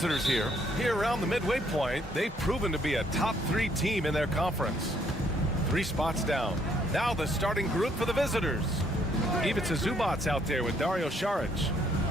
visitors here. Here around the midway point, they've proven to be a top 3 team in their conference. 3 spots down. Now the starting group for the visitors. Ivica Zubac's out there with Dario Saric.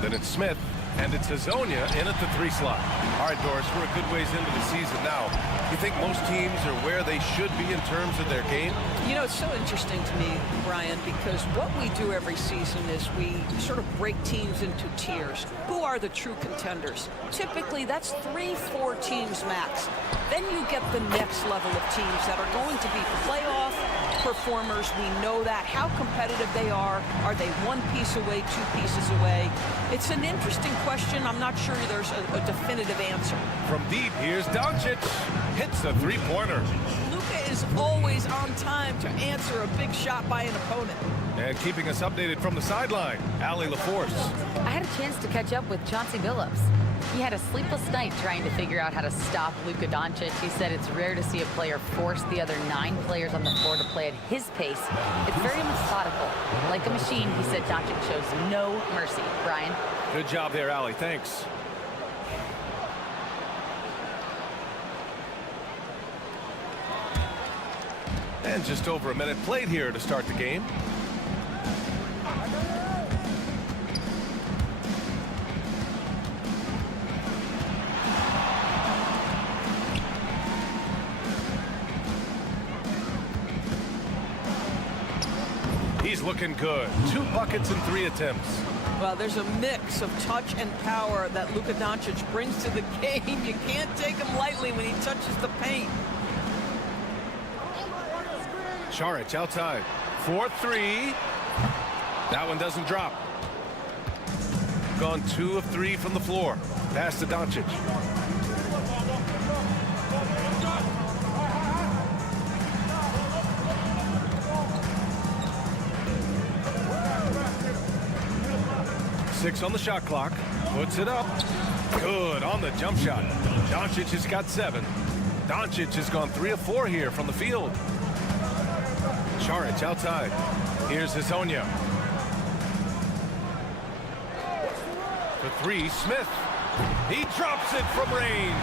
Then it's Smith, and it's Hazonia in at the 3 slot. All right, Doris, we're a good ways into the season now. You think most teams are where they should be in terms of their game? You know, it's so interesting to me, Brian, because what we do every season is we sort of break teams into tiers. Who are the true contenders? Typically, that's 3-4 teams max. Then you get the next level of teams that are going to be playoff performers. We know that. How competitive they are. Are they 1 piece away, 2 pieces away? It's an interesting question. I'm not sure there's a definitive answer. From deep, here's Doncic. Hits a 3-pointer. Luka is always on time to answer a big shot by an opponent. And keeping us updated from the sideline, Allie LaForce. I had a chance to catch up with Chauncey Billups. He had a sleepless night trying to figure out how to stop Luka Doncic. He said it's rare to see a player force the other 9 players on the floor to play at his pace. It's very methodical. Like a machine, he said Doncic shows no mercy. Brian? Good job there, Allie. Thanks. And just over a minute played here to start the game. He's looking good. 2 buckets in 3 attempts. Well, there's a mix of touch and power that Luka Doncic brings to the game. You can't take him lightly when he touches the paint. Saric outside. 4-3. That one doesn't drop. Gone 2 of 3 from the floor. Pass to Doncic. Six on the shot clock. Puts it up. Good on the jump shot. Doncic has got 7. Doncic has gone 3 of 4 here from the field. Saric outside. Here's Hazonia. For 3, Smith. He drops it from range.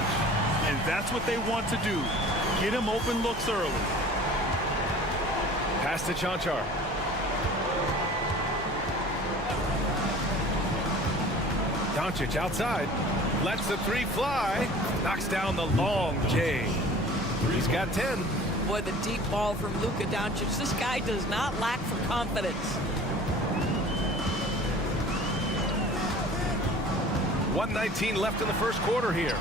And that's what they want to do. Get him open looks early. Pass to Chanchar. Doncic outside. Lets the 3 fly. Knocks down the long J. He's got 10. Boy, the deep ball from Luka Doncic. This guy does not lack for confidence. 1:19 left in the first quarter here.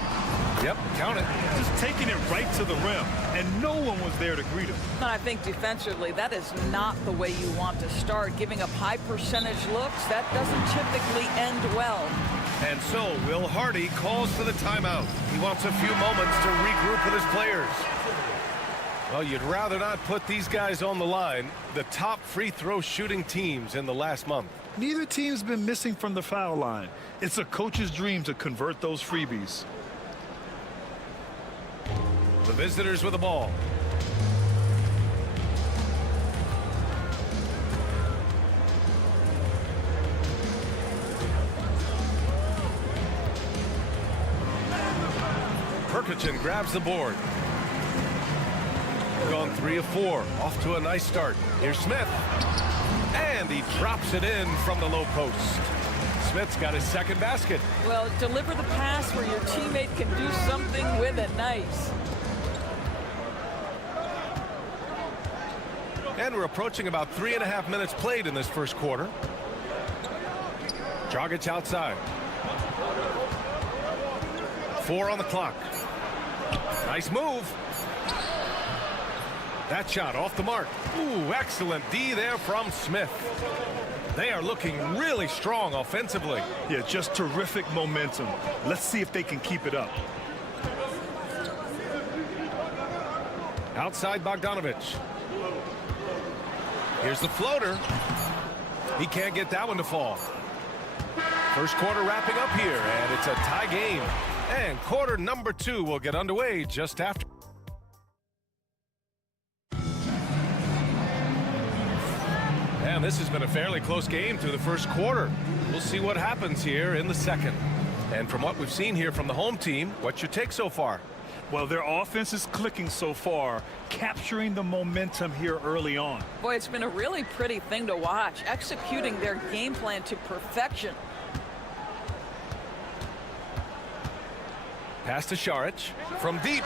Yep, count it. Just taking it right to the rim, and no one was there to greet him. I think defensively, that is not the way you want to start. Giving up high percentage looks, that doesn't typically end well. And so Will Hardy calls for the timeout. He wants a few moments to regroup with his players. Well, you'd rather not put these guys on the line, the top free throw shooting teams in the last month. Neither team's been missing from the foul line. It's a coach's dream to convert those freebies. The visitors with the ball. Perkichin grabs the board. Gone 3 of 4. Off to a nice start. Here's Smith. And he drops it in from the low post. Smith's got his 2nd basket. Well, deliver the pass where your teammate can do something with it. Nice. And we're approaching about 3.5 minutes played in this first quarter. Dragic outside. 4 on the clock. Nice move. That shot off the mark. Ooh, excellent D there from Smith. They are looking really strong offensively. Yeah, just terrific momentum. Let's see if they can keep it up. Outside Bogdanovic. Here's the floater. He can't get that one to fall. First quarter wrapping up here, and it's a tie game. And quarter number 2 will get underway just after. And this has been a fairly close game through the first quarter. We'll see what happens here in the second. And from what we've seen here from the home team, what's your take so far? Well, their offense is clicking so far, capturing the momentum here early on. Boy, it's been a really pretty thing to watch, executing their game plan to perfection. Pass to Šarić from deep.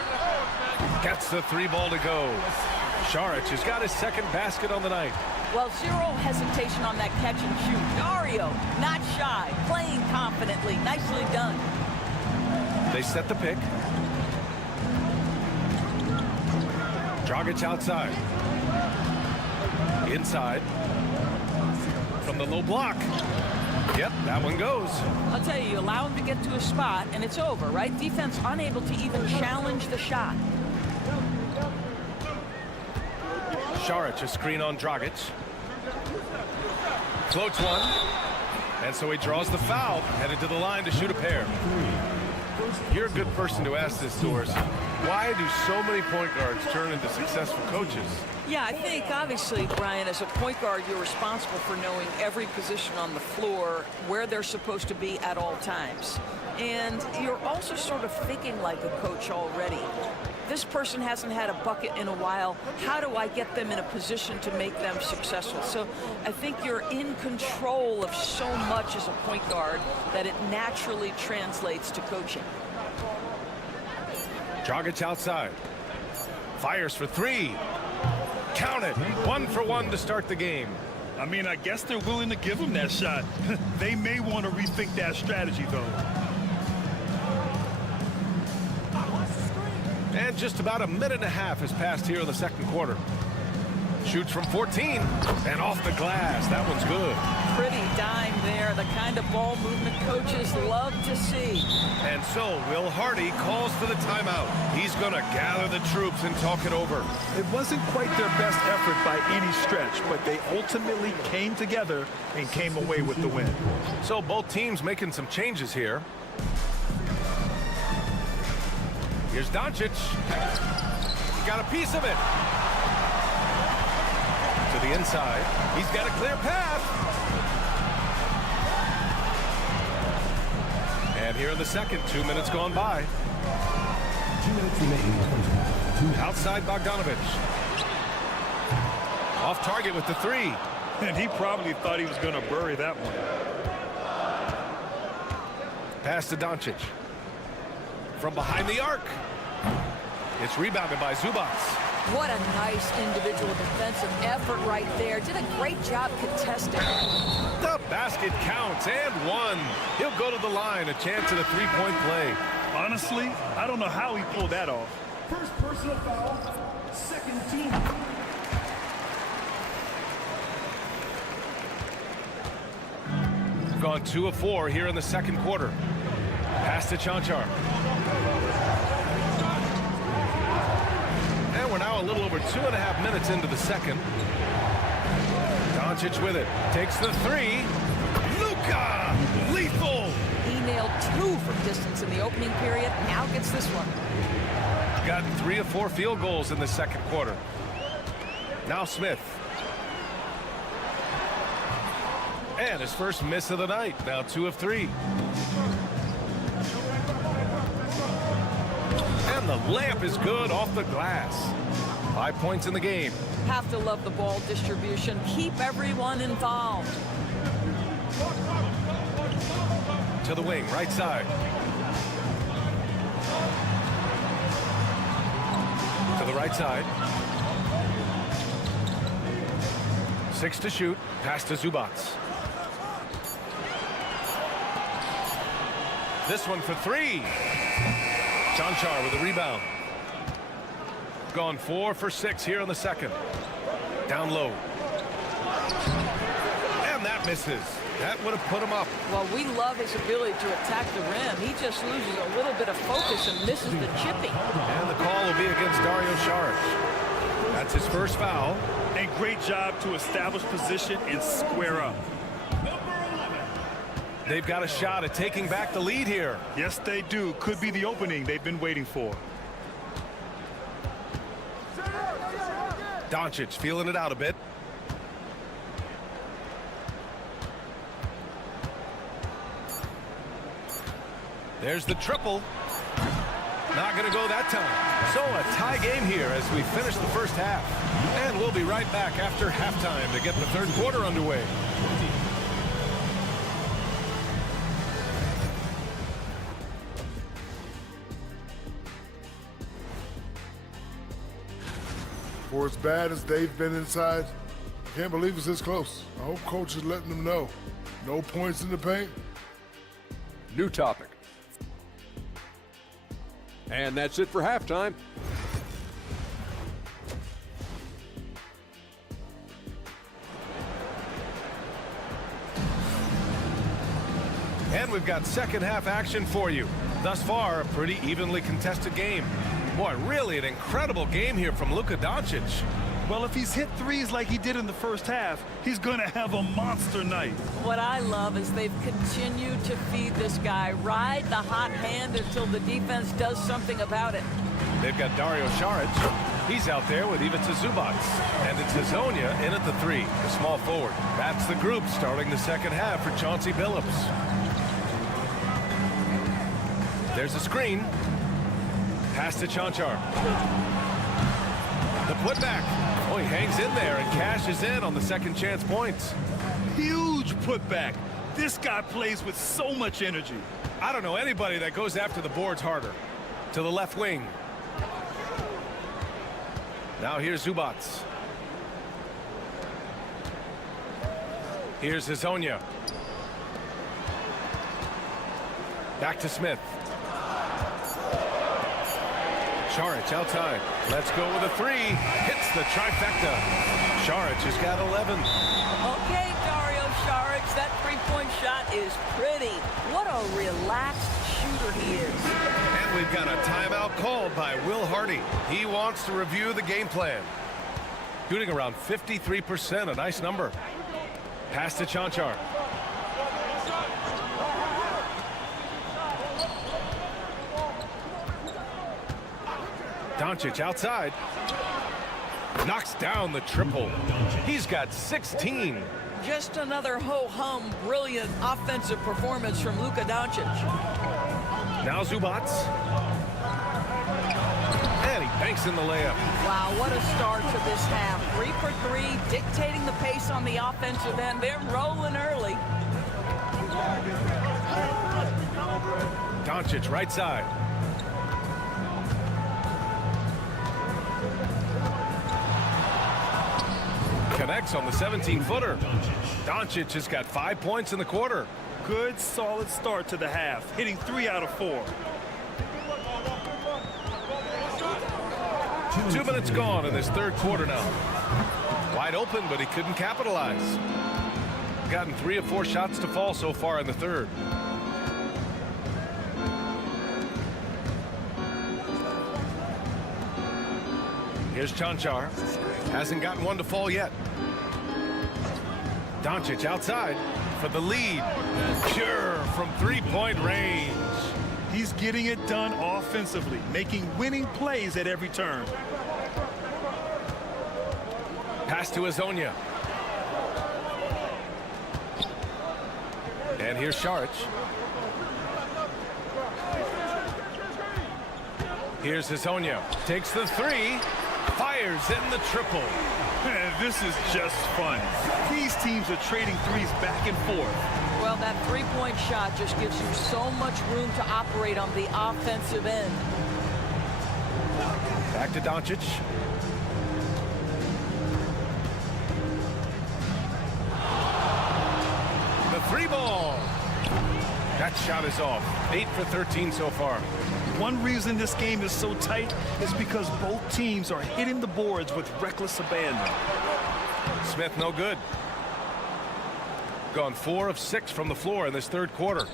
Gets the 3-ball to go. Šarić has got his second basket on the night. Well, zero hesitation on that catch and shoot. Dario, not shy, playing confidently. Nicely done. They set the pick. Dragic outside. Inside. From the low block. Yep, that one goes. I'll tell you, you allow him to get to a spot, and it's over, right? Defense unable to even challenge the shot. Šarić, a screen on Dragic. Floats one. And so he draws the foul, headed to the line to shoot a pair. You're a good person to ask this, Doris. Why do so many point guards turn into successful coaches? Yeah, I think, obviously, Brian, as a point guard, you're responsible for knowing every position on the floor, where they're supposed to be at all times. And you're also sort of thinking like a coach already. This person hasn't had a bucket in a while. How do I get them in a position to make them successful? So I think you're in control of so much as a point guard that it naturally translates to coaching. Dragic outside. Fires for three. Count it. 1 for 1 to start the game. I mean, I guess they're willing to give him that shot. They may want to rethink that strategy, though. And just about a minute and a half has passed here in the second quarter. Shoots from 14 and off the glass. That one's good. Pretty dime there, the kind of ball movement coaches love to see. And so Will Hardy calls for the timeout. He's going to gather the troops and talk it over. It wasn't quite their best effort by any stretch, but they ultimately came together and came away with the win. So both teams making some changes here. Here's Doncic. He got a piece of it. To the inside. He's got a clear path. And here in the second, 2 minutes gone by. 2 minutes remaining. Outside Bogdanovic. Off target with the three. And he probably thought he was going to bury that one. Pass to Doncic. From behind the arc. It's rebounded by Zubac. What a nice individual defensive effort right there. Did a great job contesting. The basket counts and one. He'll go to the line. A chance at a three-point play. Honestly, I don't know how he pulled that off. First personal foul, second team. Gone 2 of 4 here in the second quarter. Pass to Cancar. And we're now a little over 2.5 minutes into the second. Doncic with it. Takes the three. Luka! Lethal! He nailed 2 from distance in the opening period. Now gets this one. Gotten 3 of 4 field goals in the second quarter. Now Smith. And his first miss of the night. Now 2 of 3. And the layup is good off the glass. 5 points in the game. Have to love the ball distribution. Keep everyone involved. To the wing, right side. To the right side. 6 to shoot. Pass to Zubac. This one for 3. Cancar with a rebound. Gone 4 for 6 here in the second. Down low. And that misses. That would have put him up. Well, we love his ability to attack the rim. He just loses a little bit of focus and misses the chipping. And the call will be against Dario Šarić. That's his first foul. And great job to establish position and square up. They've got a shot at taking back the lead here. Yes, they do. Could be the opening they've been waiting for. Doncic feeling it out a bit. There's the triple. Not going to go that time. So a tie game here as we finish the first half. And we'll be right back after halftime to get the third quarter underway. For as bad as they've been inside, I can't believe it's this close. I hope coach is letting them know. No points in the paint. New topic. And that's it for halftime. And we've got second half action for you. Thus far, a pretty evenly contested game. Boy, really an incredible game here from Luka Doncic. Well, if he's hit threes like he did in the first half, he's going to have a monster night. What I love is they've continued to feed this guy, ride the hot hand until the defense does something about it. They've got Dario Saric. He's out there with Ivica Zubac. And it's Hezonja in at the three, the small forward. That's the group starting the second half for Chauncey Billups. There's a screen. Pass to Chanchar. The putback. Oh, he hangs in there and cashes in on the second chance points. Huge putback. This guy plays with so much energy. I don't know anybody that goes after the boards harder. To the left wing. Now here's Zubac. Here's Hezonja. Back to Smith. Saric outside. Let's go with a three. Hits the trifecta. Saric has got 11. Okay, Dario Saric, that three-point shot is pretty. What a relaxed shooter he is. And we've got a timeout called by Will Hardy. He wants to review the game plan. Shooting around 53%, a nice number. Pass to Chanchar. Doncic outside. Knocks down the triple. He's got 16. Just another ho-hum, brilliant offensive performance from Luka Doncic. Now Zubac. And he banks in the layup. Wow, what a start to this half. 3 for 3, dictating the pace on the offensive end. They're rolling early. Doncic right side. Connects on the 17-footer. Doncic has got 5 points in the quarter. Good, solid start to the half, hitting 3 out of 4. 2 minutes gone in this third quarter now. Wide open, but he couldn't capitalize. Gotten 3 of 4 shots to fall so far in the third. Here's Chanchar. Hasn't gotten one to fall yet. Doncic outside for the lead. Sure, from three-point range. He's getting it done offensively, making winning plays at every turn. Pass to Hezonja. And here's Saric. Here's Hezonja. Takes the three. Fires in the triple. This is just fun. These teams are trading threes back and forth. Well, that three-point shot just gives you so much room to operate on the offensive end. Back to Doncic. The three ball. That shot is off. 8 for 13 so far. One reason this game is so tight is because both teams are hitting the boards with reckless abandon. Smith no good. Gone 4 of 6 from the floor in this third quarter.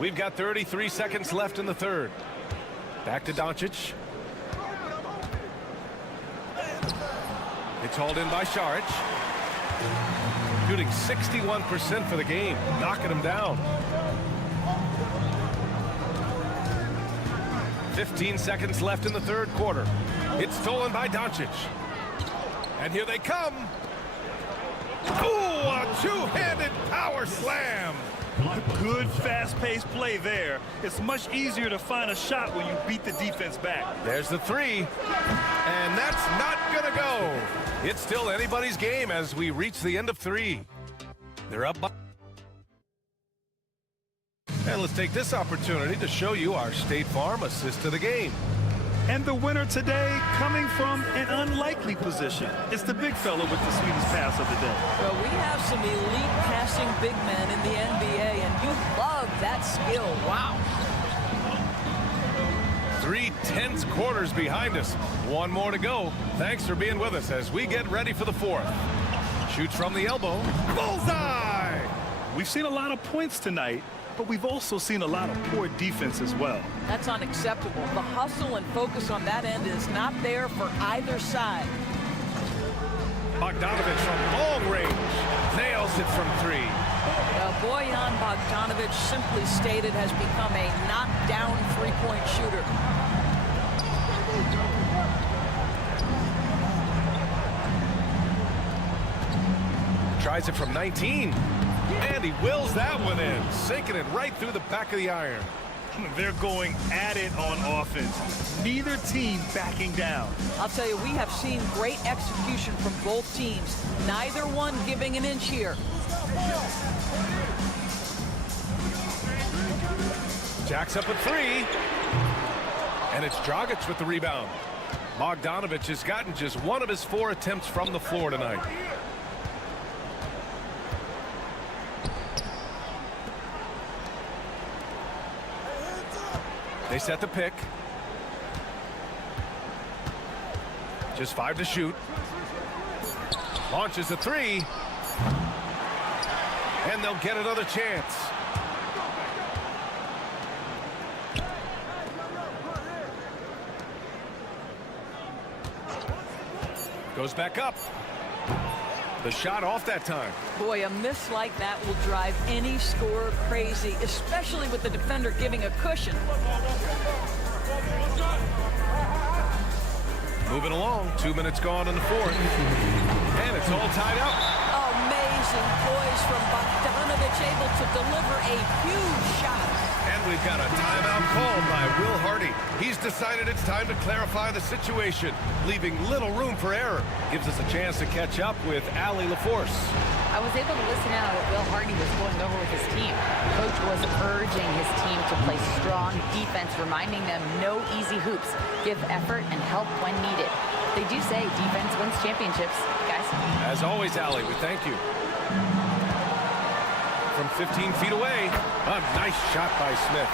We've got 33 seconds left in the third. Back to Doncic. It's hauled in by Saric. Shooting 61% for the game, knocking him down. 15 seconds left in the third quarter. It's stolen by Doncic. And here they come. Ooh, a two-handed power. Power slam. Good, fast-paced play there. It's much easier to find a shot when you beat the defense back. There's the three. And that's not going to go. It's still anybody's game as we reach the end of three. They're up by... And let's take this opportunity to show you our State Farm assist of the game. And the winner today coming from an unlikely position. It's the big fella with the sweetest pass of the day. Well, we have some elite passing big men in the NBA, and you love that skill. Wow. 3 tense quarters behind us. One more to go. Thanks for being with us as we get ready for the fourth. Shoots from the elbow. Bullseye! We've seen a lot of points tonight, but we've also seen a lot of poor defense as well. That's unacceptable. The hustle and focus on that end is not there for either side. Bogdanovich from long range. Nails it from 3. Well, Bojan Bogdanovic, simply stated, has become a knockdown three-point shooter. Tries it from 19. And he wills that one in, sinking it right through the back of the iron. They're going at it on offense. Neither team backing down. I'll tell you, we have seen great execution from both teams. Neither one giving an inch here. Jacks up a 3. And it's Dragic with the rebound. Bogdanovich has gotten just one of his 4 attempts from the floor tonight. They set the pick. Just 5 to shoot. Launches a 3. And they'll get another chance. Goes back up. The shot off that time. Boy, a miss like that will drive any scorer crazy, especially with the defender giving a cushion. Moving along, 2 minutes gone in the fourth. And it's all tied up. Amazing poise from Bogdanovic, able to deliver a huge shot. And we've got a timeout called by Will Hardy. He's decided it's time to clarify the situation, leaving little room for error. Gives us a chance to catch up with Allie LaForce. I was able to listen out what Will Hardy was going over with his team. Coach was urging his team to play strong defense, reminding them no easy hoops, give effort and help when needed. They do say defense wins championships, guys. As always, Allie, we thank you. From 15 feet away, a nice shot by Smith.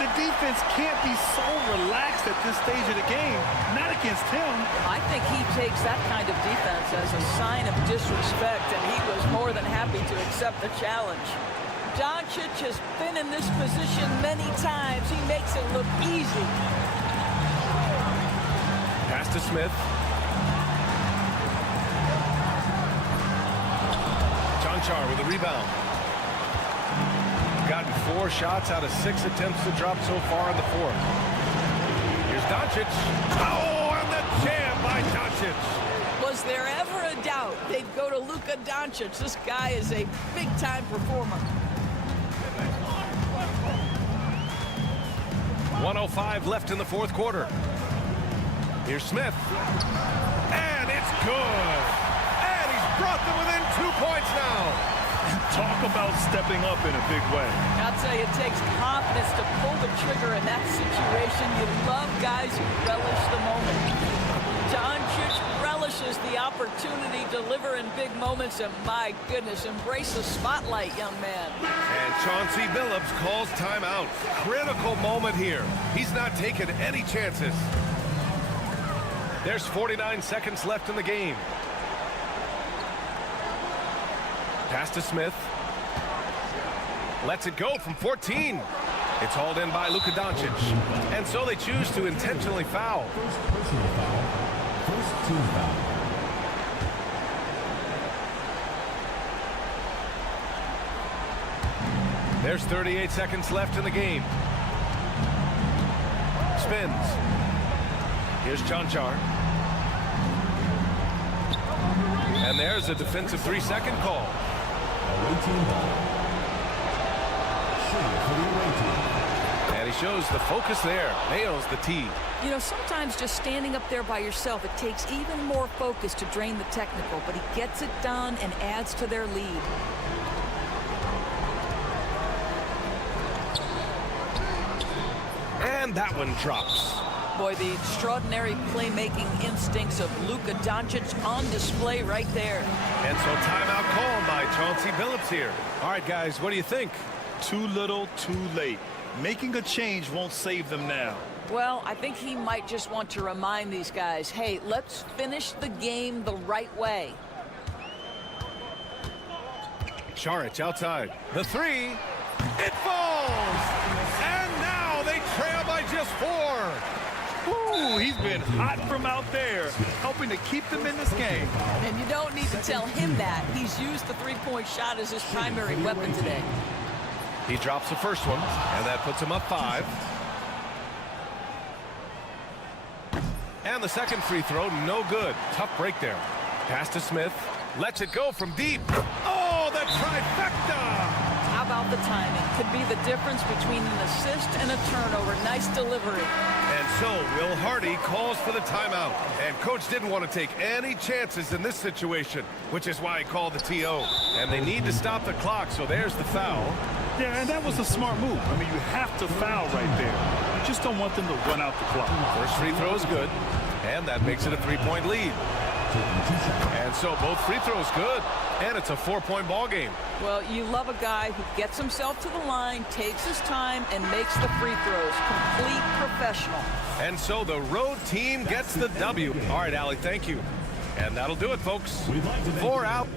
The defense can't be so relaxed at this stage of the game. Not against him. I think he takes that kind of defense as a sign of disrespect, and he was more than happy to accept the challenge. Doncic has been in this position many times. He makes it look easy. Pass to Smith. Chanchar with a rebound. Gotten 4 shots out of 6 attempts to drop so far in the fourth. Here's Doncic. Oh, and the jam by Doncic. Was there ever a doubt they'd go to Luka Doncic? This guy is a big-time performer. 1:05 left in the fourth quarter. Here's Smith. And it's good. And he's brought them within 2 points now. Talk about stepping up in a big way. I'll tell you, it takes confidence to pull the trigger in that situation. You love guys who relish the moment. Doncic relishes the opportunity to deliver in big moments, and my goodness, embrace the spotlight, young man. And Chauncey Billups calls timeout. Critical moment here. He's not taking any chances. There's 49 seconds left in the game. Pass to Smith. Lets it go from 14. It's hauled in by Luka Doncic. And so they choose to intentionally foul. First personal foul. First team foul. There's 38 seconds left in the game. Spins. Here's Chanchar. And there's a defensive 3-second call. Away team ball. for the away team. And he shows the focus there. Nails the tee. You know, sometimes just standing up there by yourself, it takes even more focus to drain the technical, but he gets it done and adds to their lead. And that one drops. Boy, the extraordinary playmaking instincts of Luka Doncic on display right there. And so timeout called by Chauncey Billups here. All right, guys, what do you think? Too little, too late. Making a change won't save them now. Well, I think he might just want to remind these guys, hey, let's finish the game the right way. Saric outside. The three. It falls! And now they trail by just 4. Ooh, he's been hot from out there, helping to keep them in this game. And you don't need to tell him that. He's used the three-point shot as his primary weapon today. He drops the first one, and that puts him up 5. And the second free throw, no good. Tough break there. Pass to Smith. Lets it go from deep. Oh, the trifecta! How about the timing? Could be the difference between an assist and a turnover. Nice delivery. And so Will Hardy calls for the timeout. And coach didn't want to take any chances in this situation, which is why he called the TO. And they need to stop the clock, so there's the foul. Yeah, and that was a smart move. I mean, you have to foul right there. You just don't want them to run out the clock. First free throw is good, and that makes it a 3-point lead. And so both free throws good, and it's a 4-point ball game. Well, you love a guy who gets himself to the line, takes his time, and makes the free throws. Complete professional. And so the road team gets the W. All right, Allie, thank you. And that'll do it, folks. 4 out.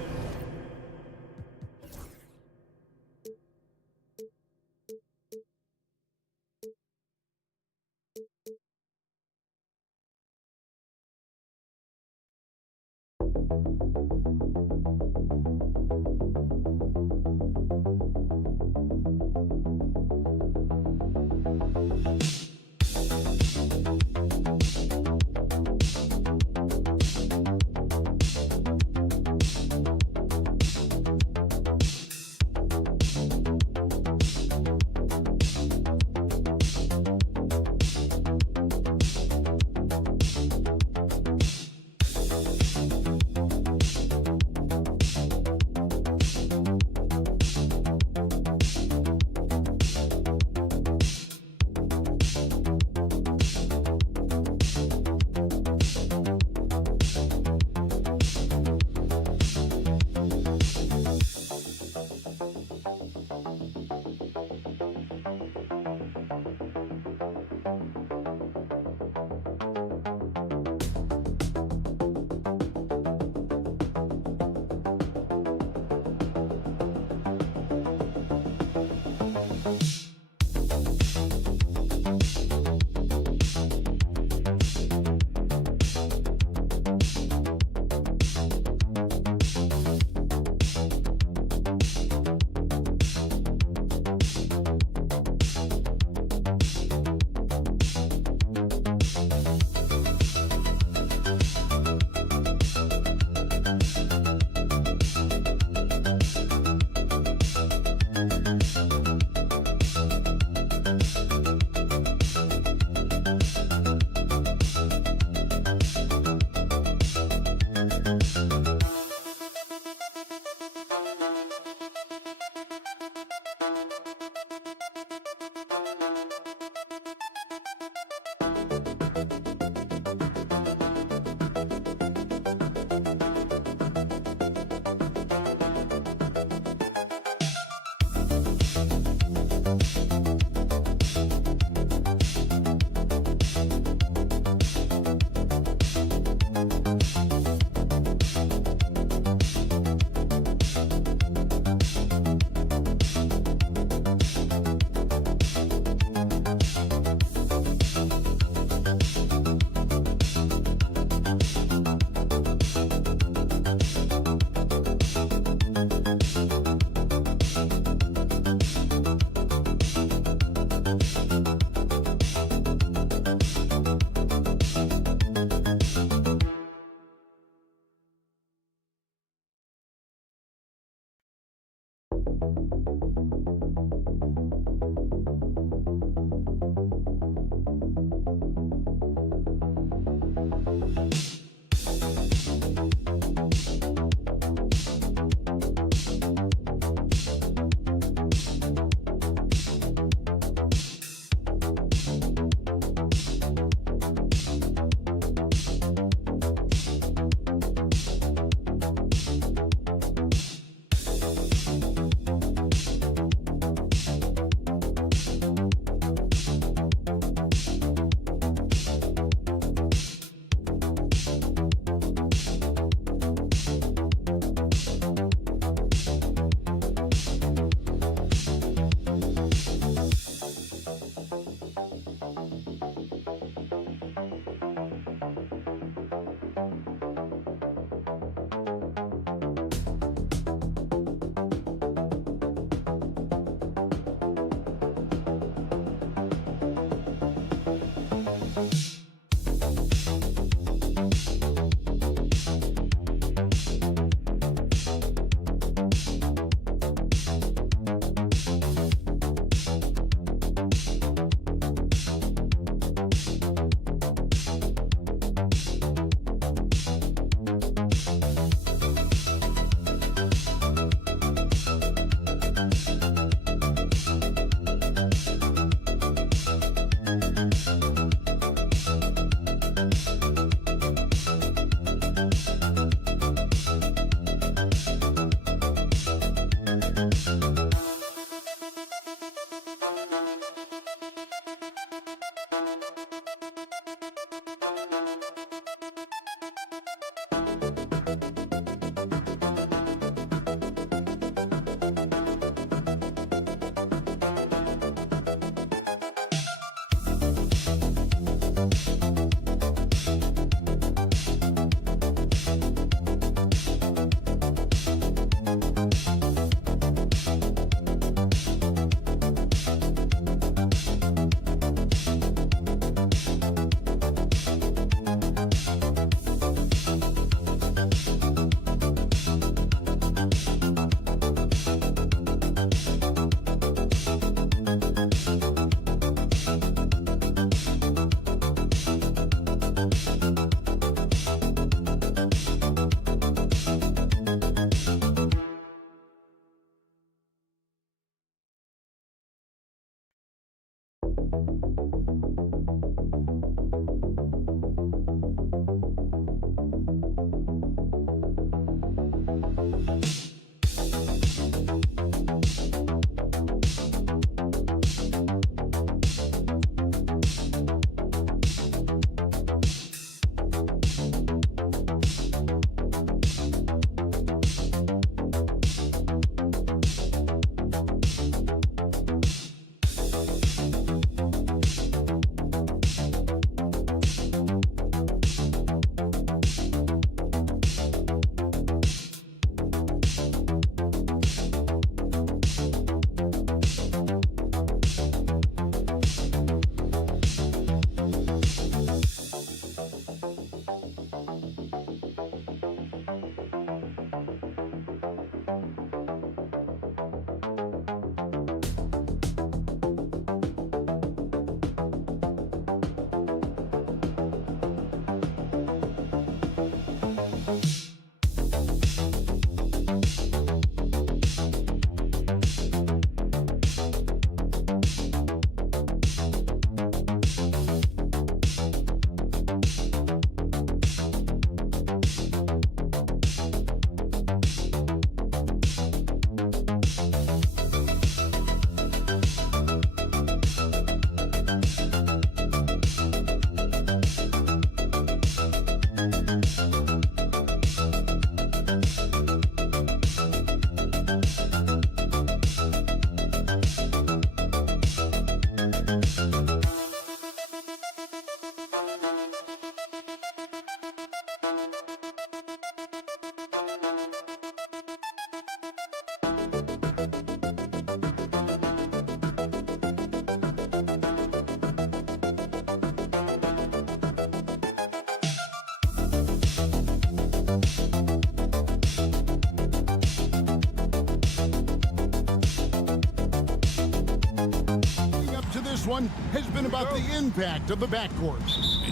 One has been about the impact of the backcourt.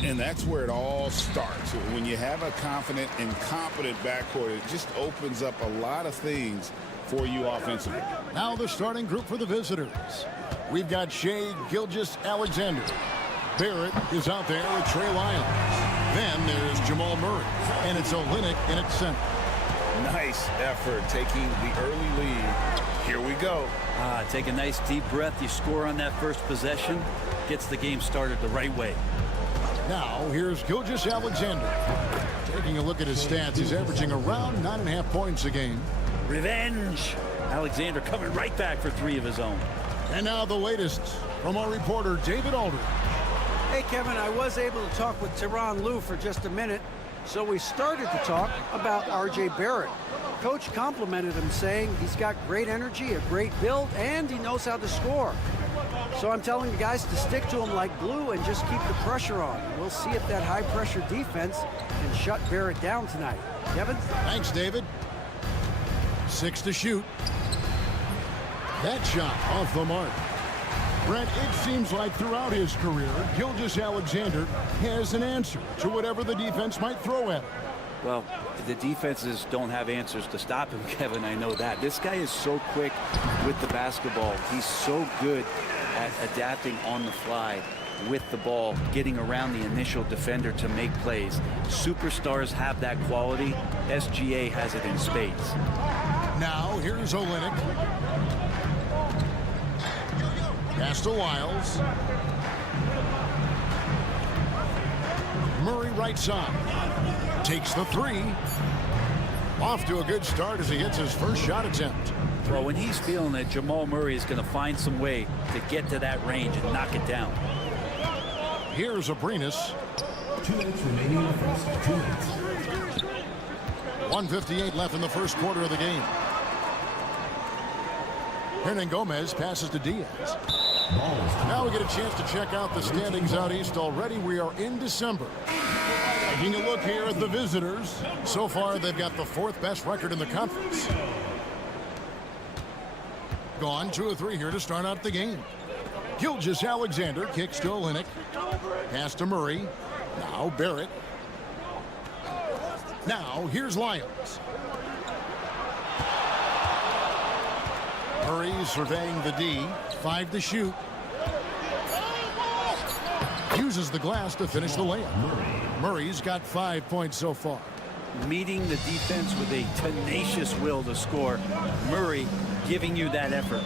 And that's where it all starts. When you have a confident and competent backcourt, it just opens up a lot of things for you offensively. Now the starting group for the visitors. We've got Shea Gilgeous-Alexander. Barrett is out there with Trey Lyles. Then there's Jamal Murray. And it's Olynyk in its center. Nice effort taking the early lead. Here we go. Take a nice deep breath. You score on that first possession. Gets the game started the right way. Now here's Gilgeous-Alexander. Taking a look at his stats, he's averaging around 9.5 points a game. Revenge. Alexander coming right back for 3 of his own. And now the latest from our reporter, David Aldridge. Hey, Kevin, I was able to talk with Tyronn Lue for just a minute, so we started to talk about R.J. Barrett. Coach complimented him, saying he's got great energy, a great build, and he knows how to score. So I'm telling the guys to stick to him like glue and just keep the pressure on. We'll see if that high-pressure defense can shut Barrett down tonight. Kevin? Thanks, David. 6 to shoot. That shot off the mark. Brent, it seems like throughout his career, Gilgeous-Alexander has an answer to whatever the defense might throw at him. Well, the defenses don't have answers to stop him, Kevin. I know that. This guy is so quick with the basketball. He's so good at adapting on the fly with the ball, getting around the initial defender to make plays. Superstars have that quality. SGA has it in spades. Now, here's Olynyk. Pass to Lyles. Murray right side. Takes the 3. Off to a good start as he hits his first shot attempt. Well, when he's feeling it, Jamal Murray is going to find some way to get to that range and knock it down. Here's Abrinas. 2 minutes remaining in the first. 2 minutes. 1:58 left in the first quarter of the game. Hernan Gomez passes to Diaz. Now we get a chance to check out the standings out east already. We are in December. Taking a look here at the visitors. So far, they've got the 4th best record in the conference. Gone 2 of 3 here to start out the game. Gilgeous-Alexander kicks to Olynyk. Pass to Murray. Now Barrett. Now here's Lyles. Murray surveying the D. 5 to shoot. Uses the glass to finish the layup. Murray's got 5 points so far. Meeting the defense with a tenacious will to score. Murray giving you that effort.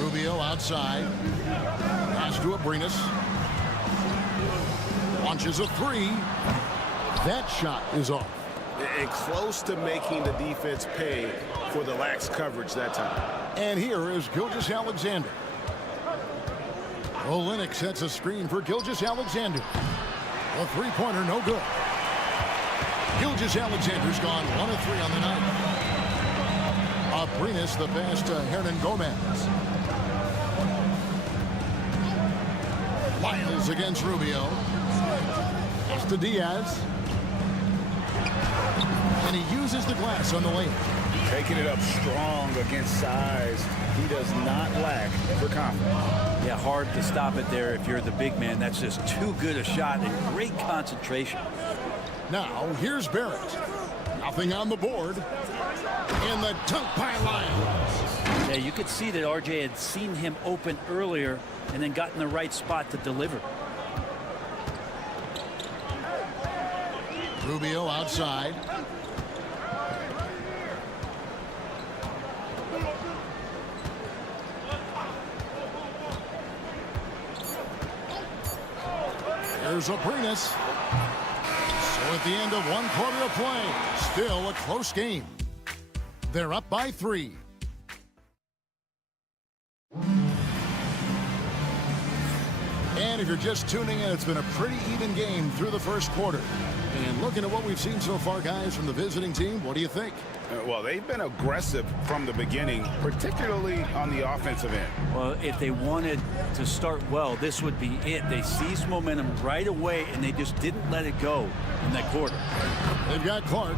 Rubio outside. Pass to Abrinas. Launches a three. That shot is off. And close to making the defense pay for the lax coverage that time. And here is Gilgeous-Alexander. Olynyk sets a screen for Gilgeous-Alexander. A three-pointer, no good. Gilgeous-Alexander's gone 1 of 3 on the night. Abrinas the pass to Hernan Gomez. Lyles against Rubio. Pass to Diaz. And he uses the glass on the lane. Taking it up strong against size. He does not lack for confidence. Yeah, hard to stop it there if you're the big man. That's just too good a shot and great concentration. Now, here's Barrett. Nothing on the board. And the dunk by Lyles. Yeah, you could see that RJ had seen him open earlier and then got in the right spot to deliver. Rubio outside. Here's Abrinas. So at the end of 1 quarter of play, still a close game. They're up by 3. And if you're just tuning in, it's been a pretty even game through the first quarter. And looking at what we've seen so far, guys, from the visiting team, what do you think? Well, they've been aggressive from the beginning, particularly on the offensive end. Well, if they wanted to start well, this would be it. They seized momentum right away, and they just didn't let it go in that quarter. They've got Clark.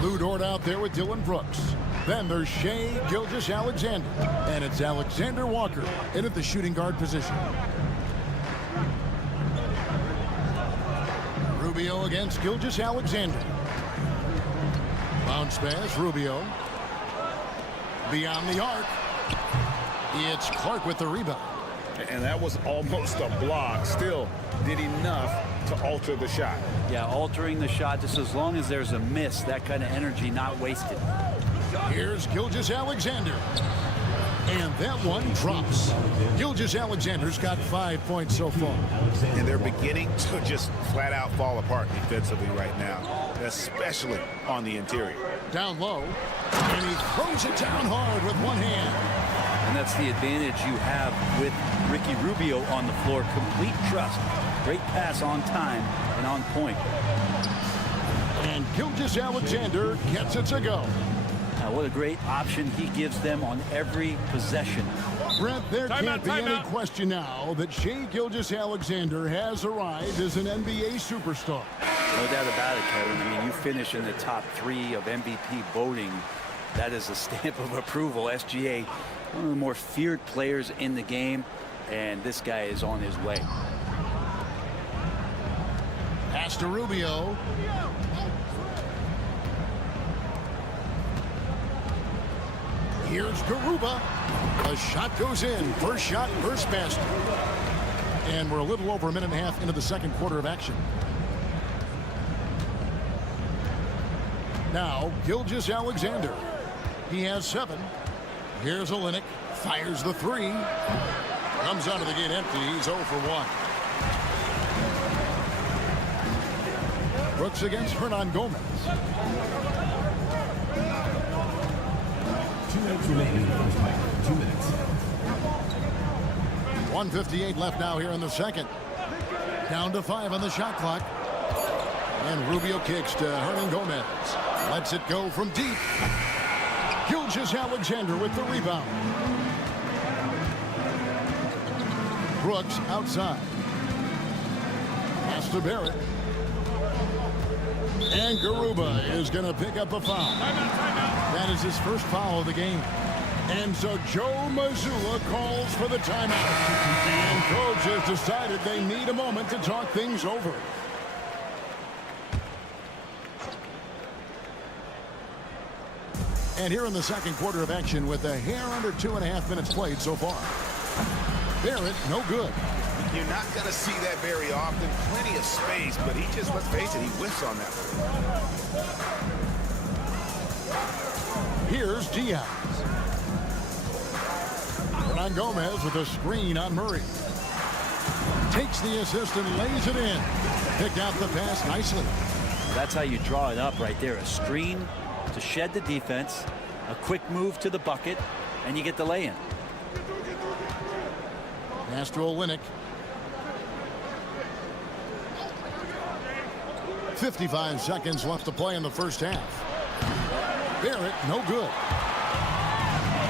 Lou Dort out there with Dylan Brooks. Then there's Shai Gilgeous-Alexander. And it's Alexander Walker in at the shooting guard position. Rubio against Gilgeous-Alexander. Bounce pass, Rubio. Beyond the arc. It's Clark with the rebound. And that was almost a block. Still did enough to alter the shot. Yeah, altering the shot just as long as there's a miss, that kind of energy not wasted. Here's Gilgeous-Alexander. And that one drops. Gilgeous-Alexander's got 5 points so far. And they're beginning to just flat out fall apart defensively right now, especially on the interior. Down low. And he throws it down hard with one hand. And that's the advantage you have with Ricky Rubio on the floor. Complete trust. Great pass on time and on point. And Gilgeous-Alexander gets it to go. What a great option he gives them on every possession. Brent, there can't be any question now that Shai Gilgeous-Alexander has arrived as an NBA superstar. No doubt about it, Kevin. I mean, you finish in the top 3 of MVP voting. That is a stamp of approval. SGA, one of the more feared players in the game, and this guy is on his way. Pass to Rubio. Here's Garuba. The shot goes in. First shot, first basket. And we're a little over a minute and a half into the second quarter of action. Now, Gilgeous-Alexander. He has 7. Here's Olynyk. Fires the 3. Comes out of the gate empty. He's 0 for 1. Brooks against Hernan Gomez. 2 minutes remaining in the first quarter. 2 minutes. 1:58 left now here in the second. Down to 5 on the shot clock. And Rubio kicks to Hernan Gomez. Lets it go from deep. Gilgeous-Alexander with the rebound. Brooks outside. Pass to Barrett. And Garuba is going to pick up a foul. That is his first foul of the game. And so Joe Mazzulla calls for the timeout. And coach has decided they need a moment to talk things over. And here in the second quarter of action with a hair under 2.5 minutes played so far. Barrett, no good. You're not going to see that very often. Plenty of space, but he just, let's face it, he whiffs on that one. Here's Diaz. Hernan Gomez with a screen on Murray. Takes the assist and lays it in. Picked out the pass nicely. That's how you draw it up right there. A screen to shed the defense, a quick move to the bucket, and you get the lay-in. Pass to Olynyk. 55 seconds left to play in the first half. Barrett, no good.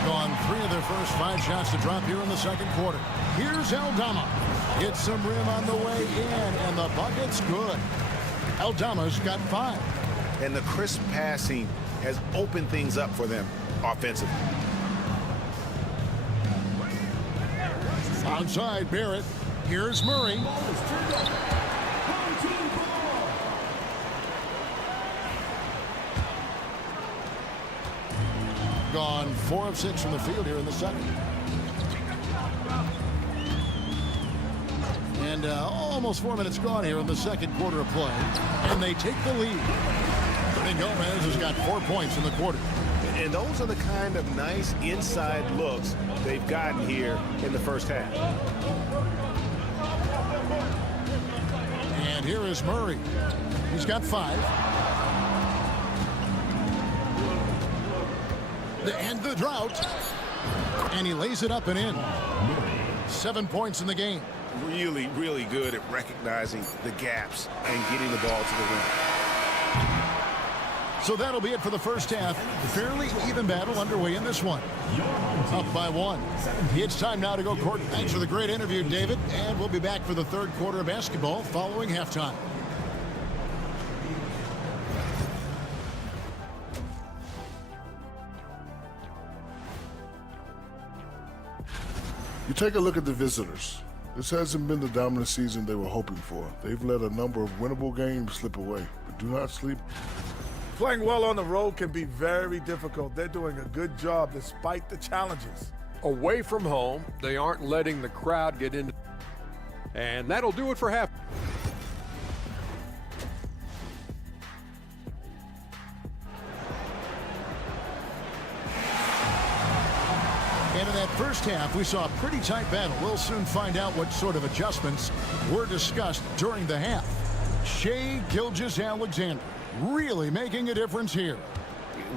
Gone 3 of their first 5 shots to drop here in the second quarter. Here's Aldama. Hits some rim on the way in, and the bucket's good. Aldama's got 5. And the crisp passing has opened things up for them offensively. Outside Barrett. Here's Murray. Gone 4 of 6 from the field here in the second. And almost 4 minutes gone here in the second quarter of play. And they take the lead. Hernan Gomez has got 4 points in the quarter. And those are the kind of nice inside looks they've gotten here in the first half. And here is Murray. He's got 5. To end the drought. And he lays it up and in. 7 points in the game. Really, really good at recognizing the gaps and getting the ball to the rim. So that'll be it for the first half. Fairly even battle underway in this one. Up by 1. It's time now to go court. Thanks for the great interview, David. And we'll be back for the third quarter of basketball following halftime. You take a look at the visitors. This hasn't been the dominant season they were hoping for. They've let a number of winnable games slip away. But do not sleep. Playing well on the road can be very difficult. They're doing a good job despite the challenges. Away from home, they aren't letting the crowd get into. And that'll do it for half. And in that first half, we saw a pretty tight battle. We'll soon find out what sort of adjustments were discussed during the half. Shai Gilgeous-Alexander really making a difference here.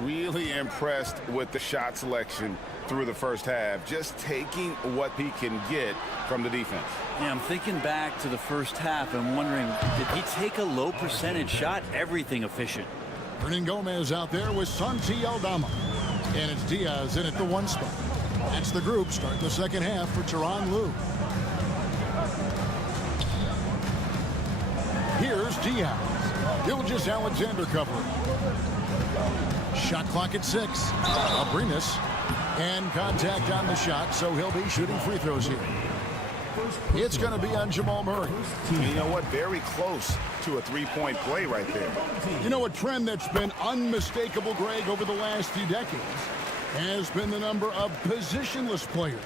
Really impressed with the shot selection through the first half. Just taking what he can get from the defense. Yeah, I'm thinking back to the first half and wondering, did he take a low percentage shot? Everything efficient. Hernan Gomez out there with Santi Aldama. And it's Diaz in at the 1 spot. That's the group starting the second half for Tyronn Lue. Here's Diaz. Gilgeous-Alexander covering. Shot clock at 6. Abrinas. And contact on the shot, so he'll be shooting free throws here. It's going to be on Jamal Murray. You know what? Very close to a 3-point play right there. You know, a trend that's been unmistakable, Greg, over the last few decades has been the number of positionless players.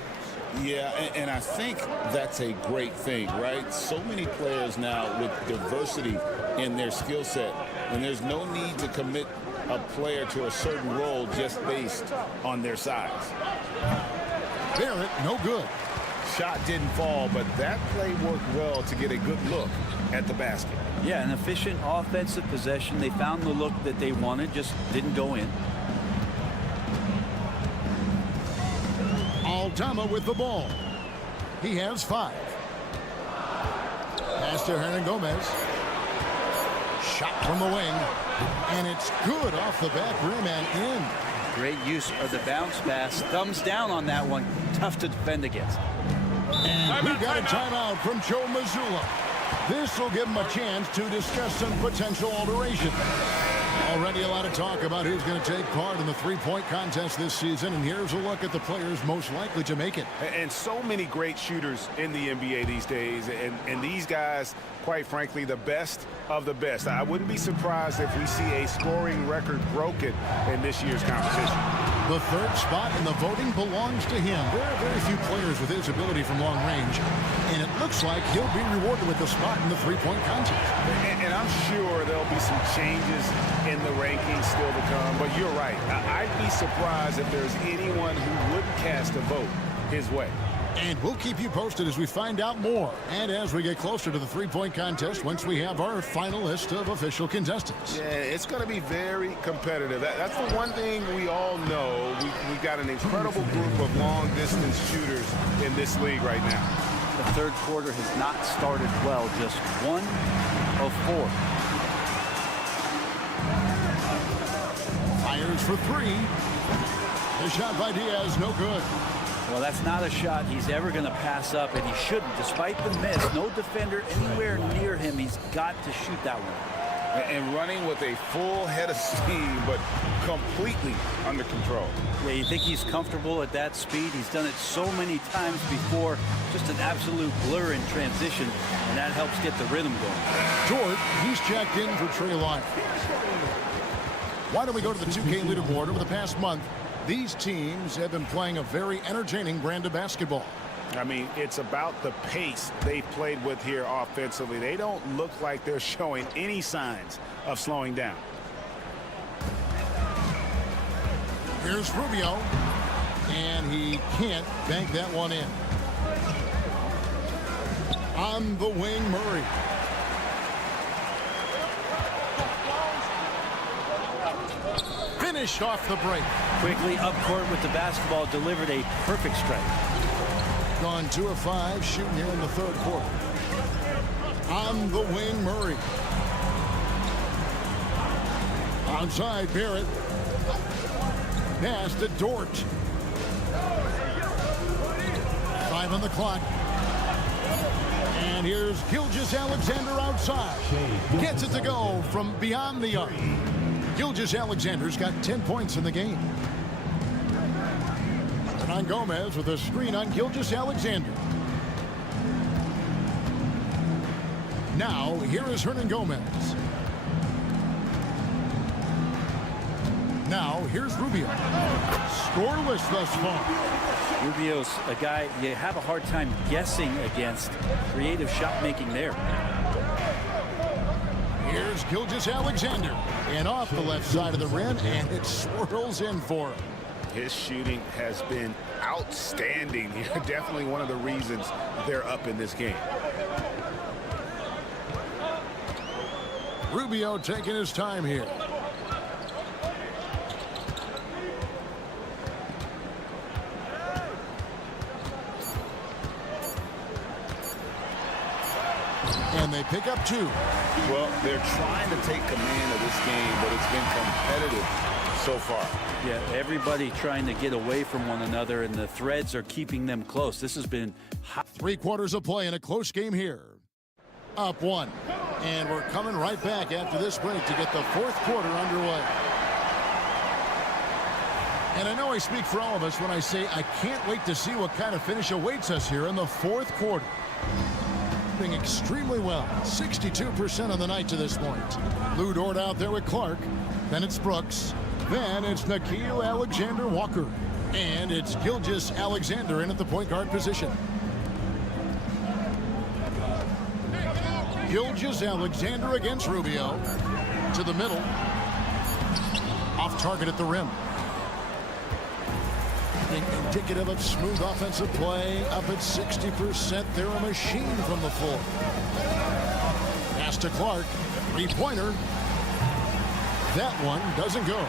Yeah, and I think that's a great thing, right? So many players now with diversity in their skill set, and there's no need to commit a player to a certain role just based on their size. Barrett, no good. Shot didn't fall, but that play worked well to get a good look at the basket. Yeah, an efficient offensive possession. They found the look that they wanted, just didn't go in. Aldama with the ball. He has 5. Pass to Hernan Gomez. Shot from the wing. And it's good off the back rim and in. Great use of the bounce pass. Thumbs down on that one. Tough to defend against. And we got a timeout from Joe Mazzulla. This will give him a chance to discuss some potential alterations. Already a lot of talk about who's going to take part in the three-point contest this season, and here's a look at the players most likely to make it. And so many great shooters in the NBA these days, and these guys, quite frankly, the best of the best. I wouldn't be surprised if we see a scoring record broken in this year's competition. The third spot in the voting belongs to him. There are very few players with his ability from long range, and it looks like he'll be rewarded with the spot in the three-point contest. And I'm sure there'll be some changes in the rankings still to come, but you're right. I'd be surprised if there's anyone who wouldn't cast a vote his way. And we'll keep you posted as we find out more and as we get closer to the three-point contest once we have our final list of official contestants. Yeah, it's going to be very competitive. That's the one thing we all know. We've got an incredible group of long-distance shooters in this league right now. The third quarter has not started well, just 1 of 4. Fires for 3. The shot by Diaz, no good. Well, that's not a shot he's ever going to pass up, and he shouldn't. Despite the miss, no defender anywhere near him. He's got to shoot that one. And running with a full head of steam, but completely under control. Yeah, you think he's comfortable at that speed? He's done it so many times before. Just an absolute blur in transition, and that helps get the rhythm going. George, he's checked in for Trey Lyles. Why don't we go to the 2K leaderboard? Over the past month, these teams have been playing a very entertaining brand of basketball. I mean, it's about the pace they've played with here offensively. They don't look like they're showing any signs of slowing down. Here's Rubio, and he can't bank that one in. On the wing, Murray. Finished off the break. Quickly up court with the basketball, delivered a perfect strike. Gone 2 of 5 shooting here in the third quarter. On the wing, Murray. Outside, Barrett. Pass to Dort. 5 on the clock. And here's Gilgeous-Alexander outside. Gets it to go from beyond the arc. Gilgeous-Alexander's got 10 points in the game. Hernan Gomez with a screen on Gilgeous-Alexander. Now, here is Hernan Gomez. Now, here's Rubio. Scoreless thus far. Rubio's a guy you have a hard time guessing against. Creative shot making there. Here's Gilgeous-Alexander. And off the left side of the rim, and it swirls in for him. His shooting has been outstanding here. Definitely one of the reasons they're up in this game. Rubio taking his time here. And they pick up 2. Well, they're trying to take command of this game, but it's been competitive so far. Yeah, everybody trying to get away from one another, and the threads are keeping them close. This has been hot. 3 quarters of play in a close game here. Up 1. And we're coming right back after this break to get the fourth quarter underway. And I know I speak for all of us when I say I can't wait to see what kind of finish awaits us here in the fourth quarter. Doing extremely well. 62% on the night to this point. Lou Dort out there with Clark. Then it's Brooks. Then it's Nickeil Alexander-Walker. And it's Gilgeous-Alexander in at the point guard position. Gilgeous-Alexander against Rubio. To the middle. Off target at the rim. Indicative of smooth offensive play. Up at 60%. They're a machine from the floor. Pass to Clark. 3-pointer. That one doesn't go.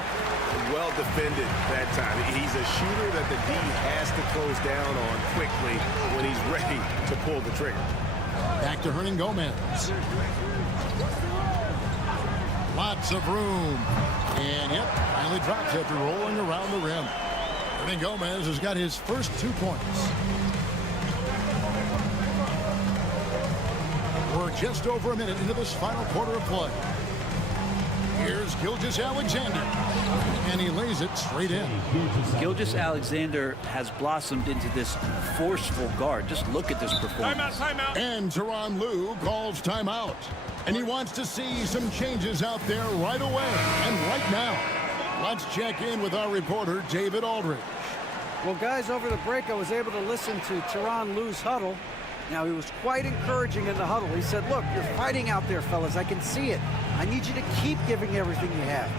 Well defended that time. He's a shooter that the D has to close down on quickly when he's ready to pull the trigger. Back to Hernan Gomez. Lots of room. And yep, finally drops after rolling around the rim. Hernan Gomez has got his first 2 points. We're just over a minute into this final quarter of play. Here's Gilgeous-Alexander. And he lays it straight in. Gilgeous-Alexander has blossomed into this forceful guard. Just look at this performance. Timeout. And Tyronn Lue calls timeout. And he wants to see some changes out there right away and right now. Let's check in with our reporter, David Aldridge. Well, guys, over the break, I was able to listen to Tyronn Lue's huddle. Now, he was quite encouraging in the huddle. He said, look, you're fighting out there, fellas. I can see it. I need you to keep giving everything you have.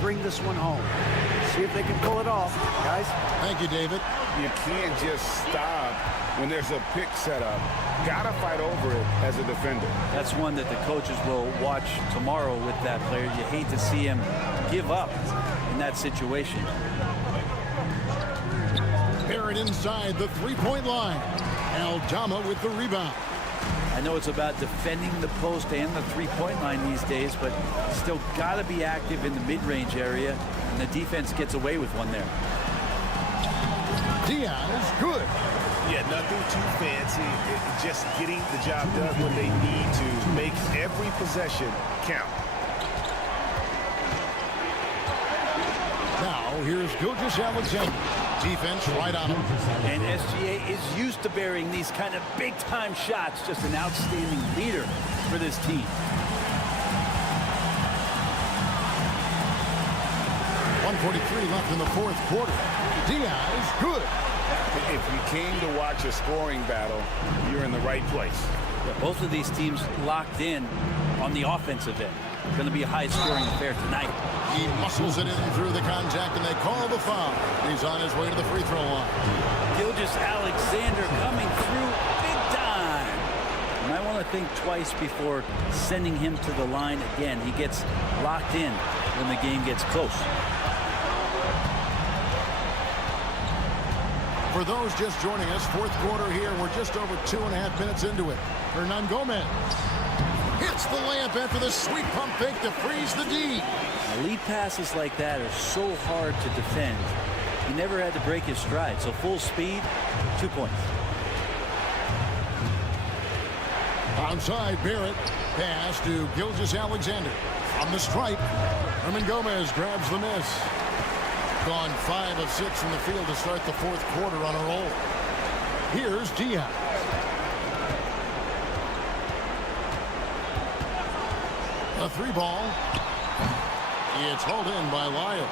Bring this one home. See if they can pull it off, guys. Thank you, David. You can't just stop when there's a pick set up. Gotta fight over it as a defender. That's one that the coaches will watch tomorrow with that player. You hate to see him give up in that situation. Barrett inside the three-point line. Aldama with the rebound. I know it's about defending the post and the three-point line these days, but still got to be active in the mid-range area, and the defense gets away with one there. Diaz, good. Yeah, nothing too fancy. Just getting the job done when they need to. Make every possession count. Now, here's Gilgeous-Alexander. Defense right on him. And SGA is used to burying these kind of big-time shots. Just an outstanding leader for this team. 1:43 left in the fourth quarter. Diaz, good. If you came to watch a scoring battle, you're in the right place. Yeah, both of these teams locked in on the offensive end. It's going to be a high-scoring affair tonight. He muscles it in through the contact, and they call the foul. He's on his way to the free throw line. Gilgeous-Alexander coming through big time. You might want to think twice before sending him to the line again. He gets locked in when the game gets close. For those just joining us, fourth quarter here. We're just over 2.5 minutes into it. Hernan Gomez hits the layup after the sweet pump fake to freeze the D. Now, lead passes like that are so hard to defend. He never had to break his stride, so full speed, 2 points. Outside, Barrett. Pass to Gilgeous-Alexander. On the stripe, Hernan Gomez grabs the miss. Gone 5 of 6 from the field to start the fourth quarter on a roll. Here's Diaz. A three ball. It's hauled in by Lyles.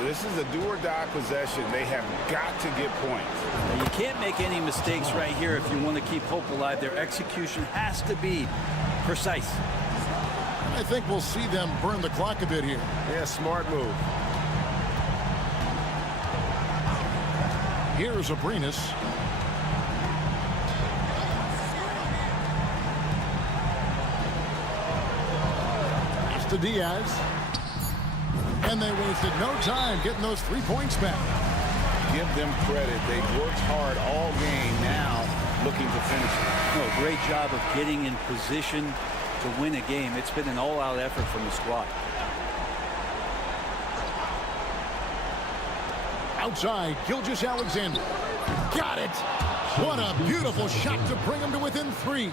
This is a do-or-die possession. They have got to get points. Now, you can't make any mistakes right here if you want to keep hope alive. Their execution has to be precise. I think we'll see them burn the clock a bit here. Yeah, smart move. Here's Abrinas. It's to Diaz. And they wasted no time getting those 3 points back. Give them credit. They've worked hard all game, now looking to finish it. No, great job of getting in position to win a game. It's been an all-out effort from the squad. Outside, Gilgeous-Alexander. Got it! What a beautiful shot to bring him to within 3.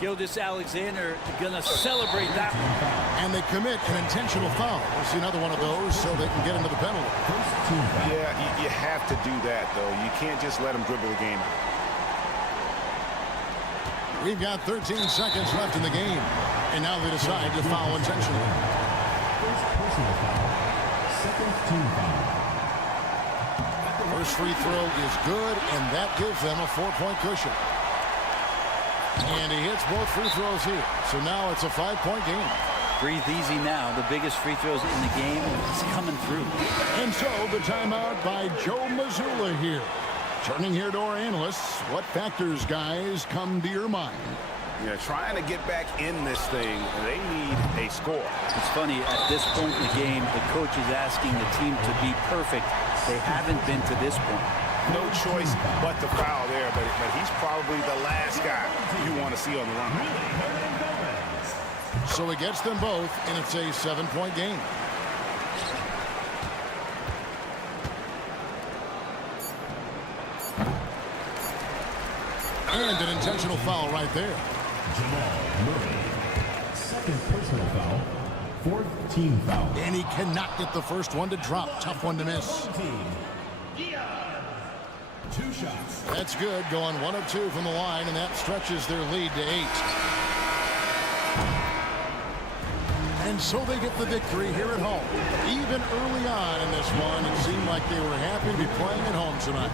Gilgeous-Alexander gonna celebrate that one. And they commit an intentional foul. We'll see another one of those so they can get into the penalty. Yeah, you have to do that, though. You can't just let them dribble the game. We've got 13 seconds left in the game. And now they decide to foul intentionally. Second team foul. First free throw is good, and that gives them a 4-point cushion. And he hits both free throws here. So now it's a 5-point game. Breathe easy now. The biggest free throws in the game is coming through. And so the timeout by Joe Mazzulla here. Turning here to our analysts, what factors, guys, come to your mind? Yeah, trying to get back in this thing, they need a score. It's funny, at this point in the game, the coach is asking the team to be perfect. They haven't been to this point. No choice but to foul there, but he's probably the last guy you want to see on the run. So it gets them both, and it's a 7-point game. And an intentional foul right there. Jamal Murray. Second personal foul. Fourth team foul. And he cannot get the first one to drop. Tough one to miss. Two shots. That's good. Going 1 of 2 from the line, and that stretches their lead to 8. And so they get the victory here at home. Even early on in this one, it seemed like they were happy to be playing at home tonight.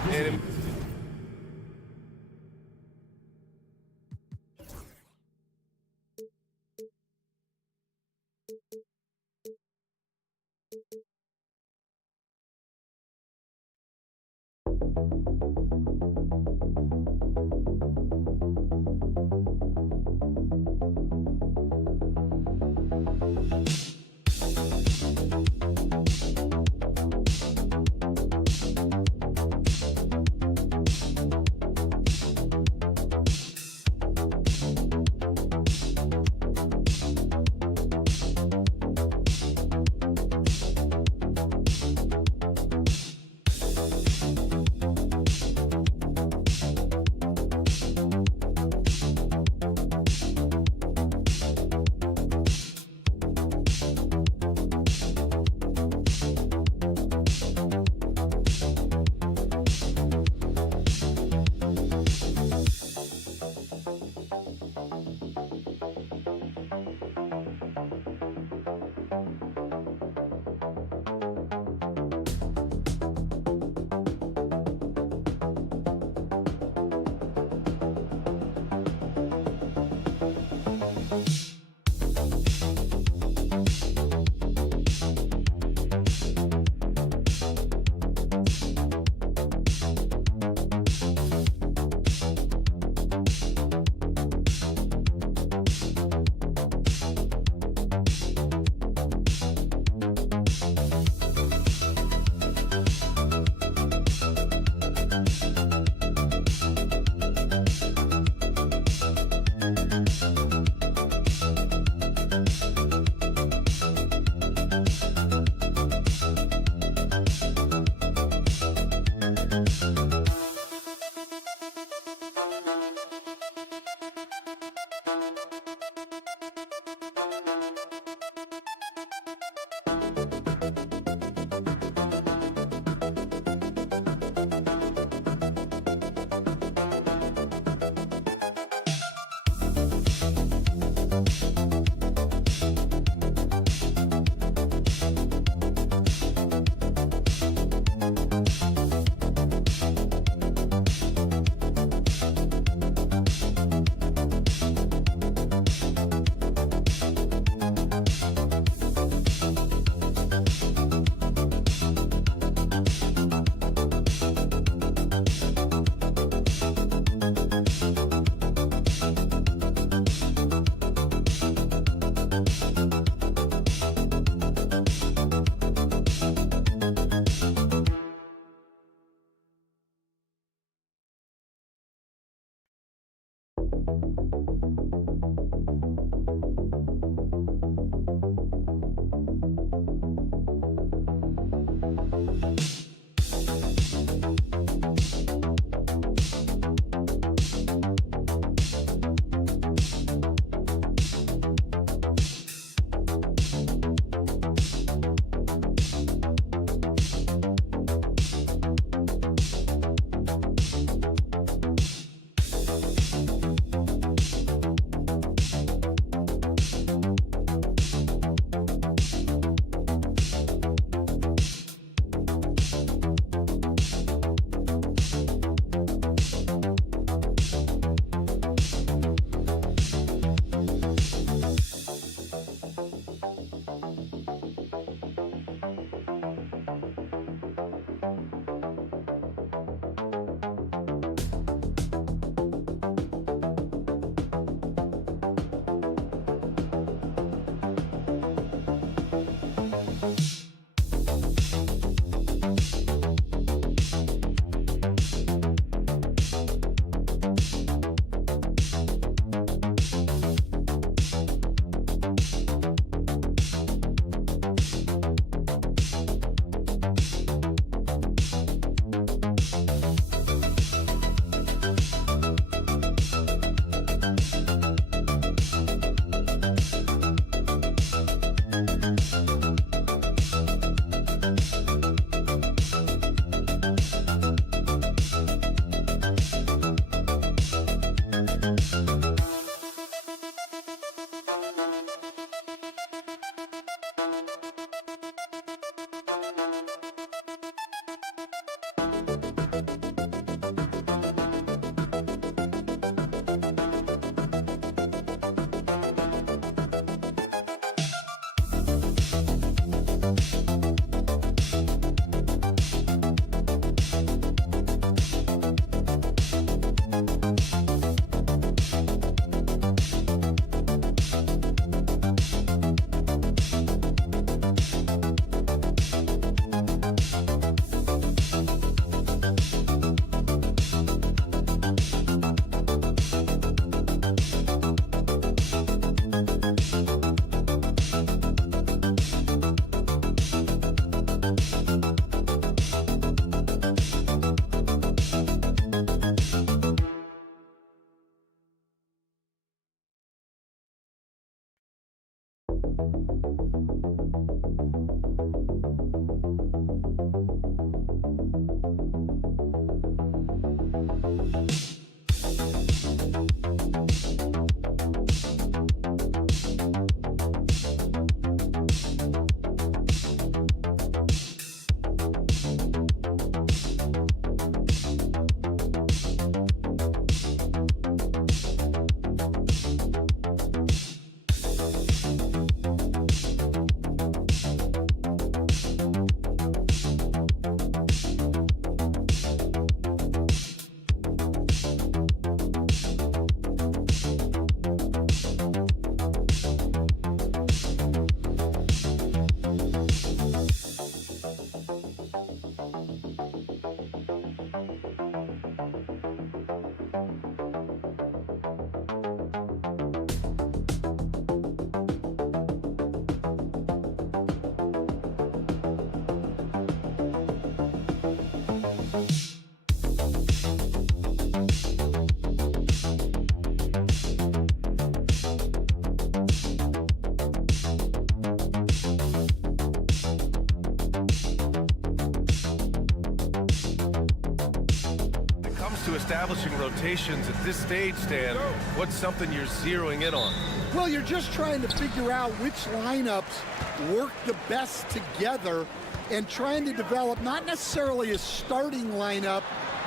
Establishing rotations at this stage, Stan, what's something you're zeroing in on? Well, you're just trying to figure out which lineups work the best together and trying to develop not necessarily a starting lineup,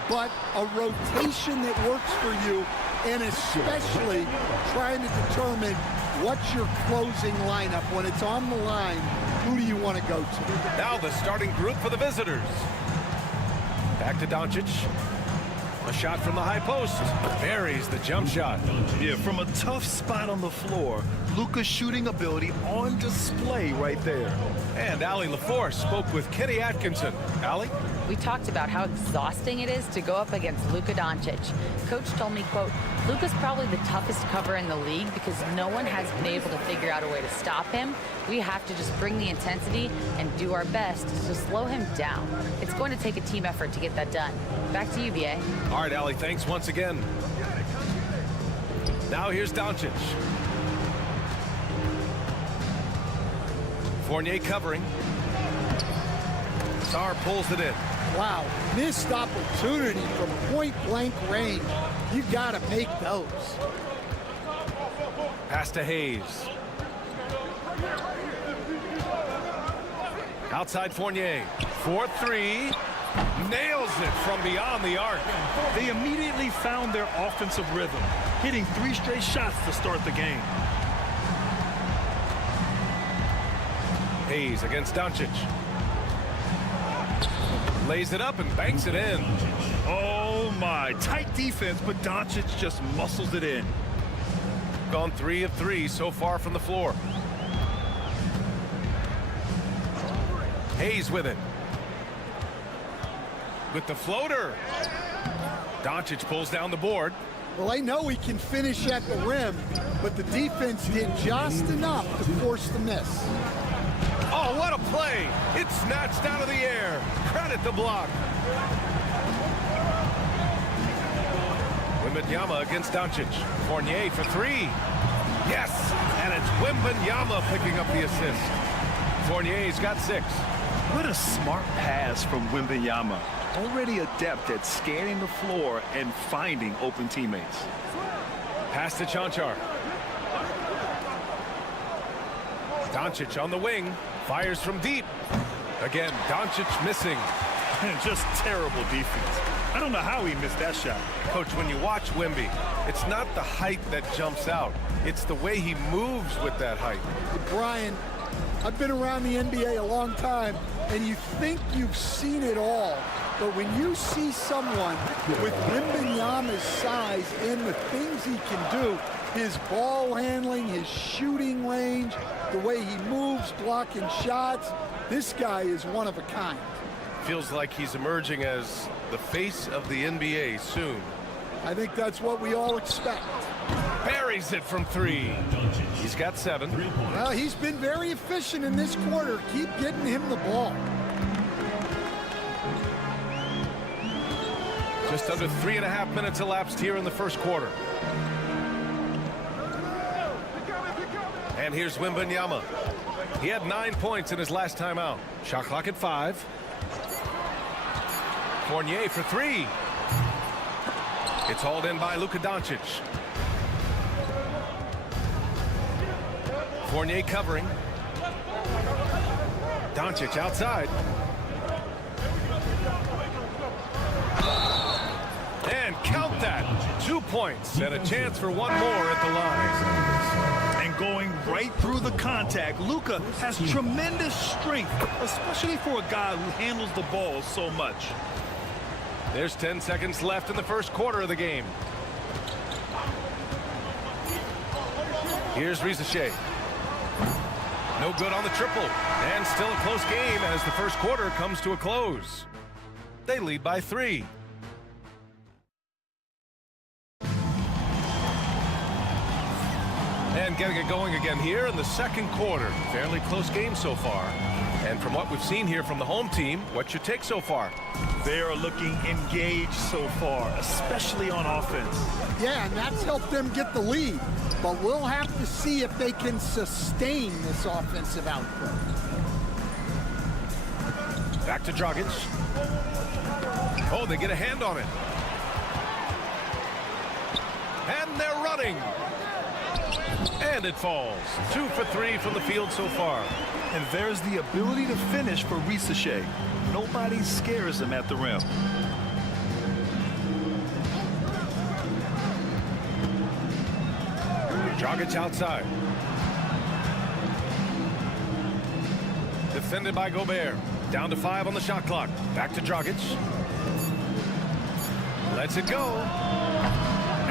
but a rotation that works for you, and especially trying to determine what's your closing lineup. When it's on the line, who do you want to go to? Now the starting group for the visitors. Back to Doncic. A shot from the high post. Buries the jump shot. Yeah, from a tough spot on the floor. Luka's shooting ability on display right there. And Allie LaForce spoke with Kenny Atkinson. Allie? We talked about how exhausting it is to go up against Luka Doncic. Coach told me, quote, Luka's probably the toughest cover in the league because no one has been able to figure out a way to stop him. We have to just bring the intensity and do our best to slow him down. It's going to take a team effort to get that done. Back to you, BA. All right, Allie, thanks once again. Now here's Doncic. Fournier covering. Sarr pulls it in. Wow, missed opportunity from point-blank range. You got to make those. Pass to Hayes. Outside Fournier. 4-3. Nails it from beyond the arc. They immediately found their offensive rhythm, hitting 3 straight shots to start the game. Hayes against Doncic. Lays it up and banks it in. Oh my, tight defense, but Doncic just muscles it in. Gone 3 of 3 so far from the floor. Hayes with it. With the floater. Doncic pulls down the board. Well, I know he can finish at the rim, but the defense did just enough to force the miss. Oh, what a play! It's snatched out of the air. Credit the block. Wembanyama against Doncic. Fournier for 3. Yes! And it's Wembanyama picking up the assist. Fournier's got 6. What a smart pass from Wembanyama. Already adept at scanning the floor and finding open teammates. Pass to Chanchar. Doncic on the wing. Fires from deep. Again, Doncic missing. Just terrible defense. I don't know how he missed that shot. Coach, when you watch Wemby, it's not the height that jumps out. It's the way he moves with that height. Brian, I've been around the NBA a long time, and you think you've seen it all. But when you see someone with Wembanyama's size and the things he can do, his ball handling, his shooting range, the way he moves, blocking shots, this guy is one of a kind. Feels like he's emerging as the face of the NBA soon. I think that's what we all expect. Buries it from 3. He's got 7. Well, he's been very efficient in this quarter. Keep getting him the ball. Just under 3.5 minutes elapsed here in the first quarter. And here's Wembanyama. He had 9 points in his last time out. Shot clock at 5. Fournier for 3. It's hauled in by Luka Doncic. Fournier covering. Doncic outside. And count that. 2 points and a chance for one more at the line. And going right through the contact, Luka has tremendous strength, especially for a guy who handles the ball so much. There's 10 seconds left in the first quarter of the game. Here's Rizachet. No good on the triple. And still a close game as the first quarter comes to a close. They lead by 3. And getting it going again here in the second quarter. Fairly close game so far. And from what we've seen here from the home team, what's your take so far? They are looking engaged so far, especially on offense. Yeah, and that's helped them get the lead. But we'll have to see if they can sustain this offensive output. Back to Dragic. Oh, they get a hand on it. And they're running. And it falls. 2 for 3 from the field so far. And there's the ability to finish for Rizachet. Nobody scares him at the rim. Dragic outside. Defended by Gobert. Down to 5 on the shot clock. Back to Dragic. Lets it go.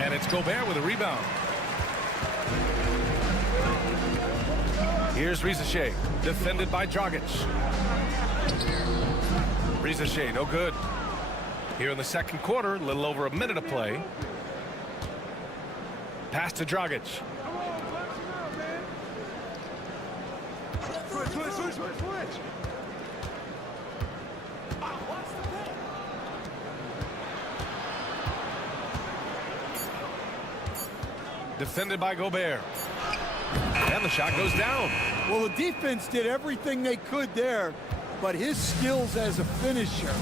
And it's Gobert with a rebound. Here's Rizachet. Defended by Dragic. Rizachet, no good. Here in the second quarter, a little over a minute of play. Pass to Dragic. Defended by Gobert. And the shot goes down. Well, the defense did everything they could there, but his skills as a finisher,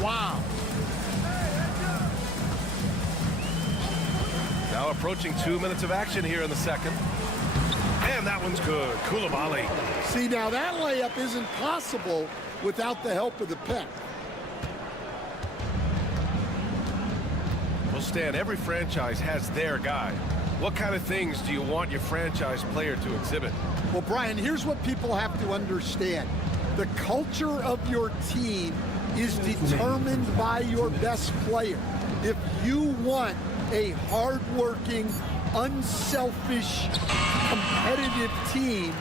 wow. Now approaching 2 minutes of action here in the second. And that one's good. Koulibaly. See, now that layup isn't possible without the help of the pick. Well, Stan, every franchise has their guy. What kind of things do you want your franchise player to exhibit? Well, Brian, here's what people have to understand. The culture of your team is determined by your best player. If you want a hardworking, unselfish, competitive team,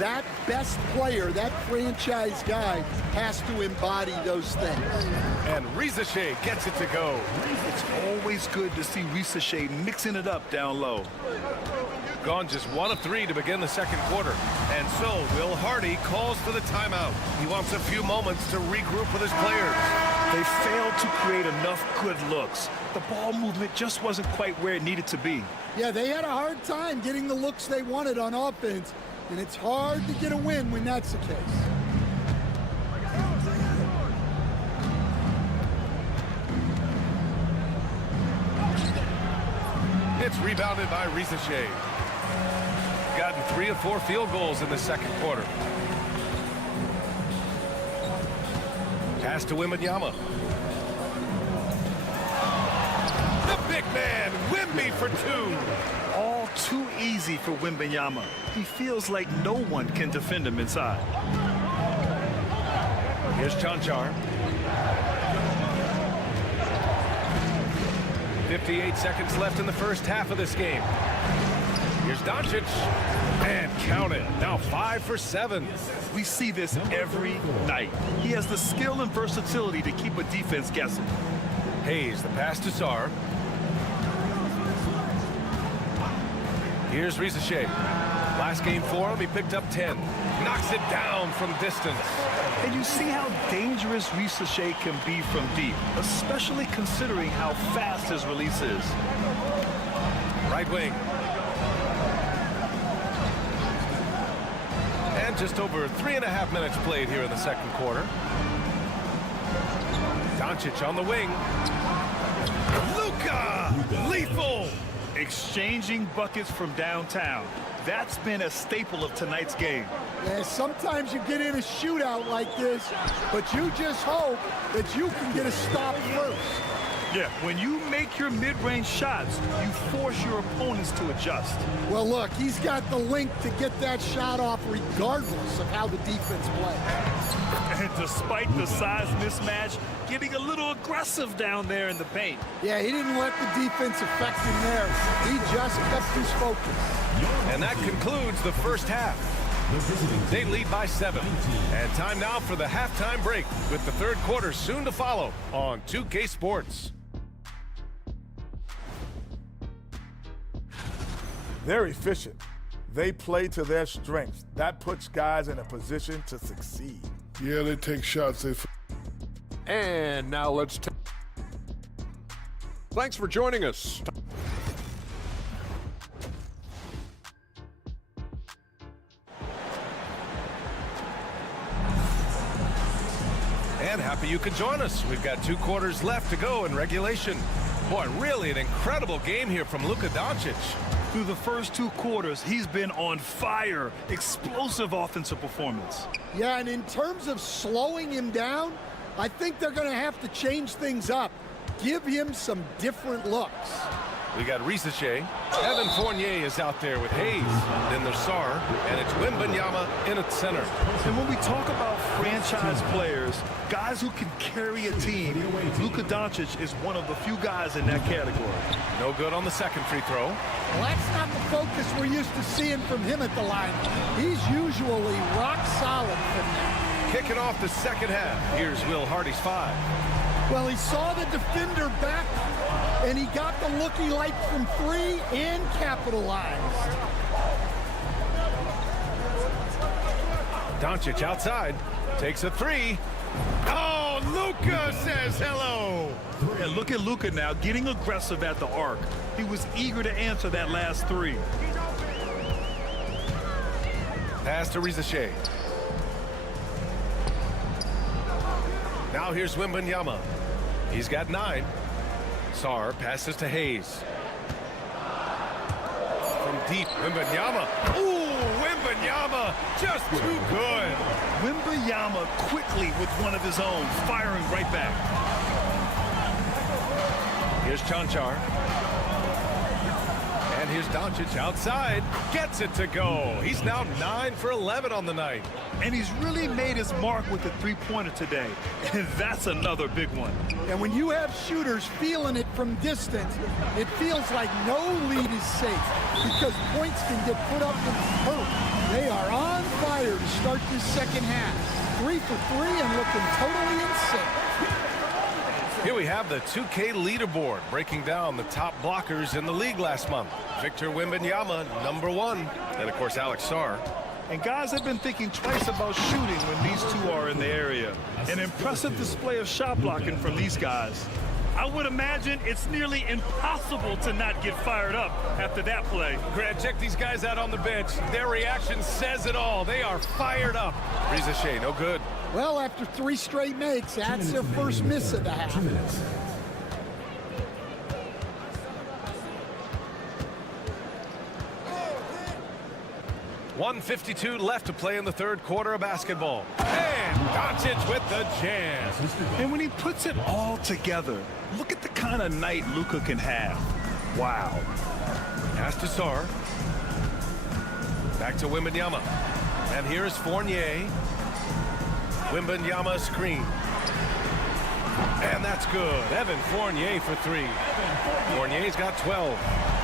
that best player, that franchise guy, has to embody those things. And Rizachet gets it to go. It's always good to see Rizachet mixing it up down low. Gone just 1 of 3 to begin the second quarter. And so Will Hardy calls for the timeout. He wants a few moments to regroup with his players. They failed to create enough good looks. The ball movement just wasn't quite where it needed to be. Yeah, they had a hard time getting the looks they wanted on offense, and it's hard to get a win when that's the case. It's rebounded by Rizachet. Gotten 3 of 4 field goals in the second quarter. Pass to Wembanyama. The big man, Wemby for 2. All too easy for Wembanyama. He feels like no one can defend him inside. Here's Chanchar. 58 seconds left in the first half of this game. Here's Doncic. And count it. Now 5 for 7. We see this every night. He has the skill and versatility to keep a defense guessing. Hayes, the pass to Sarr. Here's Rizachet. Last game for him, he picked up 10. Knocks it down from distance. And you see how dangerous Rizachet can be from deep, especially considering how fast his release is. Right wing. just over 3.5 minutes played here in the second quarter. Doncic on the wing. Luka! Lethal! Exchanging buckets from downtown. That's been a staple of tonight's game. Yeah, sometimes you get in a shootout like this, but you just hope that you can get a stop first. Yeah, when you make your mid-range shots, you force your opponents to adjust. Well, look, he's got the length to get that shot off regardless of how the defense plays. And despite the size mismatch, getting a little aggressive down there in the paint. Yeah, he didn't let the defense affect him there. He just kept his focus. And that concludes the first half. They lead by 7. And time now for the halftime break with the third quarter soon to follow on 2K Sports. They're efficient. They play to their strengths. That puts guys in a position to succeed. Yeah, they take shots. And now let's thanks for joining us. And happy you could join us. We've got 2 quarters left to go in regulation. Boy, really an incredible game here from Luka Doncic. Through the first 2 quarters, he's been on fire. Explosive offensive performance. Yeah, and in terms of slowing him down, I think they're going to have to change things up. Give him some different looks. We got Risache. Evan Fournier is out there with Hayes. Then there's Sarr, and it's Wembanyama in at center. And when we talk about franchise players, guys who can carry a team, Luka Doncic is one of the few guys in that category. No good on the second free throw. Well, that's not the focus we're used to seeing from him at the line. He's usually rock solid from there. Kicking off the second half. Here's Will Hardy's 5. Well, he saw the defender back, and he got the look he liked from 3 and capitalized. Doncic outside, takes a 3. Oh, Luka says hello. And look at Luka now getting aggressive at the arc. He was eager to answer that last 3. Pass to Risache. Now here's Wembanyama. He's got 9. Sarr passes to Hayes. From deep, Wembanyama. Ooh, Wembanyama, just too good. Wembanyama quickly with one of his own, firing right back. Here's Chanchar. And here's Doncic outside. Gets it to go. He's now 9 for 11 on the night. And he's really made his mark with the 3-pointer today. And that's another big one. And when you have shooters feeling it from distance, it feels like no lead is safe because points can get put up in a hurry. They are on fire to start this second half. 3 for 3 and looking totally insane. Here we have the 2K leaderboard breaking down the top blockers in the league last month. Victor Wembanyama, number 1. And, of course, Alex Sarr. And guys have been thinking twice about shooting when these two are in the area. An impressive display of shot blocking from these guys. I would imagine it's nearly impossible to not get fired up after that play. Grant, check these guys out on the bench. Their reaction says it all. They are fired up. Risache, no good. Well, after 3 straight makes, that's their first miss of the half. 2 minutes. .152 left to play in the third quarter of basketball. And Doncic with the jam. And when he puts it all together, look at the kind of night Luka can have. Wow. Pass to Sarr. Back to Wembanyama. And here is Fournier. Wembanyama screen. And that's good. Evan Fournier for 3. Fournier's got 12.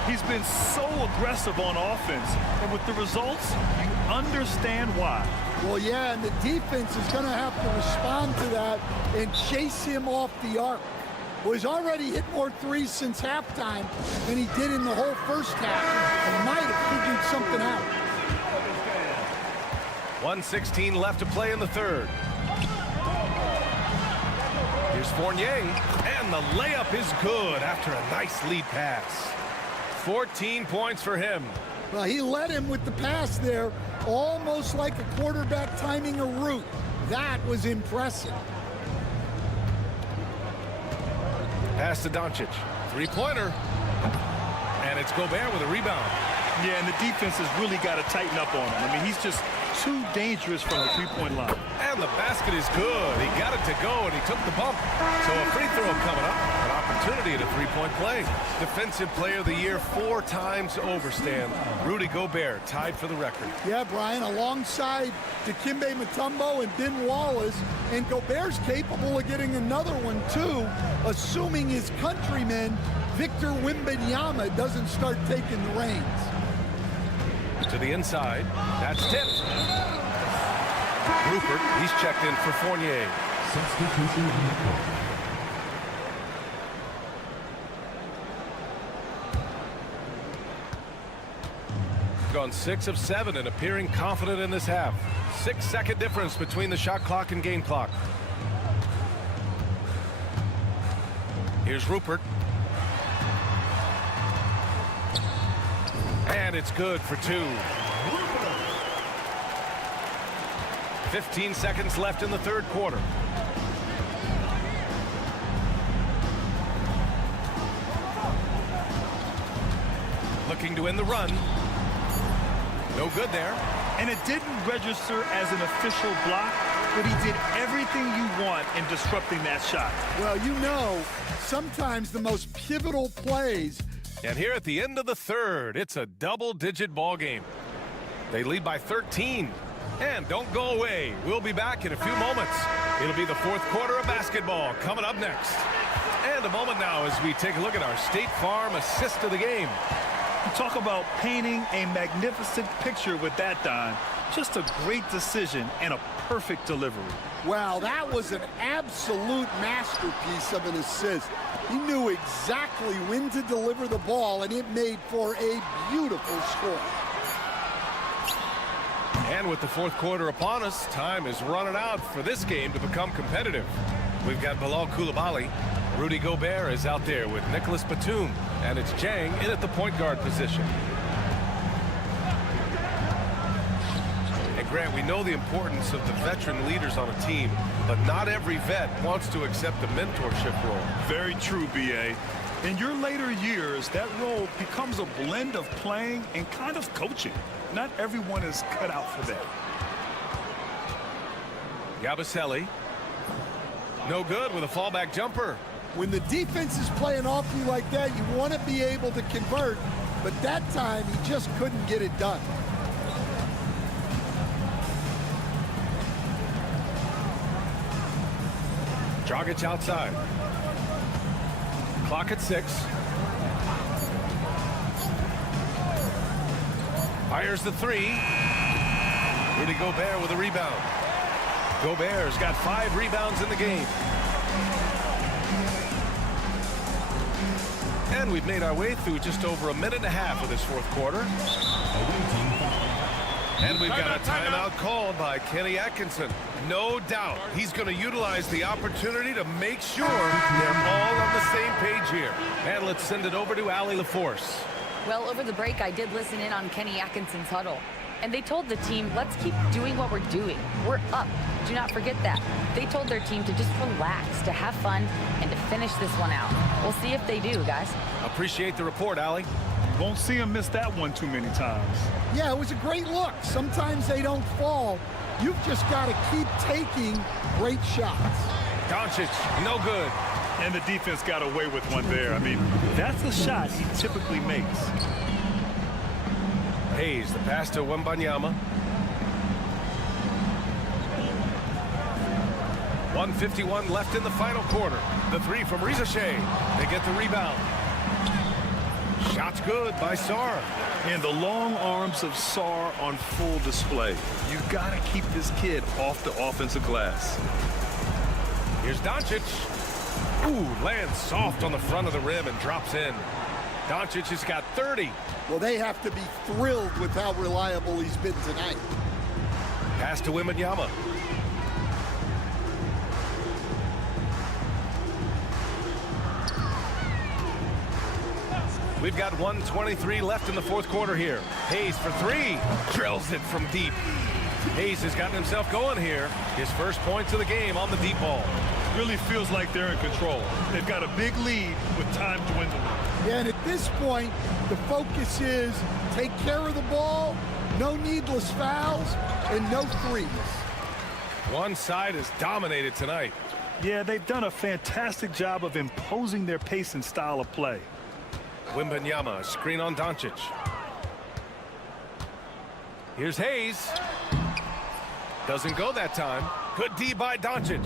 He's been so aggressive on offense, and with the results, you understand why. Well, yeah, and the defense is going to have to respond to that and chase him off the arc. Well, he's already hit more 3s since halftime than he did in the whole first half, and might have figured something out. 1:16 left to play in the third. Here's Fournier, and the layup is good after a nice lead pass. 14 points for him. Well, he led him with the pass there, almost like a quarterback timing a route. That was impressive. Pass to Doncic. Three-pointer. And it's Gobert with a rebound. Yeah, and the defense has really got to tighten up on him. I mean, he's just too dangerous from the three-point line. And the basket is good. He got it to go, and he took the bump. So a free throw coming up. An opportunity at a three-point play. Defensive Player of the Year 4 times over, Stan. Rudy Gobert tied for the record. Yeah, Brian, alongside Dikembe Mutombo and Ben Wallace, and Gobert's capable of getting another one, too, assuming his countryman, Victor Wembanyama, doesn't start taking the reins. To the inside. That's tipped. Rupert, he's checked in for Fournier. Substitution on the court. Gone 6 of 7 and appearing confident in this half. 6-second difference between the shot clock and game clock. Here's Rupert. And it's good for 2. 15 seconds left in the third quarter. Looking to end the run. No good there. And it didn't register as an official block, but he did everything you want in disrupting that shot. Well, you know, sometimes the most pivotal plays. And here at the end of the third, it's a double-digit ball game. They lead by 13. And don't go away. We'll be back in a few moments. It'll be the fourth quarter of basketball coming up next. And a moment now as we take a look at our State Farm assist of the game. Talk about painting a magnificent picture with that, Don. Just a great decision and a perfect delivery. Wow, that was an absolute masterpiece of an assist. He knew exactly when to deliver the ball, and it made for a beautiful score. And with the fourth quarter upon us, time is running out for this game to become competitive. We've got Bilal Coulibaly. Rudy Gobert is out there with Nicholas Batum. And it's Jang in at the point guard position. And Grant, we know the importance of the veteran leaders on a team, but not every vet wants to accept a mentorship role. Very true, B.A. In your later years, that role becomes a blend of playing and kind of coaching. Not everyone is cut out for that. Yabusele. No good with a fallback jumper. When the defense is playing off you like that, you want to be able to convert, but that time he just couldn't get it done. Dragic outside. Clock at 6. Fires the 3. Rudy Gobert with a rebound. Gobert's got 5 rebounds in the game. And we've made our way through just over a minute and a half of this fourth quarter. And we've got a timeout called by Kenny Atkinson. No doubt he's going to utilize the opportunity to make sure they're all on the same page here. And let's send it over to Allie LaForce. Well, over the break, I did listen in on Kenny Atkinson's huddle. And they told the team, let's keep doing what we're doing. We're up. Do not forget that. They told their team to just relax, to have fun, and to finish this one out. We'll see if they do, guys. Appreciate the report, Allie. Won't see him miss that one too many times. Yeah, it was a great look. Sometimes they don't fall. You've just got to keep taking great shots. Doncic, no good. And the defense got away with one there. I mean, that's a shot he typically makes. Hayes, the pass to Wembanyama. 1:51 left in the final quarter. The 3 from Reza Shea. They get the rebound. Shot's good by Sarr. And the long arms of Sarr on full display. You got to keep this kid off the offensive glass. Here's Doncic. Ooh, lands soft on the front of the rim and drops in. Doncic has got 30. Well, they have to be thrilled with how reliable he's been tonight. Pass to Wembanyama. We've got 1:23 left in the fourth quarter here. Hayes for three. Drills it from deep. Hayes has gotten himself going here. His first points of the game on the deep ball. Really feels like they're in control. They've got a big lead with time dwindling. Yeah, and at this point, the focus is take care of the ball, no needless fouls, and no threes. One side is dominated tonight. Yeah, they've done a fantastic job of imposing their pace and style of play. Wembanyama, screen on Doncic. Here's Hayes. Doesn't go that time. Good D by Doncic.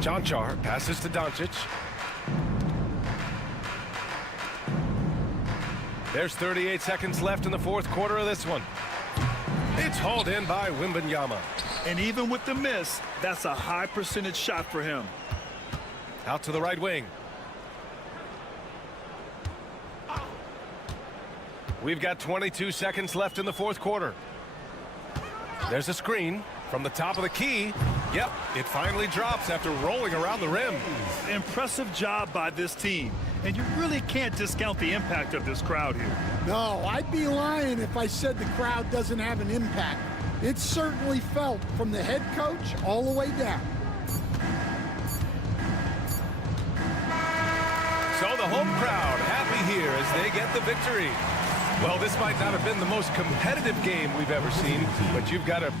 Jonchar passes to Doncic. There's 38 seconds left in the fourth quarter of this one. It's hauled in by Wembanyama. And even with the miss, that's a high percentage shot for him. Out to the right wing. We've got 22 seconds left in the fourth quarter. There's a screen from the top of the key. Yep, it finally drops after rolling around the rim. Impressive job by this team. And you really can't discount the impact of this crowd here. No, I'd be lying if I said the crowd doesn't have an impact. It's certainly felt from the head coach all the way down. So the home crowd happy here as they get the victory. Well, this might not have been the most competitive game we've ever seen, but you've got to...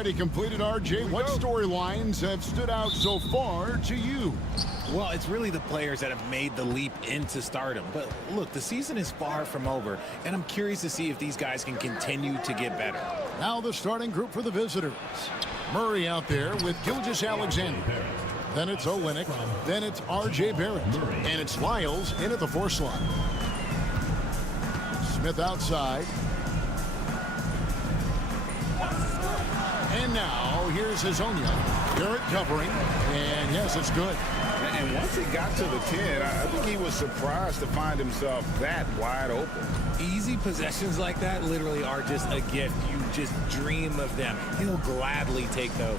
already completed, RJ. What storylines have stood out so far to you? Well, it's really the players that have made the leap into stardom. But look, the season is far from over, and I'm curious to see if these guys can continue to get better. Now the starting group for the visitors. Murray out there with Gilgeous-Alexander. Then it's Olynyk. Then it's R.J. Barrett. And it's Lyles in at the 4 slot. Smith outside. And now here's Hazonia. Barrett covering. And yes, it's good. And once he got to the 10, I think he was surprised to find himself that wide open. Easy possessions like that literally are just a gift. You just dream of them. He'll gladly take those.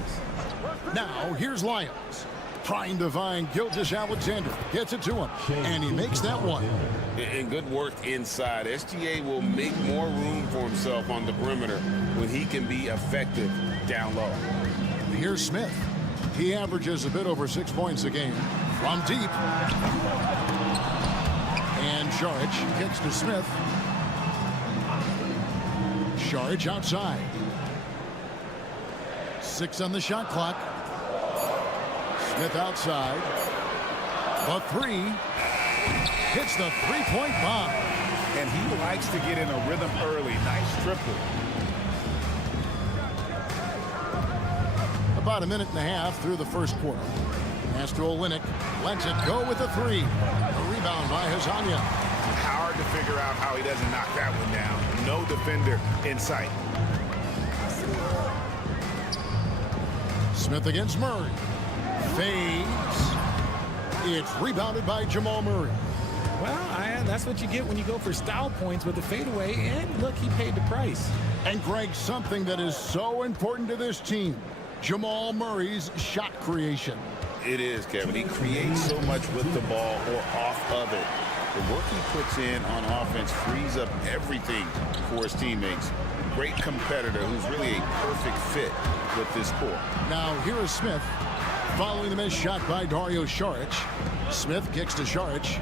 Now, here's Lyles. Trying to find Gilgeous Alexander. Gets it to him. And he makes that one. And good work inside. SGA will make more room for himself on the perimeter when he can be effective down low. Here's Smith. He averages a bit over 6 points a game. From deep. And Šarić kicks to Smith. Šarić outside. 6 on the shot clock. Smith outside. The 3. Hits the three-point bomb. And he likes to get in a rhythm early. Nice triple. About a minute and a half through the first quarter. Pass to Olynyk. Lets it go with the 3. A rebound by Hezonja. Hard to figure out how he doesn't knock that one down. No defender in sight. Smith against Murray. Fades. It's rebounded by Jamal Murray. Well, that's what you get when you go for style points with the fadeaway. And look, he paid the price. And Greg, something that is so important to this team. Jamal Murray's shot creation. It is, Kevin. He creates so much with the ball or off of it. The work he puts in on offense frees up everything for his teammates. Great competitor who's really a perfect fit with this core. Now here is Smith following the missed shot by Dario Šarić. Smith kicks to Šarić.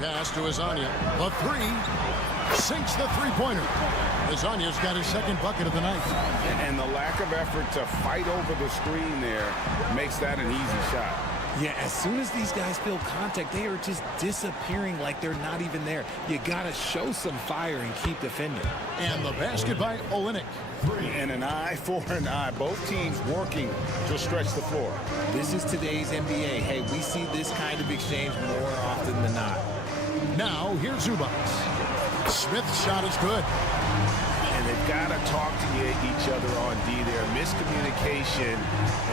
Pass to Hezonja. The 3 sinks the three-pointer. Hezonja's got his second bucket of the night. And the lack of effort to fight over the screen there makes that an easy shot. Yeah, as soon as these guys feel contact, they are just disappearing like they're not even there. You got to show some fire and keep defending. And the basket by Olynyk. And an eye for an eye. Both teams working to stretch the floor. This is today's NBA. Hey, we see this kind of exchange more often than not. Now, here's Zubac. Smith's shot is good. And they've got to talk to each other on D there. Miscommunication,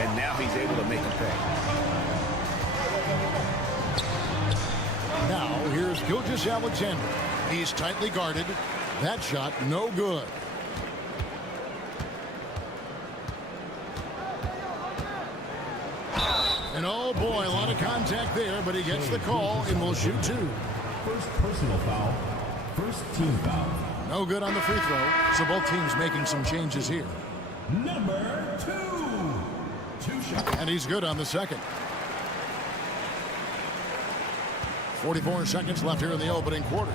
and now he's able to make a pay. Now, here's Gilgeous Alexander. He's tightly guarded. That shot, no good. And oh boy, a lot of contact there, but he gets the call and will shoot 2. First personal foul. First team foul. No good on the free throw, so both teams making some changes here. Number 2. 2 shots. And he's good on the second. 44 seconds left here in the opening quarter.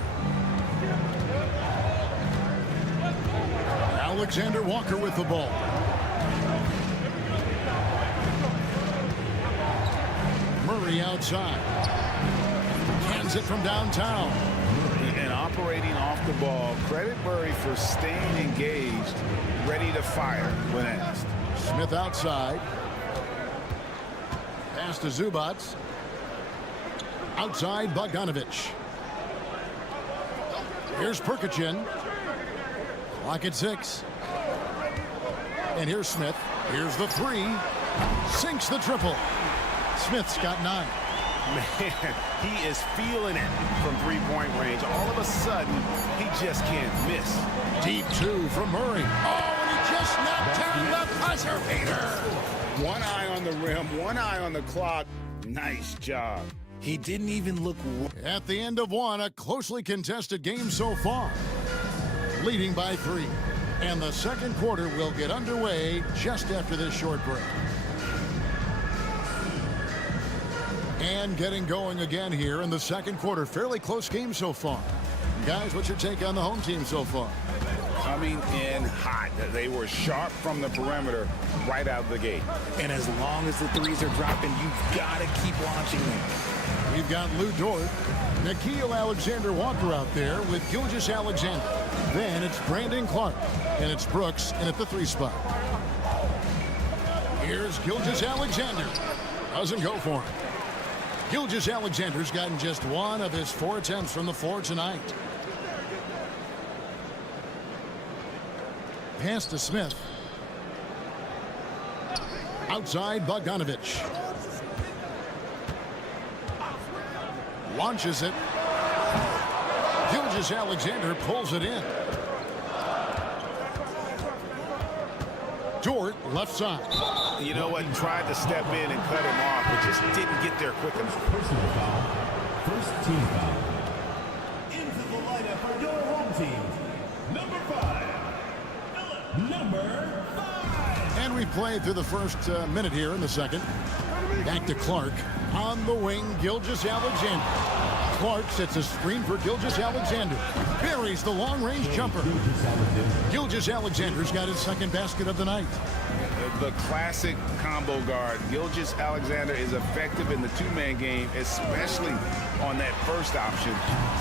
Alexander Walker with the ball. Murray outside. Hands it from downtown. And operating off the ball, credit Murray for staying engaged, ready to fire when asked. Smith outside. Pass to Zubac. Outside Bogdanović. Here's Perkichin. Clock at 6. And here's Smith. Here's the 3. Sinks the triple. Smith's got 9. Man, he is feeling it from three-point range. All of a sudden, he just can't miss. Deep 2 from Murray. Oh, and he just knocked down the buzzer beater. One eye on the rim, one eye on the clock. Nice job. He didn't even look. At the end of one, a closely contested game so far. Leading by 3. And the second quarter will get underway just after this short break. And getting going again here in the second quarter. Fairly close game so far. Guys, what's your take on the home team so far? Coming in hot. They were sharp from the perimeter right out of the gate. And as long as the threes are dropping, you've got to keep launching them. We've got Lou Dort, Nickeil Alexander-Walker out there with Gilgeous Alexander. Then it's Brandon Clark, and it's Brooks in at the 3 spot. Here's Gilgeous Alexander. Doesn't go for him. Gilgeous Alexander's gotten just 1 of his 4 attempts from the floor tonight. Pass to Smith. Outside Bogdanović. Launches it. Gilgeous Alexander pulls it in. Dort, left side. You know what? Tried to step in and cut him off, but just didn't get there quick enough. Personal foul. First team foul. Into the lineup for your home team. Number 5. Number 5. And we played through the first minute here in the second. Back to Clark. On the wing, Gilgeous-Alexander. Clark sets a screen for Gilgeous-Alexander. Buries the long-range jumper. Gilgeous-Alexander's got his second basket of the night. The classic combo guard. Gilgeous-Alexander is effective in the two-man game, especially on that first option,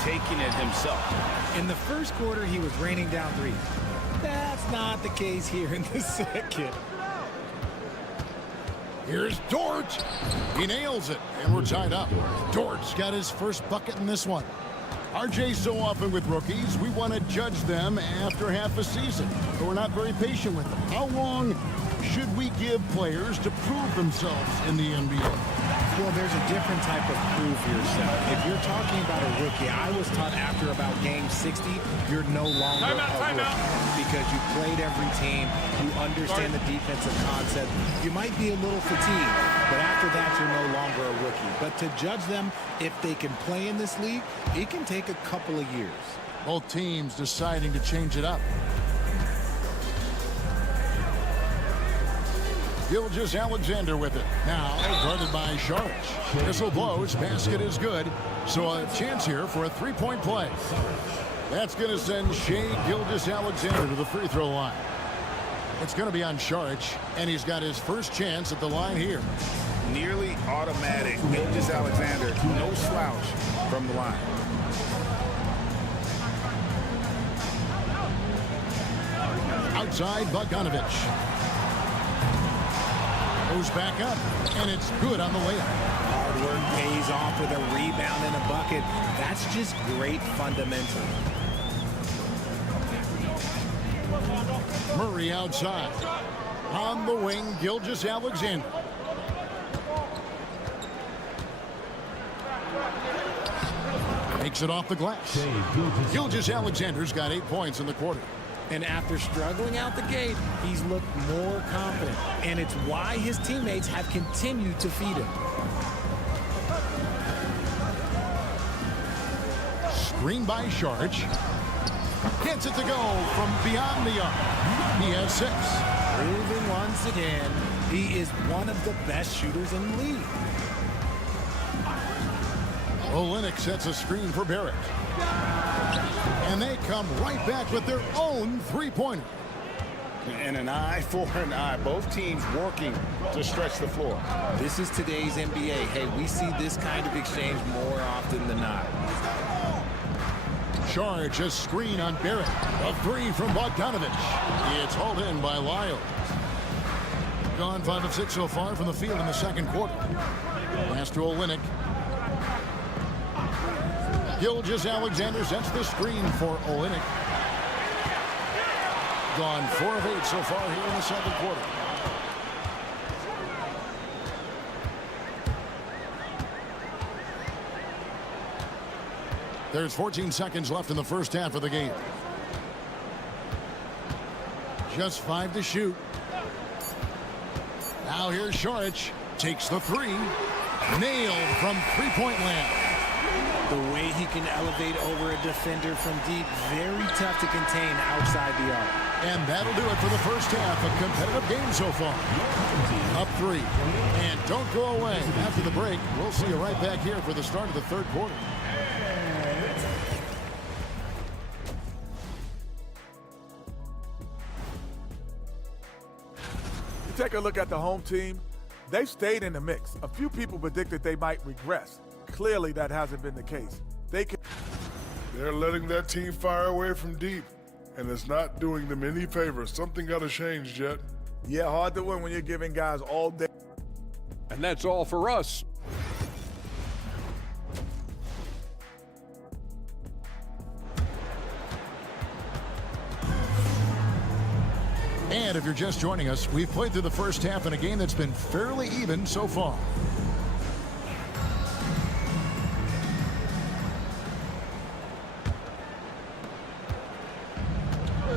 taking it himself. In the first quarter, he was raining down threes. That's not the case here in the second. Here's Dort. He nails it, and we're tied up. Dort's got his first bucket in this one. RJ, so often with rookies, we want to judge them after half a season, but we're not very patient with them. How long should we give players to prove themselves in the NBA? Well, there's a different type of prove yourself. If you're talking about a rookie, I was taught after about game 60, you're no longer a rookie because you played every team, you understand the defensive concept. You might be a little fatigued, but after that, you're no longer a rookie. But to judge them, if they can play in this league, it can take a couple of years. Both teams deciding to change it up. Gilgeous-Alexander with it. Now guarded by Sharch. Whistle blows. Basket is good. So a chance here for a three-point play. That's going to send Shai Gilgeous-Alexander to the free throw line. It's going to be on Sharch, and he's got his first chance at the line here. Nearly automatic. Gilgeous-Alexander, no slouch from the line. Outside, Bogdanovich. Goes back up, and it's good on the layup. Hard work pays off with a rebound and a bucket. That's just great fundamental. Murray outside. On the wing, Gilgeous-Alexander. Makes it off the glass. Gilgeous-Alexander's got 8 points in the quarter. And after struggling out the gate, he's looked more confident. And it's why his teammates have continued to feed him. Screen by Sharch. Gets it to go from beyond the arc. He has 6. Proving once again, he is one of the best shooters in the league. Olynyk sets a screen for Barrett. And they come right back with their own three-pointer. And an eye for an eye. Both teams working to stretch the floor. This is today's NBA. Hey, we see this kind of exchange more often than not. Charge a screen on Barrett. A 3 from Bogdanovich. It's hauled in by Lyle. Gone 5 of 6 so far from the field in the second quarter. Pass to Olynyk. Gilgeous-Alexander sets the screen for Olynyk. Gone 4 of 8 so far here in the second quarter. There's 14 seconds left in the first half of the game. Just 5 to shoot. Now here's Sharch. Takes the 3. Nailed from three-point land. The way he can elevate over a defender from deep, very tough to contain outside the arc. And that'll do it for the first half. A competitive game so far. Up 3. And don't go away. After the break, we'll see you right back here for the start of the third quarter. Take a look at the home team. They've stayed in the mix. A few people predicted they might regress. Clearly, that hasn't been the case. They're letting that team fire away from deep, and it's not doing them any favors. Something got to change, Jet. Yeah, hard to win when you're giving guys all day. And that's all for us. And if you're just joining us, we've played through the first half in a game that's been fairly even so far.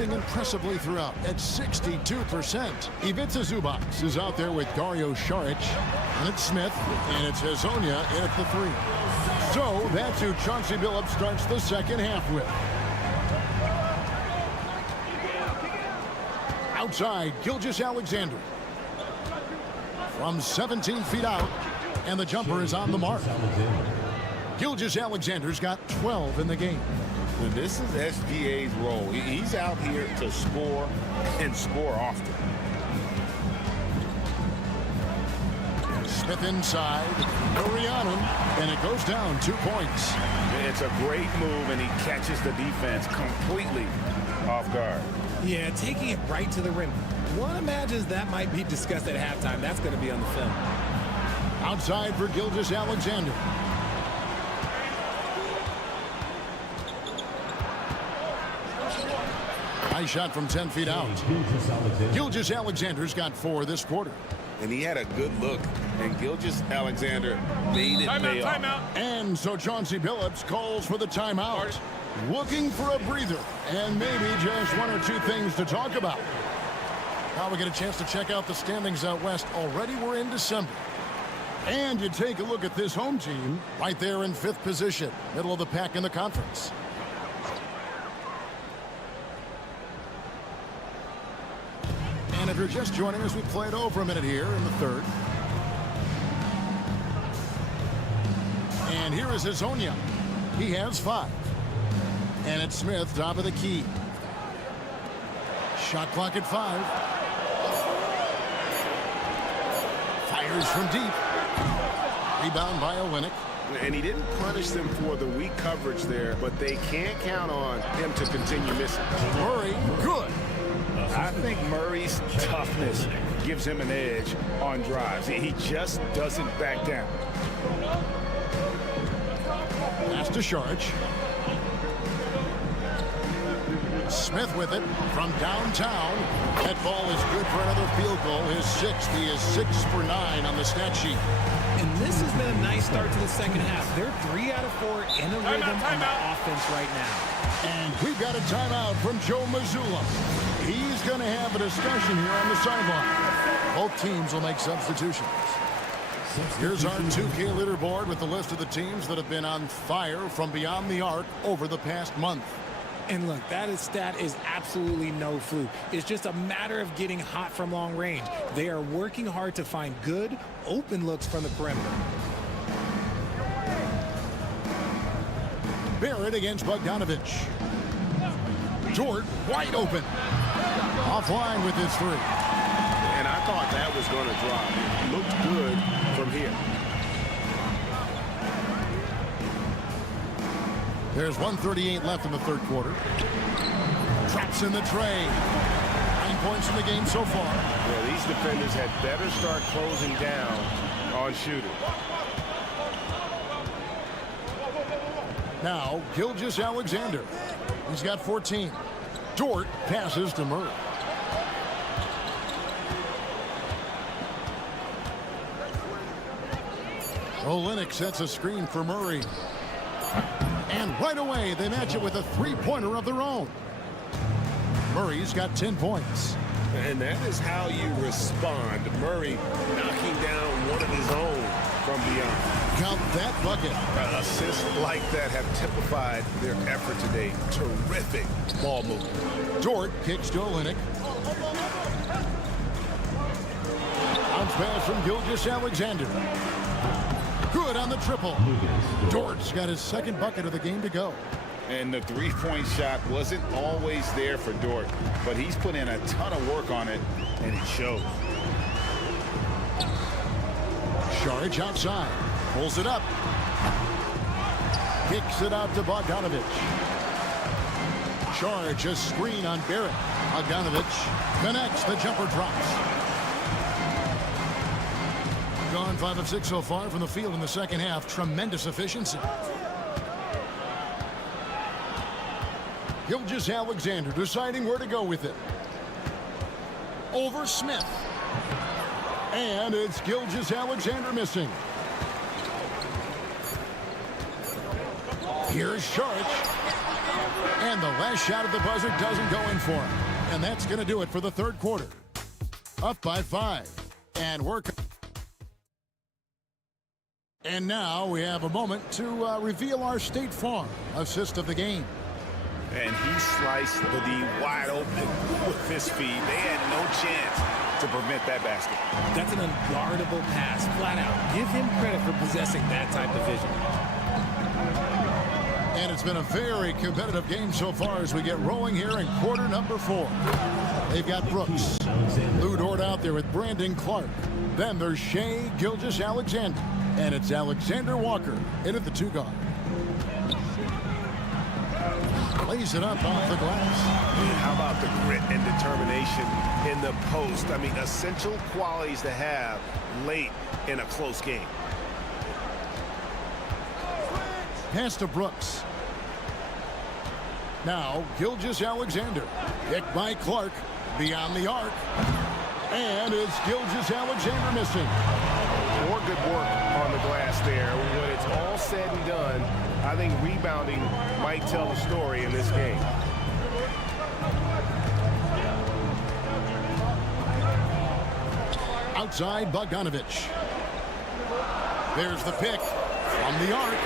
shooting impressively throughout at 62%. Ivica Zubac is out there with Dario Saric. And it's Smith, and it's Hezonja in at the 3. So that's who Chauncey Billups starts the second half with. Outside, Gilgeous-Alexander. From 17 feet out, and the jumper is on the mark. Gilgeous-Alexander's got 12 in the game. And this is SGA's role. He's out here to score and score often. Smith inside, Oriana, and it goes down 2 points. It's a great move, and he catches the defense completely off guard. Yeah, taking it right to the rim. One imagines that might be discussed at halftime. That's going to be on the film. Outside for Gilgeous-Alexander. Nice shot from 10 feet out. Gilgeous-Alexander's got 4 this quarter. And he had a good look, and Gilgeous-Alexander made it pay off. Timeout. And so Chauncey Billups calls for the timeout. Looking for a breather, and maybe just 1 or 2 things to talk about. Now we get a chance to check out the standings out west. Already we're in December. And you take a look at this home team right there in 5th position, middle of the pack in the conference. And if you're just joining us, we played over a minute here in the 3rd. And here is Hezonja. He has 5. And it's Smith, top of the key. Shot clock at 5. Fires from deep. Rebound by Olynyk. And he didn't punish them for the weak coverage there, but they can't count on him to continue missing. Murray, good. I think Murray's toughness gives him an edge on drives. He just doesn't back down. Pass to Saric. Smith with it from downtown. That ball is good for another field goal. His 6th. He is 6 for 9 on the stat sheet. And this has been a nice start to the second half. They're 3 out of 4 in a rhythm on the offense right now. And we've got a timeout from Joe Mazzulla. He's going to have a discussion here on the sideline. Both teams will make substitutions. Here's our 2K leaderboard with the list of the teams that have been on fire from beyond the arc over the past month. And look, that stat is absolutely no fluke. It's just a matter of getting hot from long range. They are working hard to find good, open looks from the perimeter. Barrett against Bogdanovich. Dort wide open. Offline with his 3. And I thought that was going to drop. It looked good from here. There's 1:38 left in the 3rd quarter. Traps in the tray. 9 points in the game so far. Yeah, these defenders had better start closing down on shooting. Now, Gilgeous-Alexander. He's got 14. Dort passes to Murray. Olynyk sets a screen for Murray. And right away, they match it with a 3-pointer of their own. Murray's got 10 points. And that is how you respond. Murray knocking down one of his own from beyond. Count that bucket. Assists like that have typified their effort today. Terrific ball movement. Dort kicks to Olynyk. Bounce pass from Gilgeous-Alexander. Good on the triple. Dort's got his 2nd bucket of the game to go. And the 3-point shot wasn't always there for Dort, but he's put in a ton of work on it, and it shows. Saric outside. Pulls it up. Kicks it out to Bogdanovich. Saric a screen on Barrett. Bogdanovich connects. The jumper drops. Gone 5 of 6 so far from the field in the second half. Tremendous efficiency. Gilgeous-Alexander deciding where to go with it. Over Smith. And it's Gilgeous-Alexander missing. Here's Saric. And the last shot at the buzzer doesn't go in for him. And that's going to do it for the third quarter. Up by 5. And And now we have a moment to reveal our State Farm assist of the game. And he sliced the D wide open with his feet. They had no chance to prevent that basket. That's an unguardable pass, flat out. Give him credit for possessing that type of vision. And it's been a very competitive game so far as we get rolling here in quarter number 4. They've got Brooks. Lou Dort out there with Brandon Clark. Then there's Shea Gilgeous-Alexander. And it's Alexander Walker in at the 2 guard. Lays it up off the glass. How about the grit and determination in the post? I mean, essential qualities to have late in a close game. Pass to Brooks. Now, Gilgeous-Alexander. Picked by Clark. Beyond the arc. And it's Gilgeous-Alexander missing. More good work on the glass there. When it's all said and done, I think rebounding might tell the story in this game. Outside Bogdanovich. There's the pick from the arc.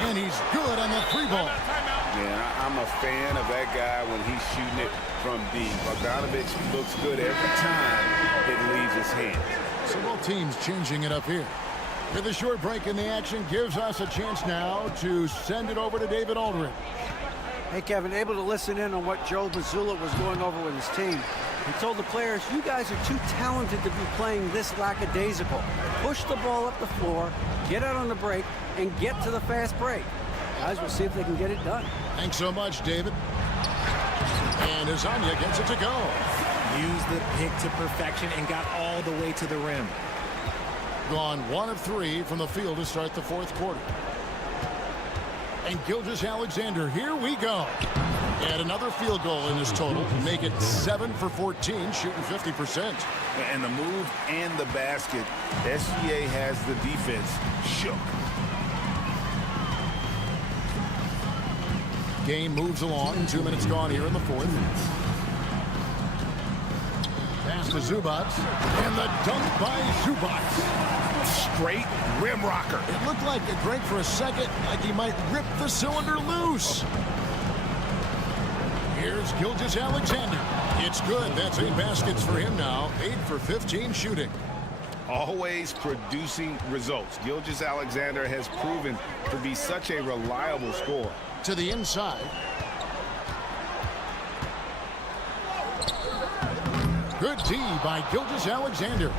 And he's good on the 3-ball. Yeah, I'm a fan of that guy when he's shooting it from deep. Bogdanovich looks good every time it leaves his hands. So both teams changing it up here. With a short break in the action gives us a chance now to send it over to David Aldridge. Hey, Kevin, able to listen in on what Joe Mazzulla was going over with his team. He told the players, you guys are too talented to be playing this lackadaisical. Push the ball up the floor, get out on the break, and get to the fast break. Guys, we'll see if they can get it done. Thanks so much, David. And Azania gets it to go. Used the pick to perfection and got all the way to the rim. Gone 1 of 3 from the field to start the 4th quarter. And Gilgeous-Alexander, here we go. And another field goal in this total. Make it 7 for 14, shooting 50%. And the move and the basket, SGA has the defense shook. Game moves along. 2 minutes gone here in the 4th. Pass to Zubac. And the dunk by Zubac. Straight rim rocker. It looked like a break for a second, like he might rip the cylinder loose. Here's Gilgeous-Alexander. It's good. That's 8 baskets for him now. 8 for 15 shooting. Always producing results. Gilgeous-Alexander has proven to be such a reliable scorer. To the inside. Good D by Gilgeous-Alexander.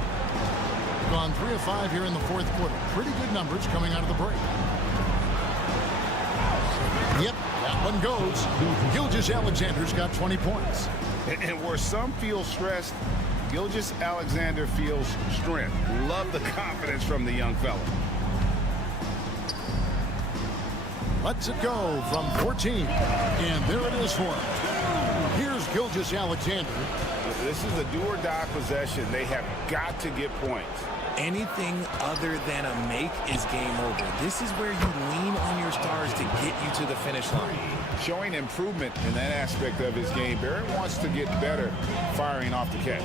Gone 3 of 5 here in the 4th quarter. Pretty good numbers coming out of the break. Yep, that one goes. Gilgeous-Alexander's got 20 points. And where some feel stressed, Gilgeous-Alexander feels strength. Love the confidence from the young fella. Lets it go from 14. And there it is for him. Here's Gilgeous-Alexander. This is a do-or-die possession. They have got to get points. Anything other than a make is game over. This is where you lean on your stars to get you to the finish line. Showing improvement in that aspect of his game. Barrett wants to get better firing off the catch.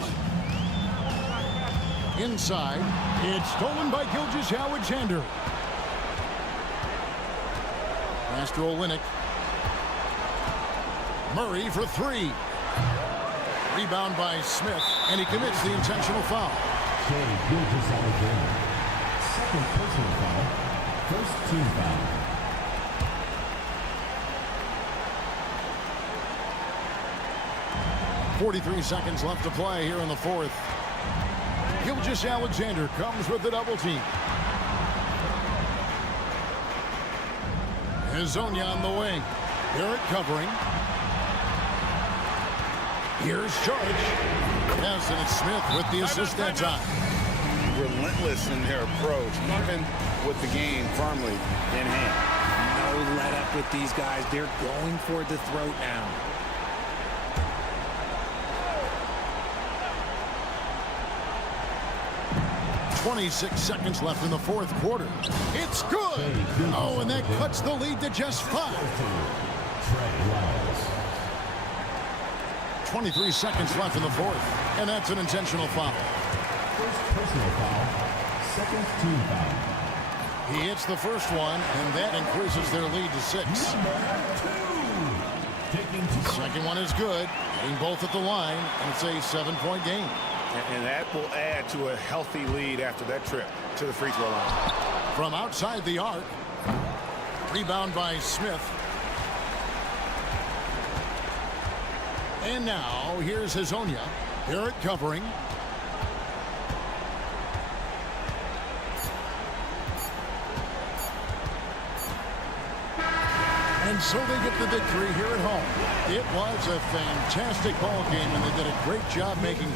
Inside, it's stolen by Gilgeous-Alexander. Pass to Olynyk. Murray for 3. Rebound by Smith, and he commits the intentional foul. Gilgeous-Alexander. Second personal foul. First team foul. .43 seconds left to play here in the 4th. Gilgeous-Alexander comes with the double team. Hazonia on the wing. Barrett covering. Here's Charge. Yes, and it's Smith with the assist that time. Relentless in their approach, even with the game firmly in hand. No let up with these guys. They're going for the throat now. .26 seconds left in the 4th quarter. It's good. Oh, and that cuts the lead to just 5. 23 seconds left in the fourth, and that's an intentional foul. First personal foul, second team foul. He hits the first one, and that increases their lead to 6. Second one is good, hitting both at the line, and it's a 7-point game. And that will add to a healthy lead after that trip to the free throw line. From outside the arc, rebound by Smith. And now, here's Hazonia. Barrett covering. And so they get the victory here at home. It was a fantastic ball game, and they did a great job making.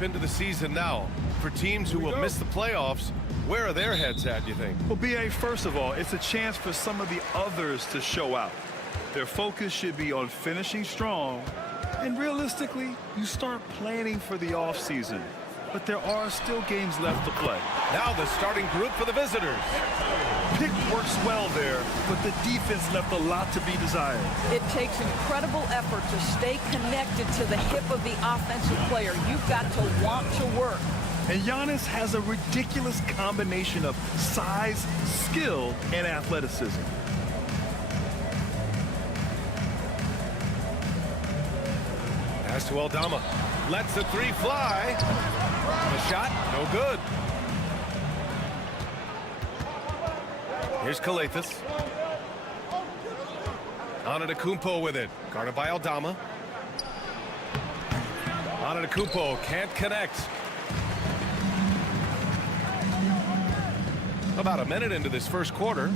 Into the season now. For teams who will miss the playoffs, where are their heads at, you think? Well, B.A., first of all, it's a chance for some of the others to show out. Their focus should be on finishing strong, and realistically, you start planning for the offseason. But there are still games left to play. Now the starting group for the visitors. Pick works well there, but the defense left a lot to be desired. It takes incredible effort to stay connected to the hip of the offensive player. You've got to want to work. And Giannis has a ridiculous combination of size, skill, and athleticism. Pass to Aldama. Lets the three fly. The shot, no good. Here's Kalathis. Antetokounmpo with it. Guarded by Aldama. Antetokounmpo can't connect. About a minute into this first quarter.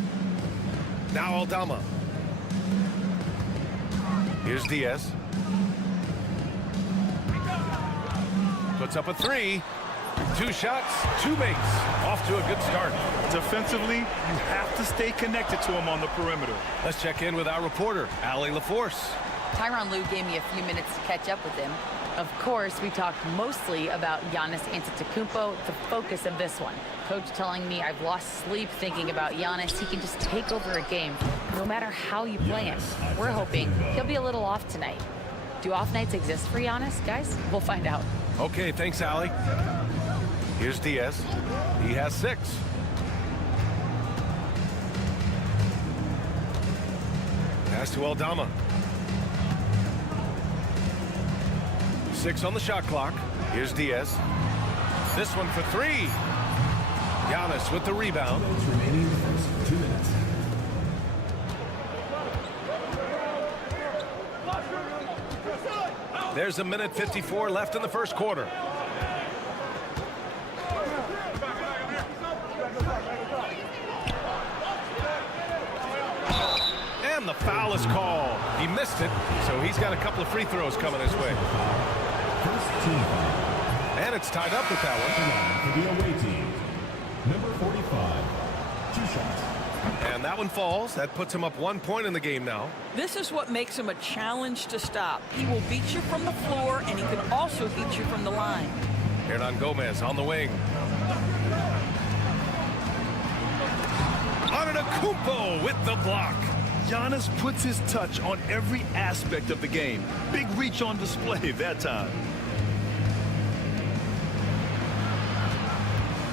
Now Aldama. Here's Diaz. Puts up a three. 2 shots, 2 makes. Off to a good start. Defensively, you have to stay connected to him on the perimeter. Let's check in with our reporter, Allie LaForce. Tyronn Lue gave me a few minutes to catch up with him. Of course, we talked mostly about Giannis Antetokounmpo, the focus of this one. Coach telling me I've lost sleep thinking about Giannis. He can just take over a game, no matter how you play him. We're hoping he'll be a little off tonight. Do off nights exist for Giannis, guys? We'll find out. Okay, thanks, Allie. Here's Diaz. He has 6. Pass to Aldama. 6 on the shot clock. Here's Diaz. This one for 3. Giannis with the rebound. Remaining in the first 2 minutes. There's a minute 54 left in the first quarter. foul is called. He missed it, so he's got a couple of free throws coming his way. First team foul. And it's tied up with that one. For the away team, number 45, 2 shots. And that one falls. That puts him up 1 point in the game now. This is what makes him a challenge to stop. He will beat you from the floor, and he can also beat you from the line. Hernan Gomez on the wing. Antetokounmpo with the block. Giannis puts his touch on every aspect of the game. Big reach on display that time.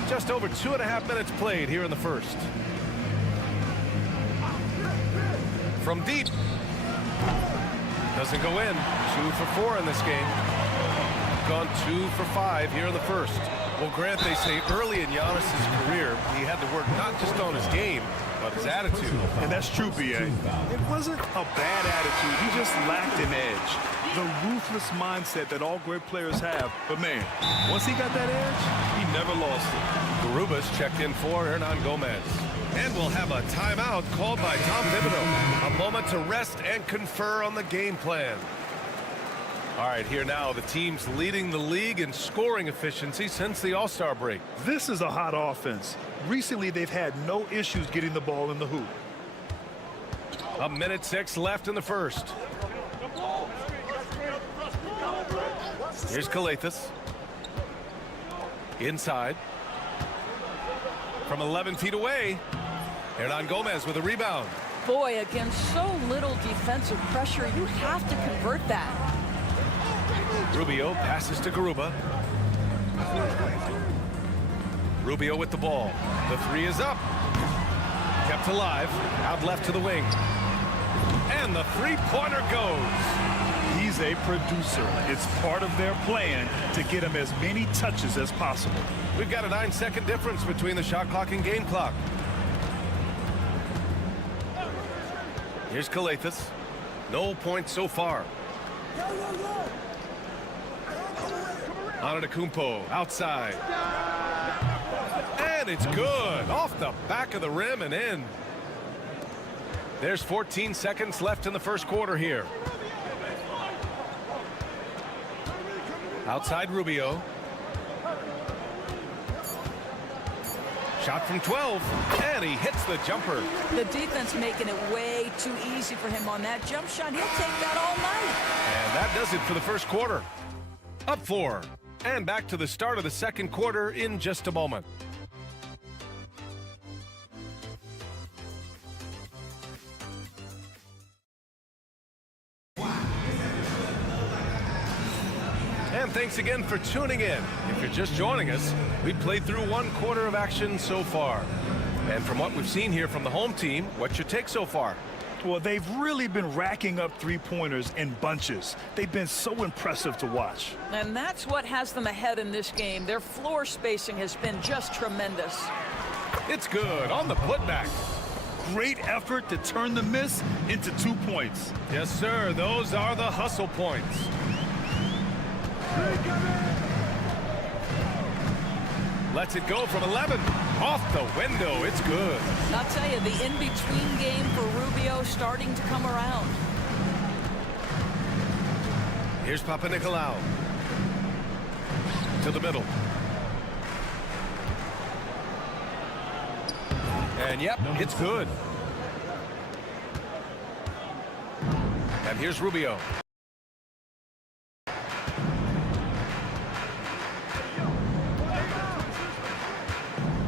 Just over 2.5 minutes played here in the first. From deep. Doesn't go in. 2 for 4 in this game. Gone 2 for 5 here in the first. Well, Grant, they say early in Giannis's career, he had to work not just on his game, but his attitude. And that's true, B.A. It wasn't a bad attitude. He just lacked an edge. The ruthless mindset that all great players have. But, man, once he got that edge, he never lost it. Garubas checked in for Hernan Gomez. And we'll have a timeout called by Tom Thibodeau. A moment to rest and confer on the game plan. All right, here now, the team's leading the league in scoring efficiency since the All-Star break. This is a hot offense. Recently, they've had no issues getting the ball in the hoop. 1:06 left in the first. Here's Calathes. Inside. From 11 feet away. Hernan Gomez with a rebound. Boy, against so little defensive pressure, you have to convert that. Rubio passes to Garuba. Rubio with the ball. The 3 is up. Kept alive. Out left to the wing. And the 3-pointer goes. He's a producer. It's part of their plan to get him as many touches as possible. We've got a 9-second difference between the shot clock and game clock. Here's Calathes. No points so far. Antetokounmpo outside. And it's good. Off the back of the rim and in. There's 14 seconds left in the first quarter here. Outside Rubio. Shot from 12. And he hits the jumper. The defense making it way too easy for him on that jump shot. He'll take that all night. And that does it for the first quarter. Up 4. And back to the start of the second quarter in just a moment. And thanks again for tuning in. If you're just joining us, we played through 1 quarter of action so far. And from what we've seen here from the home team, what's your take so far? Well, they've really been racking up 3-pointers in bunches. They've been so impressive to watch. And that's what has them ahead in this game. Their floor spacing has been just tremendous. It's good on the putback. Great effort to turn the miss into 2 points. Yes, sir. Those are the hustle points. Lets it go from 11. Off the window. It's good. I'll tell you, the in-between game for Rubio starting to come around. Here's Papanikolaou. To the middle. And yep, it's good. And here's Rubio.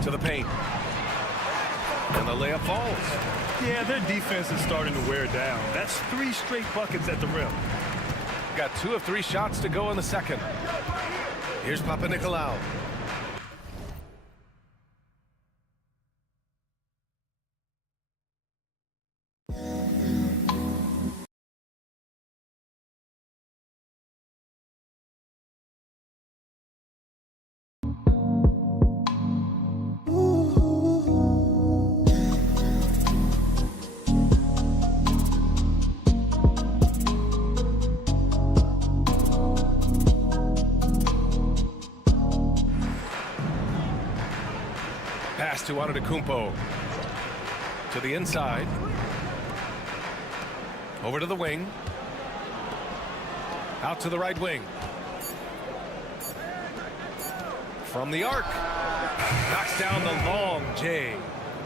To the paint. And the layup falls. Yeah, their defense is starting to wear down. That's 3 straight buckets at the rim. Got 2 of 3 shots to go in the second. Here's Papanikolaou. Pass to Antetokounmpo. To the inside. Over to the wing. Out to the right wing. From the arc. Knocks down the long J.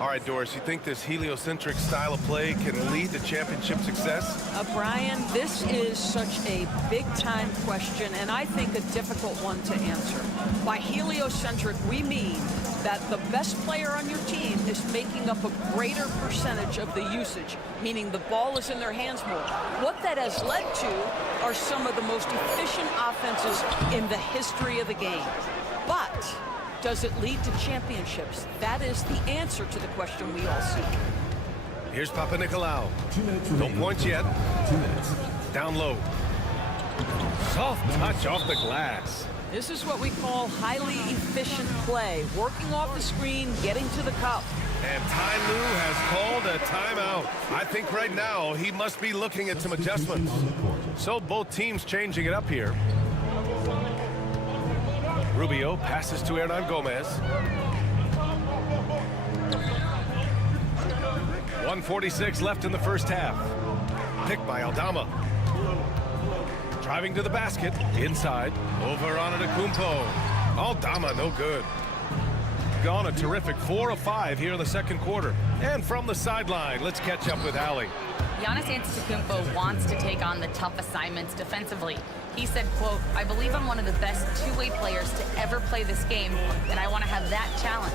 All right, Doris, you think this heliocentric style of play can lead to championship success? Brian, this is such a big-time question, and I think a difficult one to answer. By heliocentric, we mean that the best player on your team is making up a greater percentage of the usage, meaning the ball is in their hands more. What that has led to are some of the most efficient offenses in the history of the game. But does it lead to championships? That is the answer to the question we all seek. Here's Papa Nicolau. 2 minutes No remaining. points yet. 2 minutes. Down low. Soft touch off the glass. This is what we call highly efficient play. Working off the screen, getting to the cup. And Ty Lue has called a timeout. I think right now he must be looking at some adjustments. So both teams changing it up here. Rubio passes to Hernan Gomez. 1:46 left in the first half. Picked by Aldama. Driving to the basket. Inside. Over on Antetokounmpo. Aldama no good. Gone a terrific 4 of 5 here in the second quarter. And from the sideline, let's catch up with Allie. Giannis Antetokounmpo wants to take on the tough assignments defensively. He said, quote, "I believe I'm one of the best two-way players to ever play this game, and I want to have that challenge,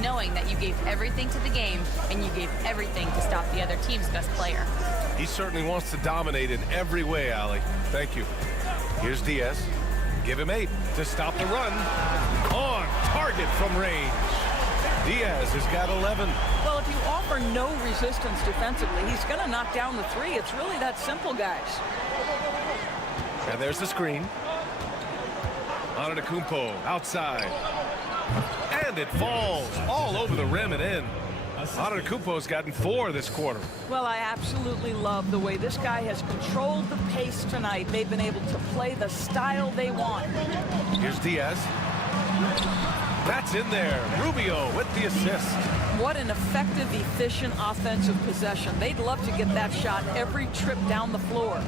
knowing that you gave everything to the game and you gave everything to stop the other team's best player." He certainly wants to dominate in every way, Allie. Thank you. Here's Diaz. Give him 8 to stop the run. On target from range. Diaz has got 11. Well, if you offer no resistance defensively, he's going to knock down the 3. It's really that simple, guys. And there's the screen. Antetokounmpo outside. And it falls all over the rim and in. Antetokounmpo's gotten 4 this quarter. Well, I absolutely love the way this guy has controlled the pace tonight. They've been able to play the style they want. Here's Diaz. That's in there. Rubio with the assist. What an effective, efficient offensive possession. They'd love to get that shot every trip down the floor.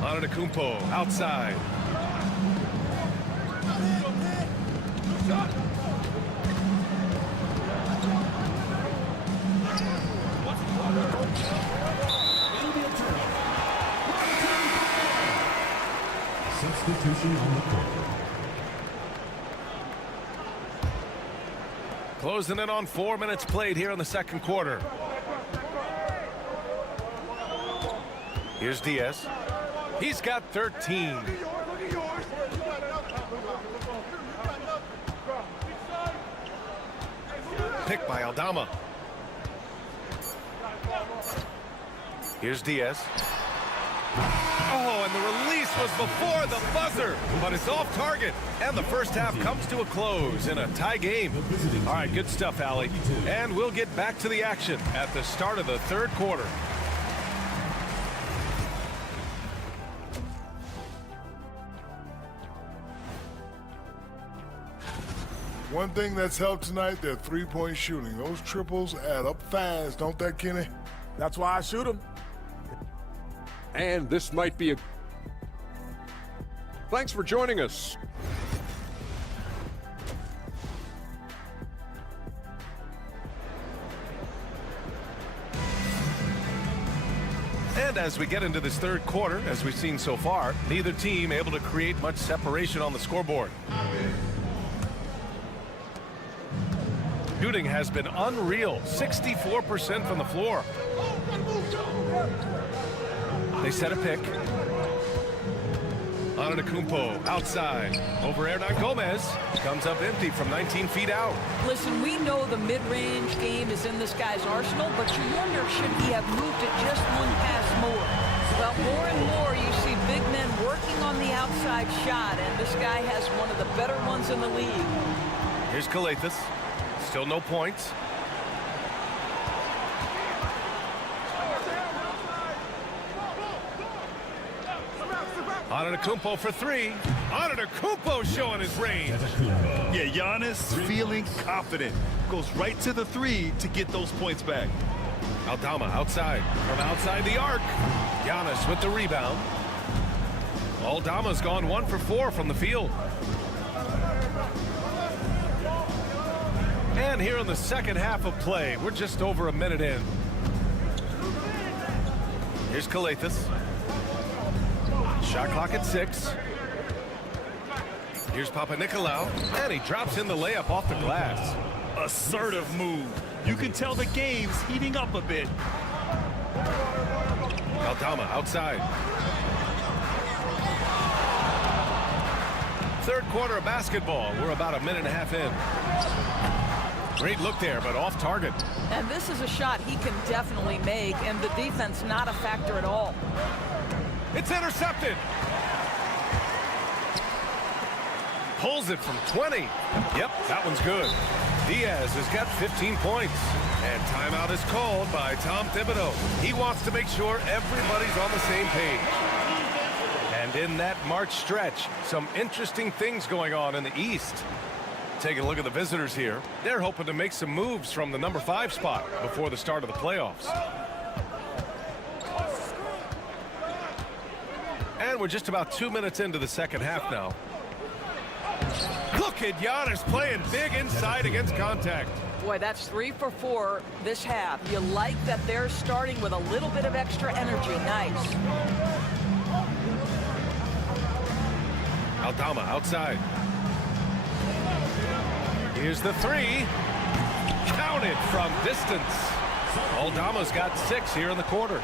Antetokounmpo outside. Substitution on the court. Closing in on 4 minutes played here in the second quarter. Here's Diaz. He's got 13. Picked by Aldama. Here's Diaz. Oh, and the release was before the buzzer, but it's off target. And the first half comes to a close in a tie game. All right, good stuff, Allie. And we'll get back to the action at the start of the third quarter. One thing that's helped tonight, their three-point shooting. Those triples add up fast, don't they, Kenny? That's why I shoot them. And this might be a... Thanks for joining us. And as we get into this third quarter, as we've seen so far, neither team able to create much separation on the scoreboard. Shooting has been unreal, 64% from the floor. They set a pick. Antetokounmpo outside. Over Hernan Gomez. Comes up empty from 19 feet out. Listen, we know the mid-range game is in this guy's arsenal, but you wonder, should he have moved it just one pass more? Well, more and more you see big men working on the outside shot, and this guy has one of the better ones in the league. Here's Calathis. Still no points. Antetokounmpo for 3. Antetokounmpo showing his range. Yeah, Giannis feeling confident. Goes right to the 3 to get those points back. Aldama outside. From outside the arc. Giannis with the rebound. Aldama's gone 1 for 4 from the field. And here in the second half of play, we're just over a minute in. Here's Kalathis. Shot clock at 6. Here's Papanikolaou, and he drops in the layup off the glass. Assertive move. You can tell the game's heating up a bit. Aldama outside. Third quarter of basketball. We're about a minute and a half in. Great look there, but off target. And this is a shot he can definitely make, and the defense not a factor at all. It's intercepted. Pulls it from 20. Yep, that one's good. Diaz has got 15 points. And timeout is called by Tom Thibodeau. He wants to make sure everybody's on the same page. And in that March stretch, some interesting things going on in the East. Take a look at the visitors here. They're hoping to make some moves from the number 5 spot before the start of the playoffs. And we're just about 2 minutes into the second half now. Look at Giannis playing big inside against contact. Boy, that's 3 for 4 this half. You like that they're starting with a little bit of extra energy. Nice. Aldama outside. Here's the 3. Counted from distance. Aldama's got 6 here in the quarter.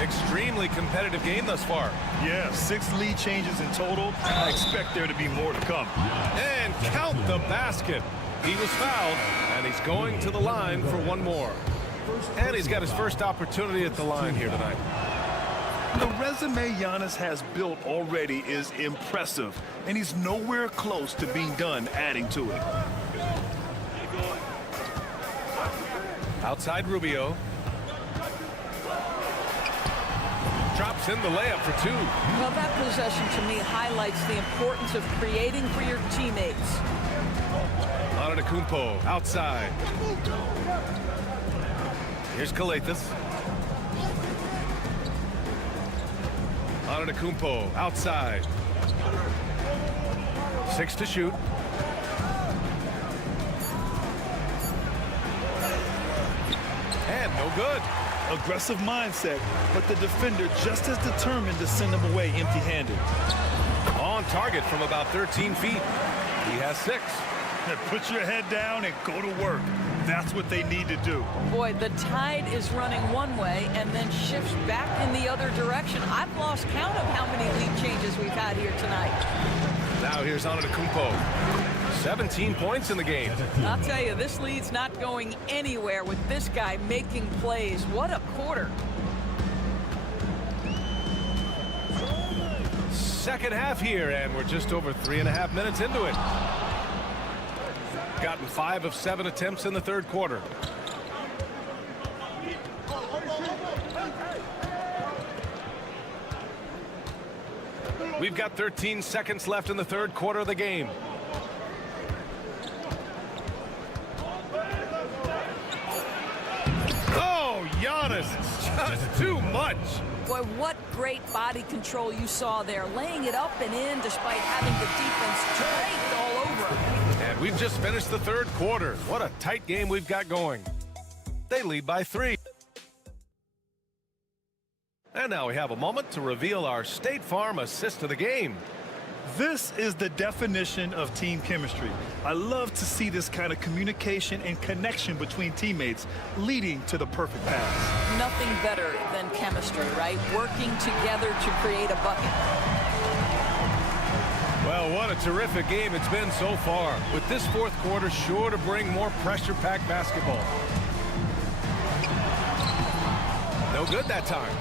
Extremely competitive game thus far. Yeah, 6 lead changes in total. I expect there to be more to come. And count the basket. He was fouled, and he's going to the line for one more. And he's got his first opportunity at the line here tonight. The resume Giannis has built already is impressive, and he's nowhere close to being done adding to it. Outside Rubio. Drops in the layup for 2. Well, that possession to me highlights the importance of creating for your teammates. Antetokounmpo outside. Here's Kalathis. Antetokounmpo outside. 6 to shoot. And no good. Aggressive mindset, but the defender just as determined to send him away empty-handed. On target from about 13 feet. He has 6. Put your head down and go to work. That's what they need to do. Boy, the tide is running one way and then shifts back in the other direction. I've lost count of how many lead changes we've had here tonight. Now here's Antetokounmpo. 17 points in the game. I'll tell you, this lead's not going anywhere with this guy making plays. What a quarter. Second half here, and we're just over 3.5 minutes into it. Gotten 5 of 7 attempts in the third quarter. We've got 13 seconds left in the third quarter of the game. Oh, Giannis, just too much. Boy, what great body control you saw there, laying it up and in despite having the defense draped all over him. And we've just finished the third quarter. What a tight game we've got going. They lead by 3. And now we have a moment to reveal our State Farm assist of the game. This is the definition of team chemistry. I love to see this kind of communication and connection between teammates leading to the perfect pass. Nothing better than chemistry, right? Working together to create a bucket. Well, what a terrific game it's been so far. With this fourth quarter sure to bring more pressure-packed basketball. No good that time.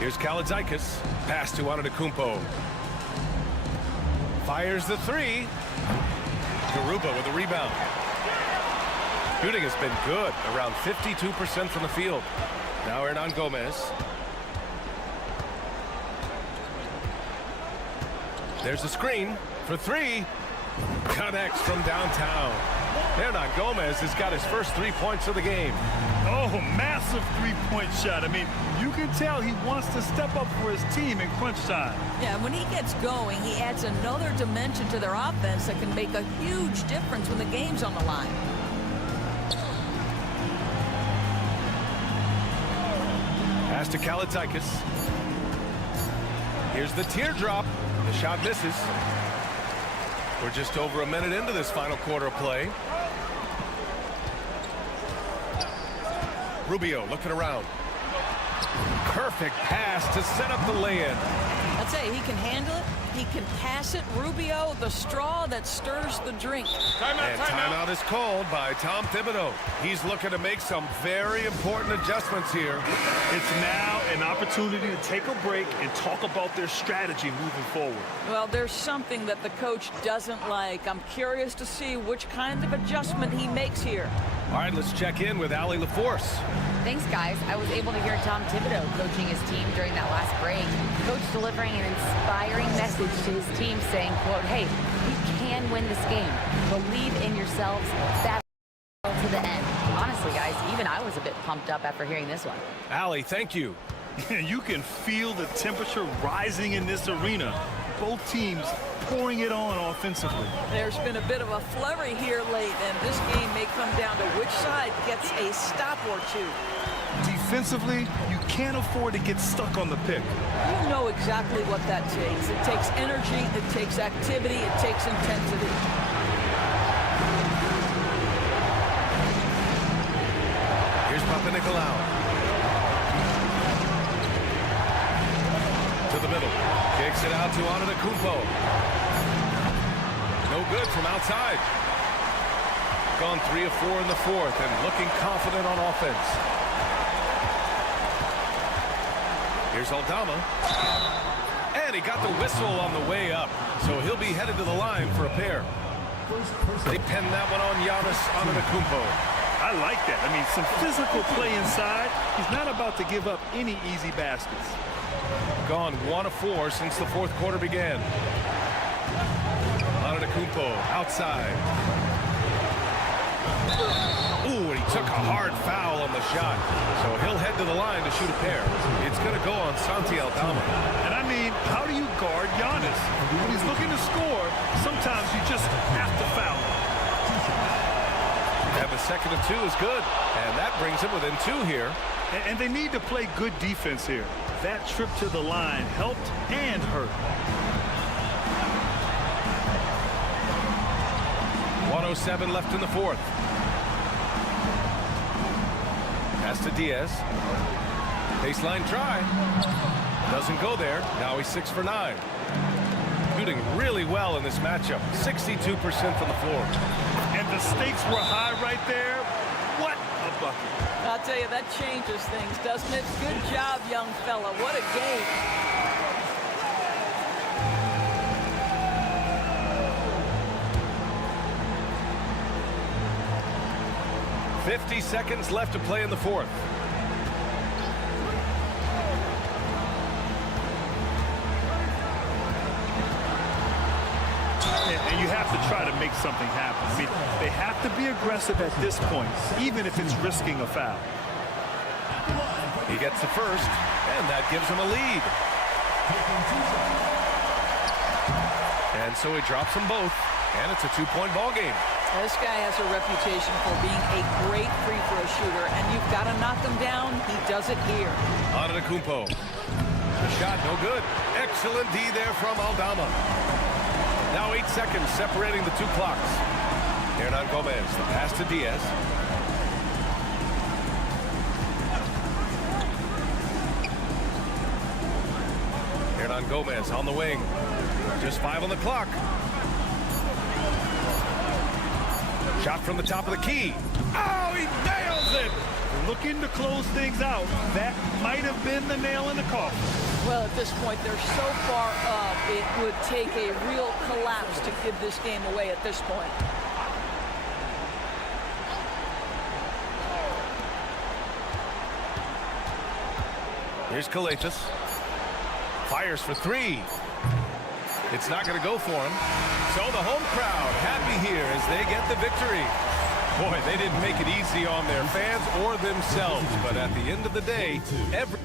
Here's Kalaitzakis. Pass to Antetokounmpo. Fires the 3. Garuba with a rebound. Shooting has been good, around 52% from the field. Now Hernan Gomez. There's a screen for 3. Connects from downtown. Hernan Gomez has got his first 3 points of the game. Oh, massive three-point shot. I mean, you can tell he wants to step up for his team in crunch time. Yeah, when he gets going, he adds another dimension to their offense that can make a huge difference when the game's on the line. Pass to Kalitakis. Here's the teardrop. The shot misses. We're just over a minute into this final quarter of play. Rubio looking around. Perfect pass to set up the lay-in. I'd say he can handle it. He can pass it. Rubio, the straw that stirs the drink. Timeout is called by Tom Thibodeau. He's looking to make some very important adjustments here. It's now an opportunity to take a break and talk about their strategy moving forward. Well, there's something that the coach doesn't like. I'm curious to see which kind of adjustment he makes here. All right, let's check in with Allie LaForce. Thanks, guys. I was able to hear Tom Thibodeau coaching his team during that last break. Coach delivering an inspiring message to his team saying, quote, hey, you can win this game. Believe in yourselves. Battle to the end. Honestly, guys, even I was a bit pumped up after hearing this one. Allie, thank you. You can feel the temperature rising in this arena. Both teams pouring it on offensively. There's been a bit of a flurry here late, and this game may come down to which side gets a stop or two. Defensively, you can't afford to get stuck on the pick. You know exactly what that takes. It takes energy, it takes activity, it takes intensity. Here's Papanikolaou. To the middle. Kicks it out to Antetokounmpo. No good from outside. Gone 3 of 4 in the fourth and looking confident on offense. Here's Aldama. And he got the whistle on the way up. So he'll be headed to the line for a pair. They pinned that one on Giannis Antetokounmpo. I like that. I mean, some physical play inside. He's not about to give up any easy baskets. Gone 1 of 4 since the fourth quarter began. Antetokounmpo outside. Ooh, and he took a hard foul on the shot. So he'll head to the line to shoot a pair. It's going to go on Santi Aldama. And I mean, how do you guard Giannis? When he's looking to score, sometimes you just have to foul him. And the second of 2 is good. And that brings him within 2 here. And they need to play good defense here. That trip to the line helped and hurt. 1:07 left in the fourth. Pass to Diaz. Baseline try. Doesn't go there. Now he's 6 for 9. Shooting really well in this matchup. 62% from the floor. And the stakes were high right there. What a bucket. I'll tell you, that changes things, doesn't it? Good job, young fella. What a game. .50 seconds left to play in the fourth. And you have to try to make something happen. I mean, they have to be aggressive at this point, even if it's risking a foul. He gets the first, and that gives him a lead. And so he drops them both, and it's a 2-point ball game. This guy has a reputation for being a great free throw shooter, and you've got to knock him down. He does it here. Antetokounmpo. The shot no good. Excellent D there from Aldama. Now 8 seconds separating the 2 clocks. Hernan Gomez, the pass to Diaz. Hernan Gomez on the wing. Just 5 on the clock. Shot from the top of the key. Oh, he nails it! Looking to close things out. That might have been the nail in the coffin. Well, at this point, they're so far up, it would take a real collapse to give this game away at this point. Here's Calathes. Fires for 3. It's not going to go for him. So the home crowd happy here as they get the victory. Boy, they didn't make it easy on their fans or themselves, but at the end of the day, every...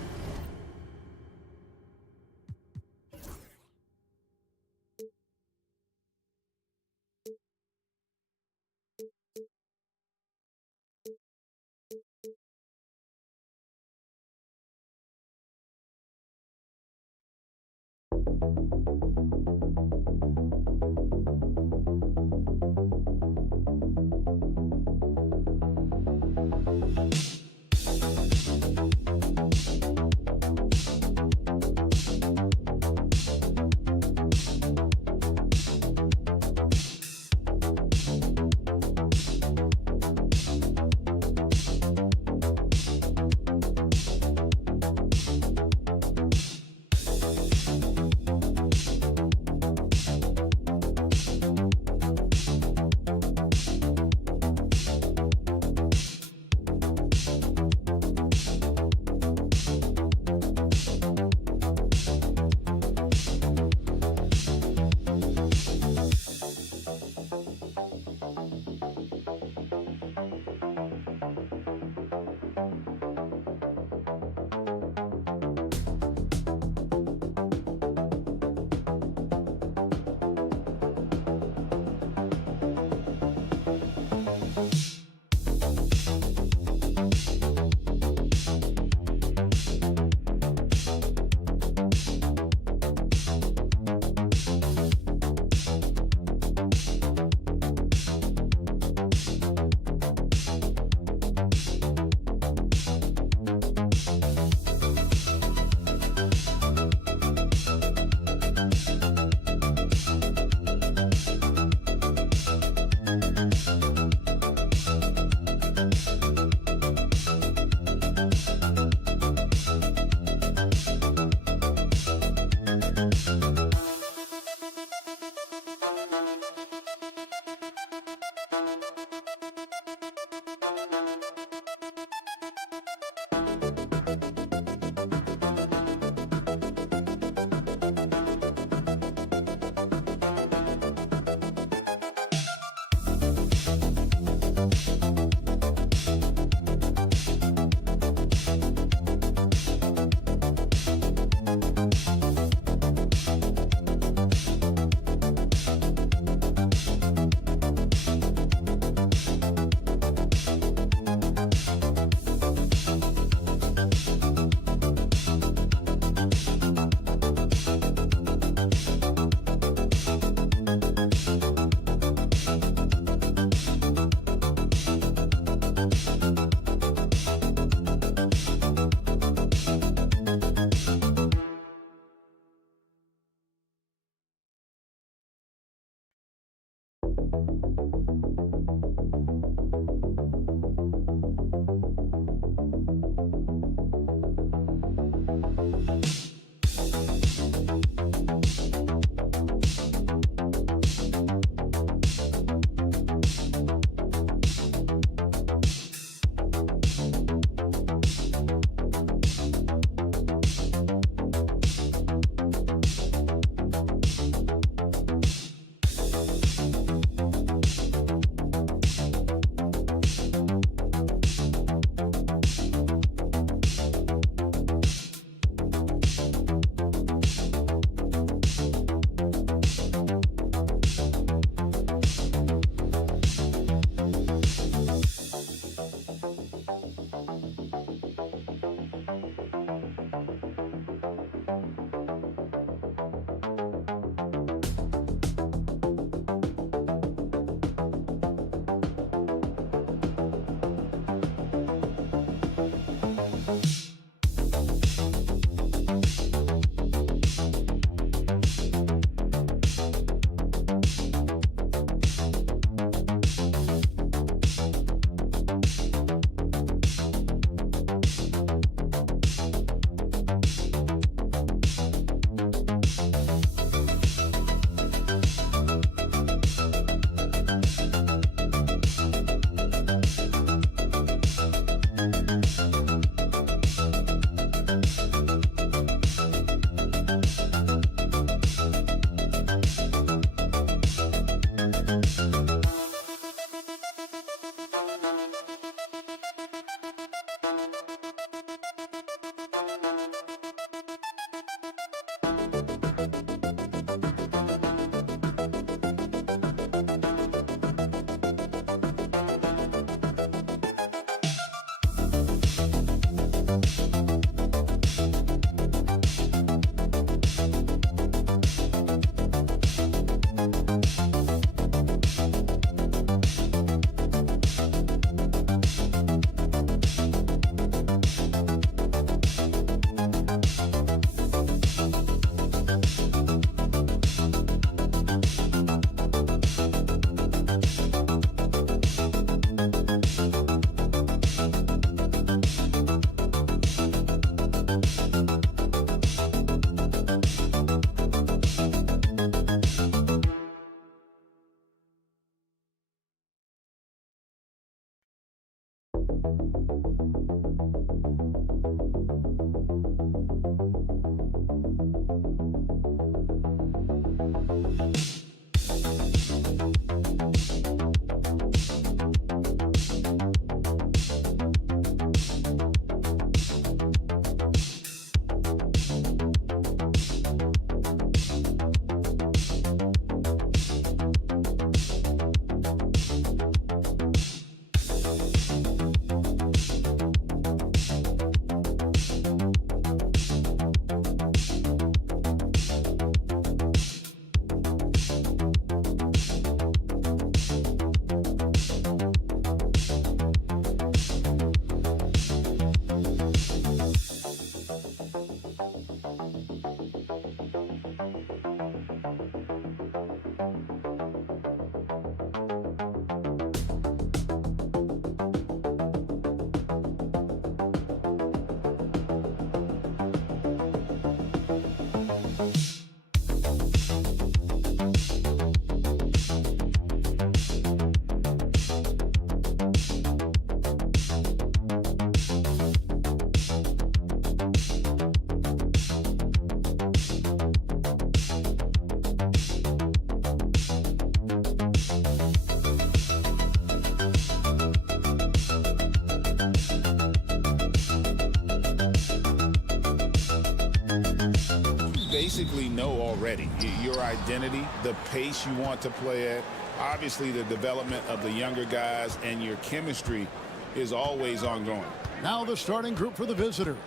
Basically know already your identity, the pace you want to play at, obviously the development of the younger guys, and your chemistry is always ongoing. Now the starting group for the visitors.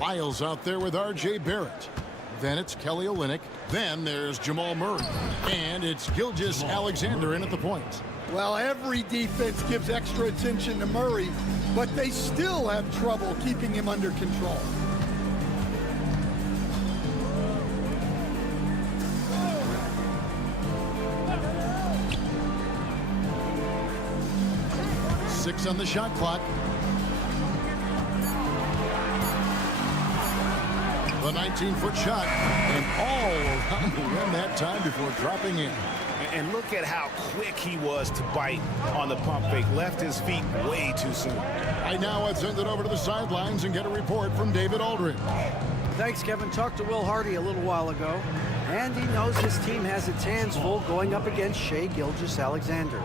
Lyles out there with R.J. Barrett. Then it's Kelly Olynyk. Then there's Jamal Murray. And it's Gilgeous-Alexander in at the point. Well, every defense gives extra attention to Murray, but they still have trouble keeping him under control. Six on the shot clock. The 19-foot shot, and all around the rim that time before dropping in. And look at how quick he was to bite on the pump fake. Left his feet way too soon. Right now, let's send it over to the sidelines and get a report from David Aldridge. Thanks, Kevin. Talked to Will Hardy a little while ago, and he knows his team has its hands full going up against Shai Gilgeous-Alexander.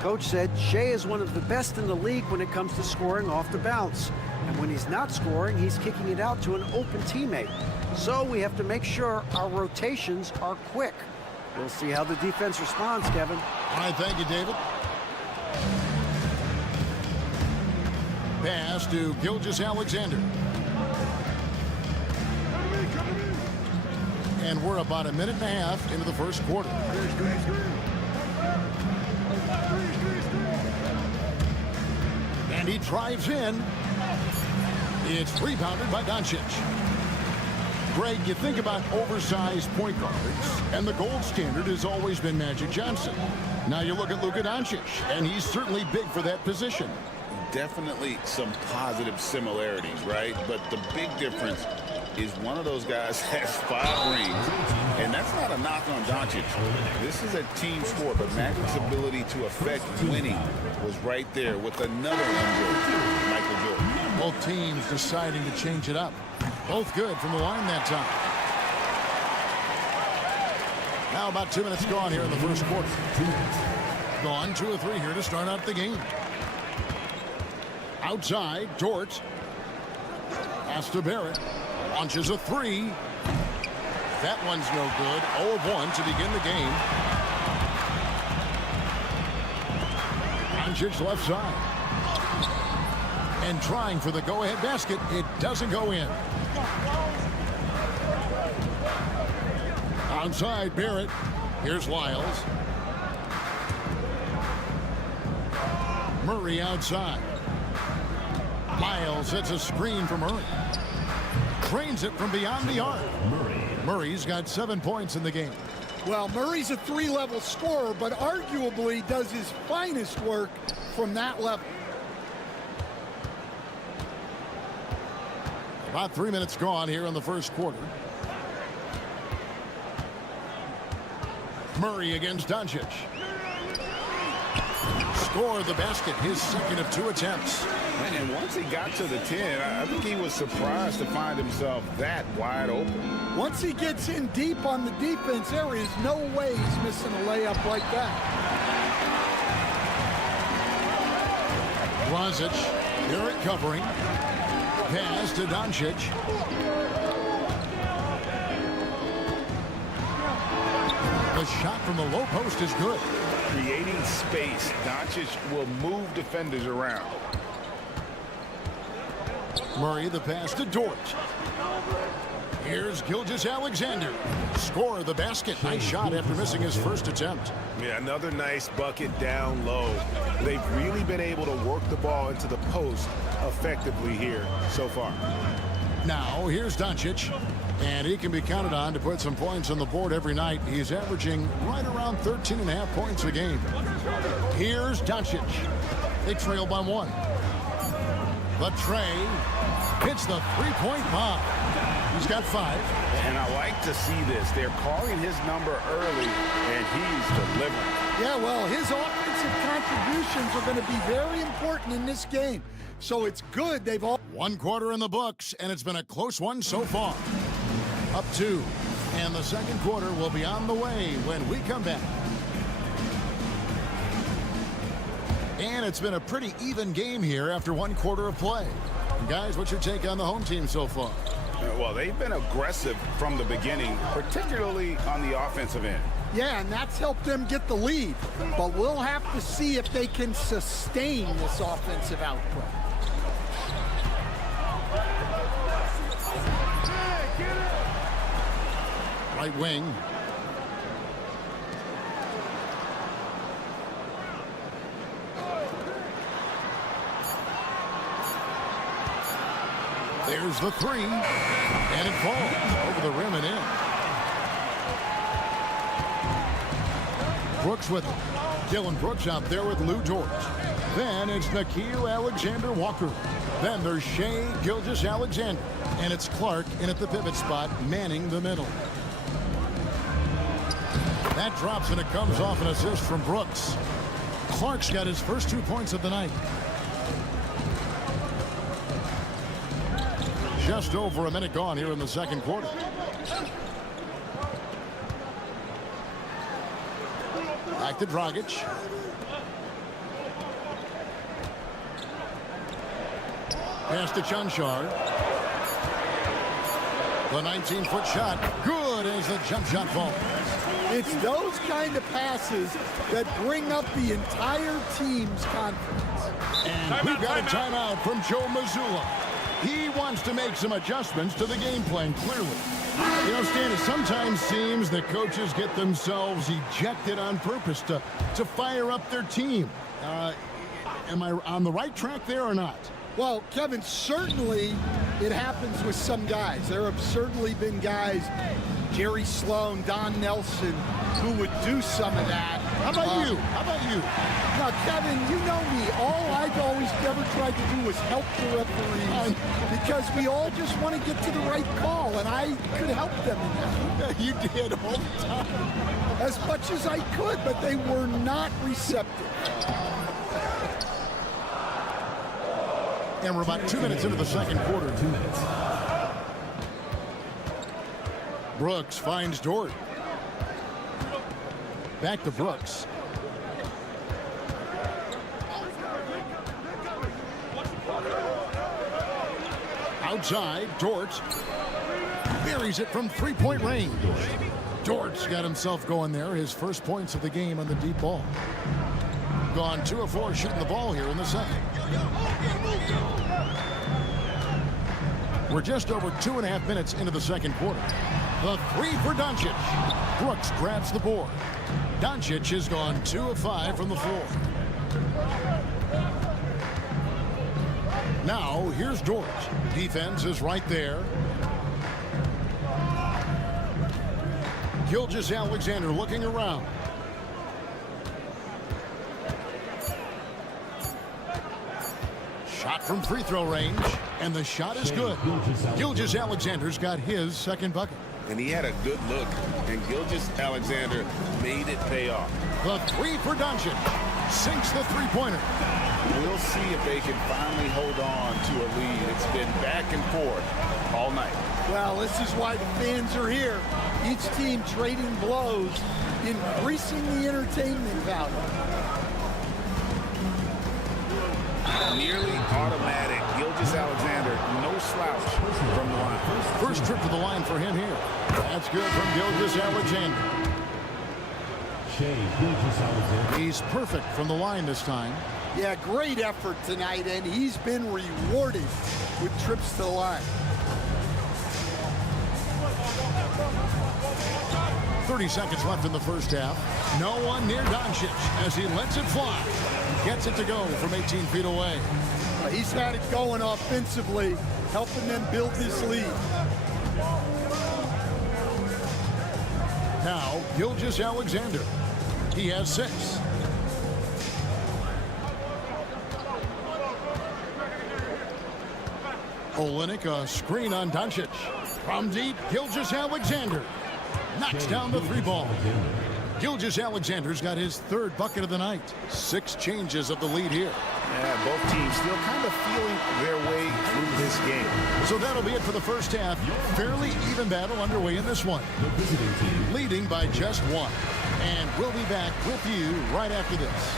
Coach said Shai is one of the best in the league when it comes to scoring off the bounce. And when he's not scoring, he's kicking it out to an open teammate. So we have to make sure our rotations are quick. We'll see how the defense responds, Kevin. All right, thank you, David. Pass to Gilgeous-Alexander. And we're about a minute and a half into the first quarter. And he drives in. It's rebounded by Doncic. Greg, you think about oversized point guards, and the gold standard has always been Magic Johnson. Now you look at Luka Doncic, and he's certainly big for that position. Definitely some positive similarities, right? But the big difference is one of those guys has 5 rings, and that's not a knock on Doncic. This is a team sport, but Magic's ability to affect winning was right there with another MJ, Michael Jordan. Both teams deciding to change it up. Both good from the line that time. Now about 2 minutes gone here in the first quarter. Gone 2 of 3 here to start out the game. Outside, Dort. Pass to Barrett. Launches a 3. That one's no good. 0 of 1 to begin the game. Doncic left side. And trying for the go-ahead basket. It doesn't go in. Outside, Barrett. Here's Lyles. Murray outside. Lyles hits a screen for Murray. Cranes it from beyond the arc. Murray's got 7 points in the game. Well, Murray's a 3-level scorer, but arguably does his finest work from that level. About 3 minutes gone here in the first quarter. Murray against Doncic. Scored the basket, his second of 2 attempts. And once he got to the 10, I think he was surprised to find himself that wide open. Once he gets in deep on the defense, there is no way he's missing a layup like that. Dragic, Garrett covering. Pass to Doncic. The shot from the low post is good. Creating space, Doncic will move defenders around. Murray, the pass to Dort. Here's Gilgeous-Alexander. Score the basket. Nice shot after missing his first attempt. Yeah, another nice bucket down low. They've really been able to work the ball into the post effectively here so far. Now, here's Doncic. And he can be counted on to put some points on the board every night. He's averaging right around 13.5 points a game. Here's Doncic. They trail by 1. The Trey hits the three-point bomb. He's got 5. And I like to see this. They're calling his number early, and he's delivering. Yeah, well, his offensive contributions are going to be very important in this game. So it's good they've all... 1 quarter in the books, and it's been a close one so far. Up 2. And the second quarter will be on the way when we come back. And it's been a pretty even game here after 1 quarter of play. Guys, what's your take on the home team so far? Well, they've been aggressive from the beginning, particularly on the offensive end. Yeah, and that's helped them get the lead. But we'll have to see if they can sustain this offensive output. Right wing. There's the 3. And it falls over the rim and in. Brooks with it. Dylan Brooks out there with Lou Dort. Then it's Nickeil Alexander-Walker. Then there's Shai Gilgeous-Alexander. And it's Clark in at the pivot spot, manning the middle. That drops and it comes off an assist from Brooks. Clark's got his first 2 points of the night. Just over a minute gone here in the second quarter. Back to Dragic. Pass to Chanchar. The 19-foot shot. Good as the jump shot falls. It's those kind of passes that bring up the entire team's confidence. And we've got a timeout from Joe Mazzulla. He wants to make some adjustments to the game plan, clearly. You know, Stan, it sometimes seems that coaches get themselves ejected on purpose to fire up their team. Am I on the right track there or not? Well, Kevin, certainly it happens with some guys. There have certainly been guys, Jerry Sloan, Don Nelson, who would do some of that. How about you? How about you? Now, Kevin, you know me. All I've always ever tried to do was help the referees because we all just want to get to the right call, and I could help them in that. You did all the time. As much as I could, but they were not receptive. And we're about 2 minutes into the second quarter. 2 minutes. Brooks finds Dort. Back to Brooks. Outside, Dort buries it from three-point range. Dort's got himself going there. His first points of the game on the deep ball. Gone 2 of 4 shooting the ball here in the second. We're just over 2.5 minutes into the second quarter. The 3 for Doncic. Brooks grabs the board. Doncic has gone 2 of 5 from the floor. Now, here's Dort. Defense is right there. Gilgeous-Alexander looking around. Shot from free throw range, And the shot is good. Gilgeous-Alexander's got his second bucket. And he had a good look, and Gilgeous-Alexander made it pay off. The three for Doncic. Sinks the three-pointer. We'll see if they can finally hold on to a lead. It's been back and forth all night. Well, this is why the fans are here. Each team trading blows, increasing the entertainment value. Nearly automatic. Gilgeous-Alexander, no slouch from the line. First trip to the line for him here. That's good from Gilgeous-Alexander. He's perfect from the line this time. Yeah, great effort tonight, and he's been rewarded with trips to the line. 30 seconds left in the first half. No one near Doncic as he lets it fly. Gets it to go from 18 feet away. He's had it going offensively, helping them build this lead. Now, Gilgeous-Alexander. He has 6. Olynyk, a screen on Doncic. From deep, Gilgeous-Alexander knocks down the three ball. Gilgeous-Alexander's got his third bucket of the night. 6 changes of the lead here. Yeah, both teams still kind of feeling their way through this game. So that'll be it for the first half. Fairly even battle underway in this one. The visiting team leading by just 1. And we'll be back with you right after this.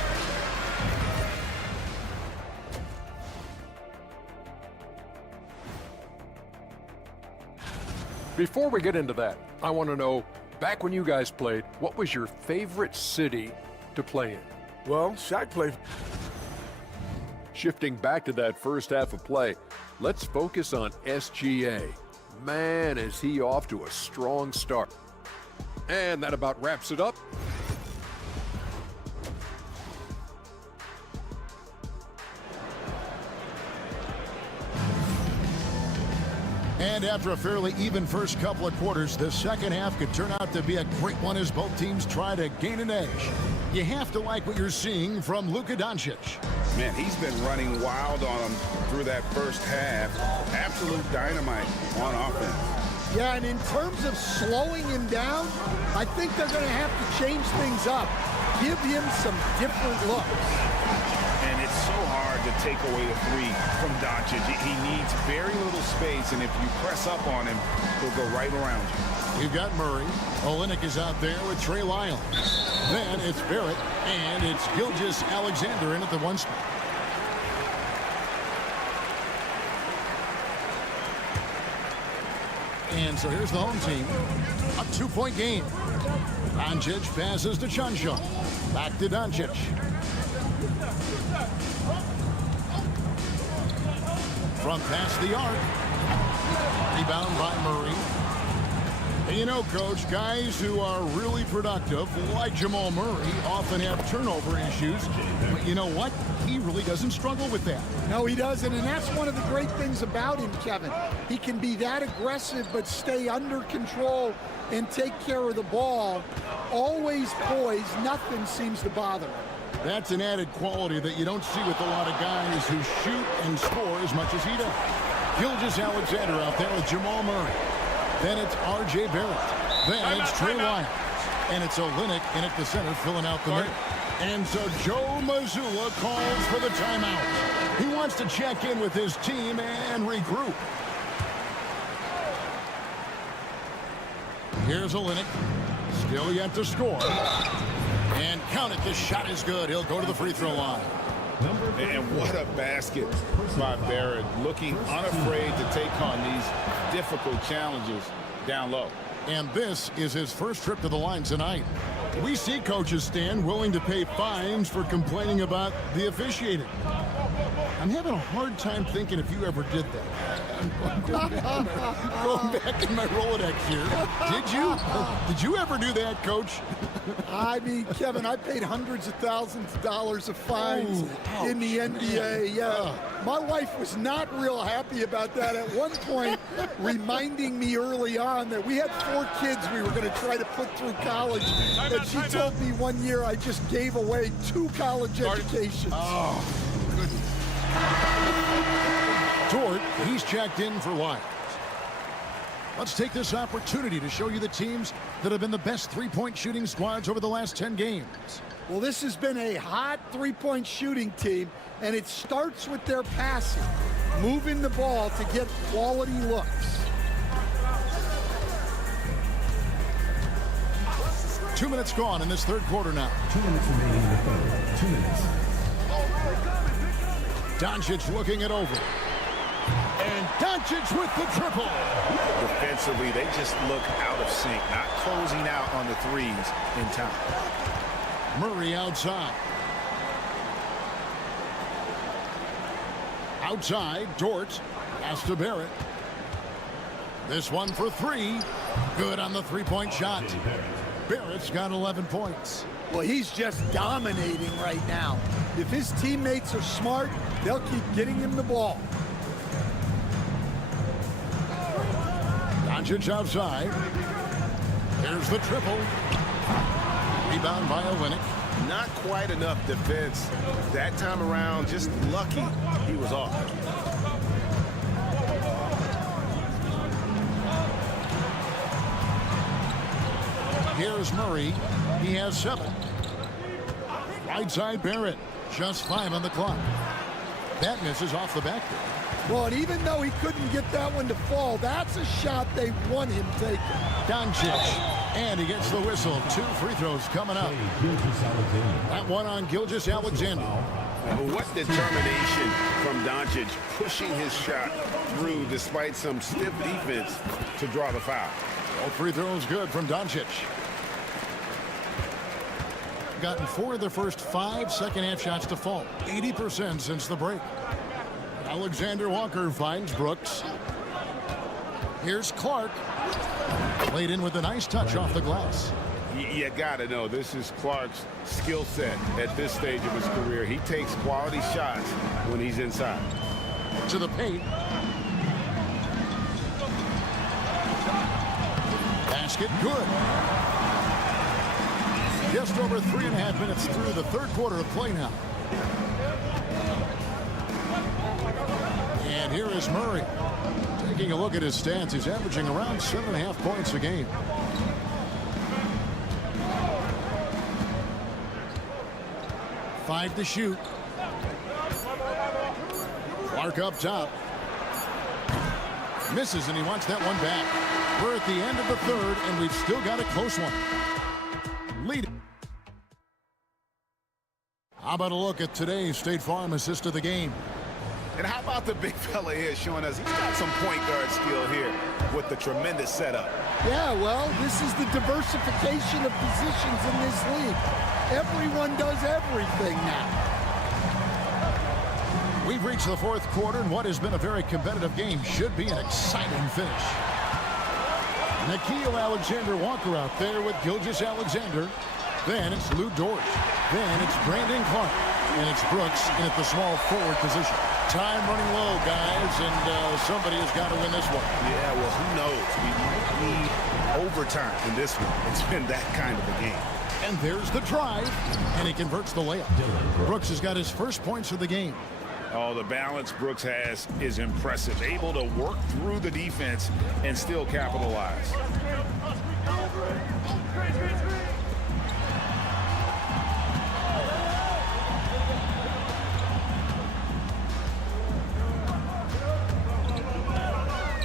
Before we get into that, I want to know, back when you guys played, what was your favorite city to play in? Well, Shaq played. Shifting back to that first half of play, let's focus on SGA. Man, is he off to a strong start. And that about wraps it up. And after a fairly even first couple of quarters, the second half could turn out to be a great one as both teams try to gain an edge. You have to like what you're seeing from Luka Doncic. Man, he's been running wild on him through that first half. Absolute dynamite on offense. Yeah, and in terms of slowing him down, I think they're going to have to change things up. Give him some different looks. And it's so hard to take away the three from Doncic. He needs very little space, and if you press up on him, he'll go right around you. You've got Murray. Olynyk is out there with Trey Lyles. Then it's Barrett, and it's Gilgeous-Alexander in at the 1 spot. And so here's the home team. A 2-point game. Doncic passes to Chuncho. Back to Doncic. Front past the arc. Rebound by Murray. And you know, Coach, guys who are really productive, like Jamal Murray, often have turnover issues. But you know what? He really doesn't struggle with that. No, he doesn't, and that's one of the great things about him, Kevin. He can be that aggressive but stay under control and take care of the ball. Always poised. Nothing seems to bother him. That's an added quality that you don't see with a lot of guys who shoot and score as much as he does. Gilgeous-Alexander out there with Jamal Murray. Then it's R.J. Barrett. Then it's Trey Lyles. And it's Olynyk in at the center filling out the middle. And so Joe Mazzulla calls for the timeout. He wants to check in with his team and regroup. Here's Olynyk. Still yet to score. And count it, this shot is good. He'll go to the free throw line. And what a basket by Barrett, looking unafraid to take on these difficult challenges down low. And this is his first trip to the line tonight. We see coaches stand willing to pay fines for complaining about the officiating. I'm having a hard time thinking if you ever did that. I'm going back in my Rolodex here. Did you ever do that, Coach? I mean, Kevin, I paid hundreds of thousands of dollars of fines in the NBA. Yeah, my wife was not real happy about that at one point, reminding me early on that we had 4 kids we were going to try to put through college. And she told me one year I just gave away 2 college educations. Oh, goodness. Dort, he's checked in for Wyatt. Let's take this opportunity to show you the teams that have been the best three-point shooting squads over the last 10 games. Well, this has been a hot three-point shooting team, and it starts with their passing, moving the ball to get quality looks. 2 minutes gone in this third quarter now. 2 minutes remaining in the third. 2 minutes. Doncic looking it over. And Doncic with the triple. Defensively, they just look out of sync, not closing out on the threes in time. Murray outside. Outside, Dort has to Barrett. This one for three. Good on the three-point shot. Barrett's got 11 points. Well, he's just dominating right now. If his teammates are smart, they'll keep getting him the ball. Doncic outside. There's the triple. Rebound by Olynyk. Not quite enough defense that time around. Just lucky he was off. Here's Murray. He has 7. Right side Barrett. Just 5 on the clock. That misses off the backboard. Well, and even though he couldn't get that one to fall, that's a shot they want him taking. Doncic. And he gets the whistle. 2 free throws coming up. That one on Gilgeous-Alexander. What determination from Doncic, pushing his shot through despite some stiff defense to draw the foul. All free throws good from Doncic. Gotten 4 of the first 5 second-half shots to fall. 80% since the break. Alexander Walker finds Brooks. Here's Clark. Played in with a nice touch off the glass. You got to know, this is Clark's skill set at this stage of his career. He takes quality shots when he's inside. To the paint. Basket good. Just over 3.5 minutes through the third quarter of play now. And here is Murray. Taking a look at his stats, he's averaging around 7.5 points a game. Five to shoot. Clark up top. Misses, and he wants that one back. We're at the end of the third, and we've still got a close one. Lead. How about a look at today's State Farm assist of the game? And how about the big fella here showing us he's got some point guard skill here with the tremendous setup. Yeah, well, this is the diversification of positions in this league. Everyone does everything now. We've reached the fourth quarter, and what has been a very competitive game should be an exciting finish. Nickeil Alexander-Walker out there with Gilgeous-Alexander. Then it's Lou Dort. Then it's Brandon Clark. And it's Brooks in at the small forward position. Time running low, guys, and somebody has got to win this one. Yeah, well, who knows? We might need overtime in this one. It's been that kind of a game. And there's the drive, and he converts the layup. Brooks has got his first points of the game. Oh, the balance Brooks has is impressive. Able to work through the defense and still capitalize.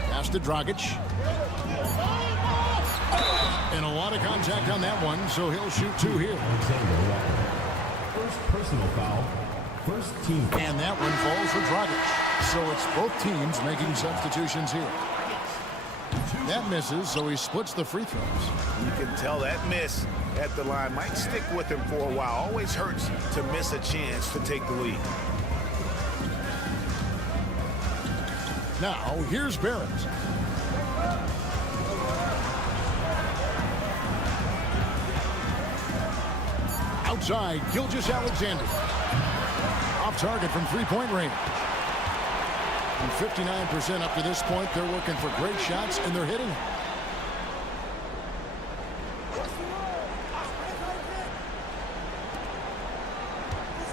Pass to Dragic. And a lot of contact on that one, so he'll shoot 2 here. First personal foul. First team foul. And that one falls for Dragic. So it's both teams making substitutions here. That misses, so he splits the free throws. You can tell that miss at the line might stick with him for a while. Always hurts to miss a chance to take the lead. Now, here's Barrett. Outside, Gilgeous-Alexander. Off target from three-point range. And 59% up to this point. They're working for great shots, and they're hitting them.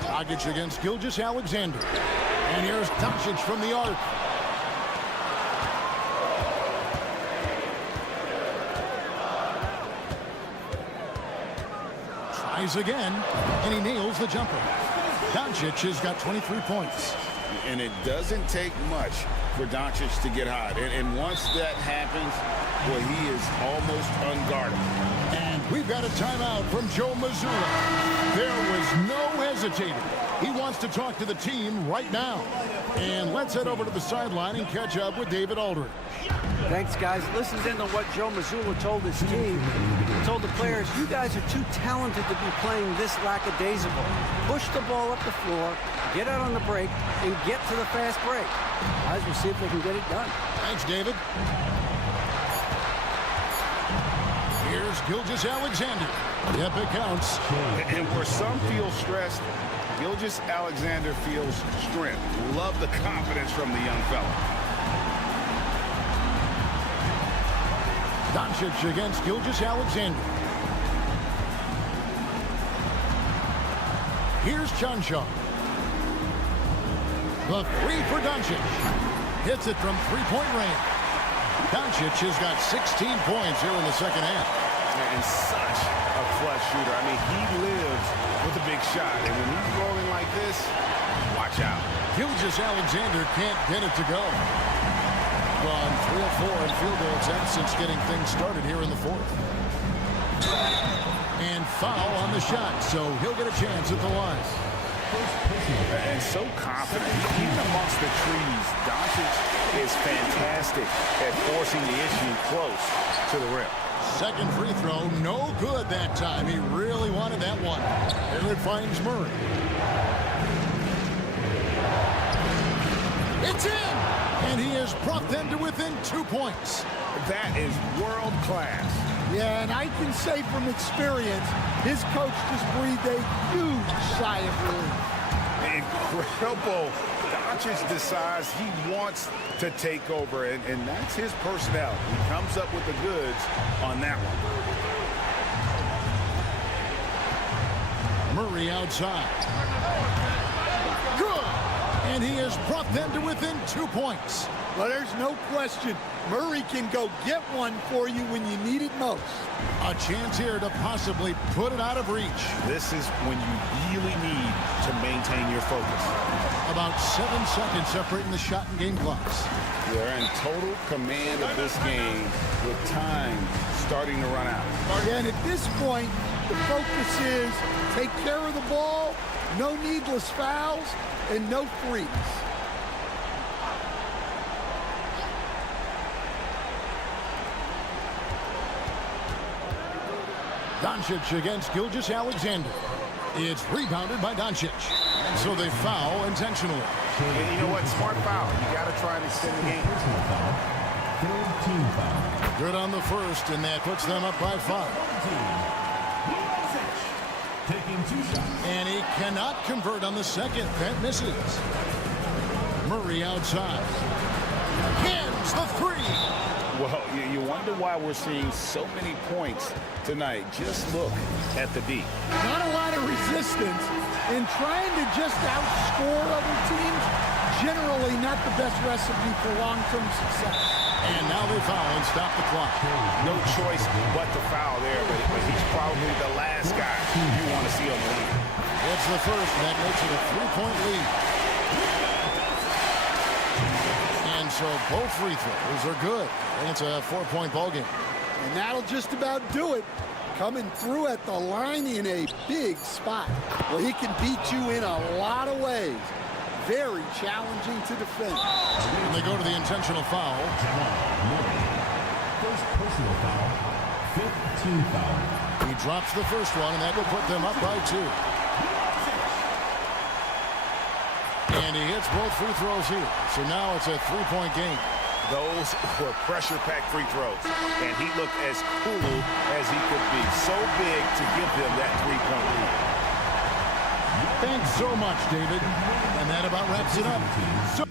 Dragic against Gilgeous-Alexander. And here's Doncic from the arc. tries again, and he nails the jumper. Doncic has got 23 points. And it doesn't take much for Doncic to get hot. And once that happens, well, he is almost unguardable. And we've got a timeout from Joe Mazzulla. There was no hesitating. He wants to talk to the team right now. And let's head over to the sideline and catch up with David Aldridge. Thanks, guys. Listen in to what Joe Mazzulla told his team. He told the players, you guys are too talented to be playing this lackadaisical. Push the ball up the floor, get out on the break, and get to the fast break. Guys, we'll see if they can get it done. Thanks, David. Here's Gilgeous-Alexander. Yep, it counts. And where some feel stressed, Gilgeous-Alexander feels strength. Love the confidence from the young fella. Doncic against Gilgeous-Alexander. Here's Chanchan. The three for Doncic. Hits it from three-point range. Doncic has got 16 points here in the second half. And such a clutch shooter. I mean, he lives with a big shot. And when he's rolling like this, watch out. Gilgeous-Alexander can't get it to go. Gone 3 of 4 in field goal attempts since getting things started here in the fourth. And foul on the shot, so he'll get a chance at the line. And so confident. Even amongst the trees, Doncic is fantastic at forcing the issue close to the rim. Second free throw, no good that time. He really wanted that one. There it finds Murray. It's in! And he has brought them to within 2 points. That is world class. Yeah, and I can say from experience, his coach just breathed a huge sigh of relief. Incredible. Doncic decides he wants to take over, and that's his personality. He comes up with the goods on that one. Murray outside. Good! And he has brought them to within 2 points. Well, there's no question. Murray can go get one for you when you need it most. A chance here to possibly put it out of reach. This is when you really need to maintain your focus. About 7 seconds separating the shot and game clocks. They're in total command of this game with time starting to run out. And at this point, the focus is take care of the ball, no needless fouls, and no threes. Doncic against Gilgeous-Alexander. It's rebounded by Doncic. And so they foul intentionally. And you know what? Smart foul. You got to try and extend the game. Good on the first, and that puts them up by 5. And he cannot convert on the second. That misses. Murray outside. Hits the three. Well, you wonder why we're seeing so many points tonight. Just look at the D. Not a lot of resistance, and trying to just outscore other teams, generally not the best recipe for long-term success. And now they foul and stop the clock. No choice but to foul there, but he's probably the last guy you want to see on the line. It's the first, and that makes it a 3-point lead. And so both free throws are good. And it's a 4-point ball game. And that'll just about do it. Coming through at the line in a big spot. Well, he can beat you in a lot of ways. Very challenging to defend. And they go to the intentional foul. First personal foul, 5th team foul. He drops the first one, and that will put them up by 2. And he hits both free throws here. So now it's a 3-point game. Those were pressure-packed free throws, and he looked as cool as he could be. So big to give them that 3-point lead. Thanks so much, David. And that about wraps it up. So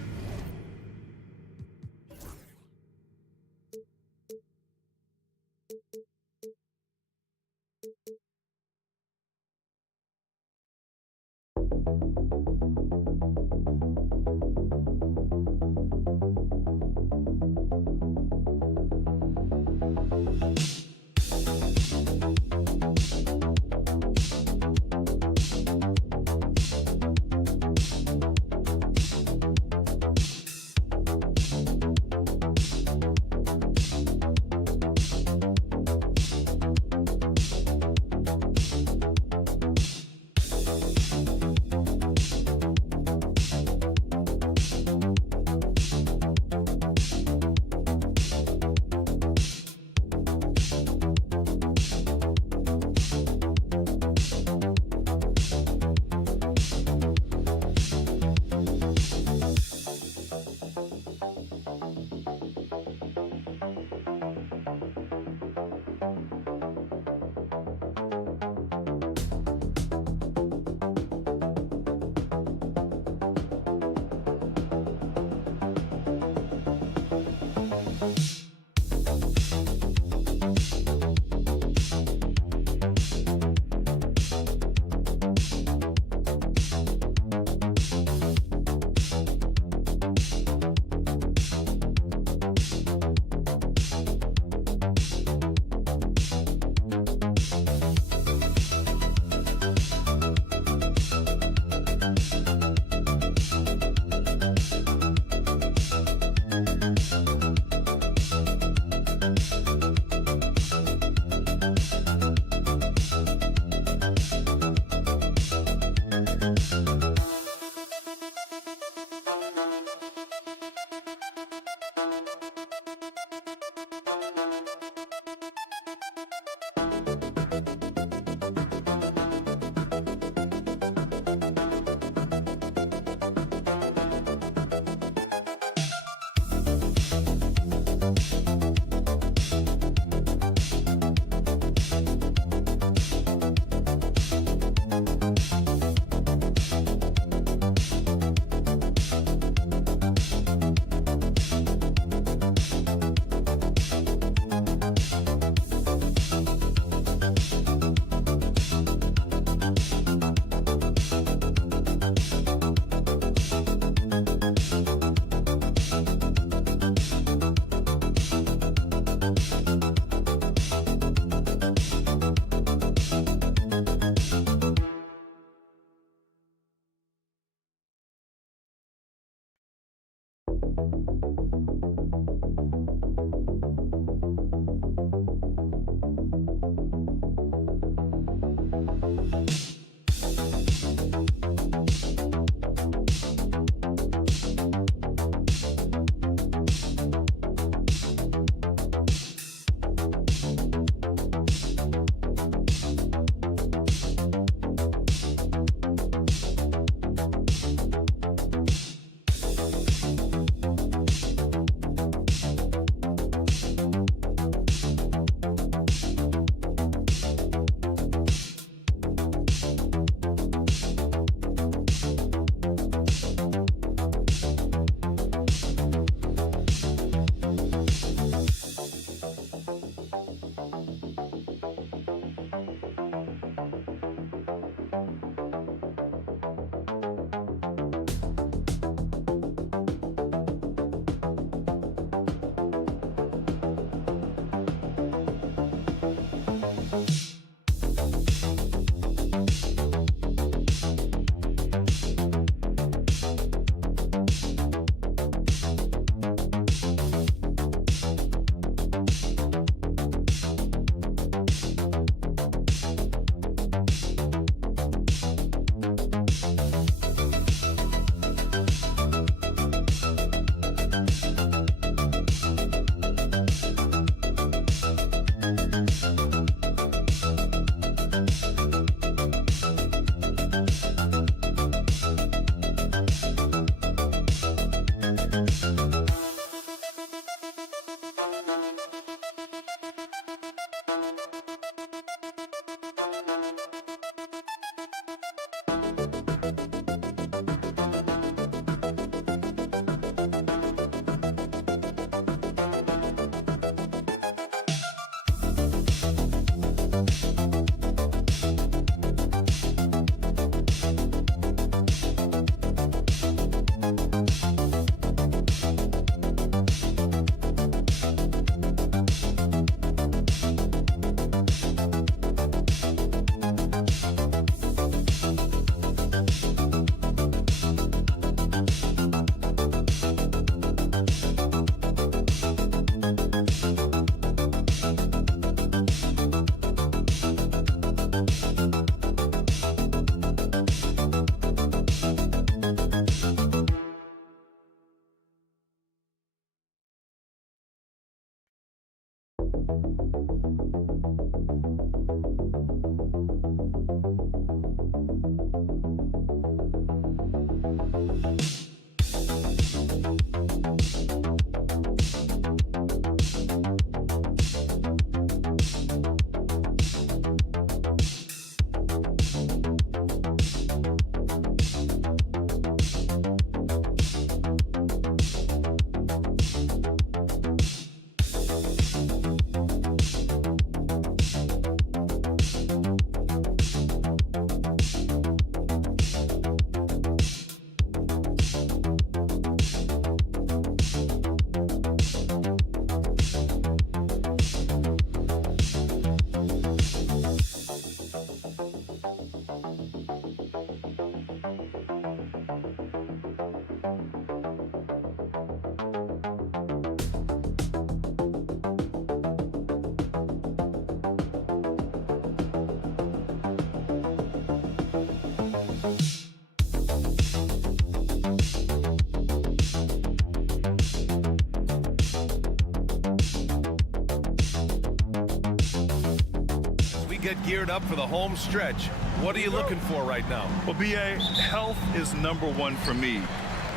get geared up for the home stretch. What are you looking for right now? Well, BA, health is #1 for me.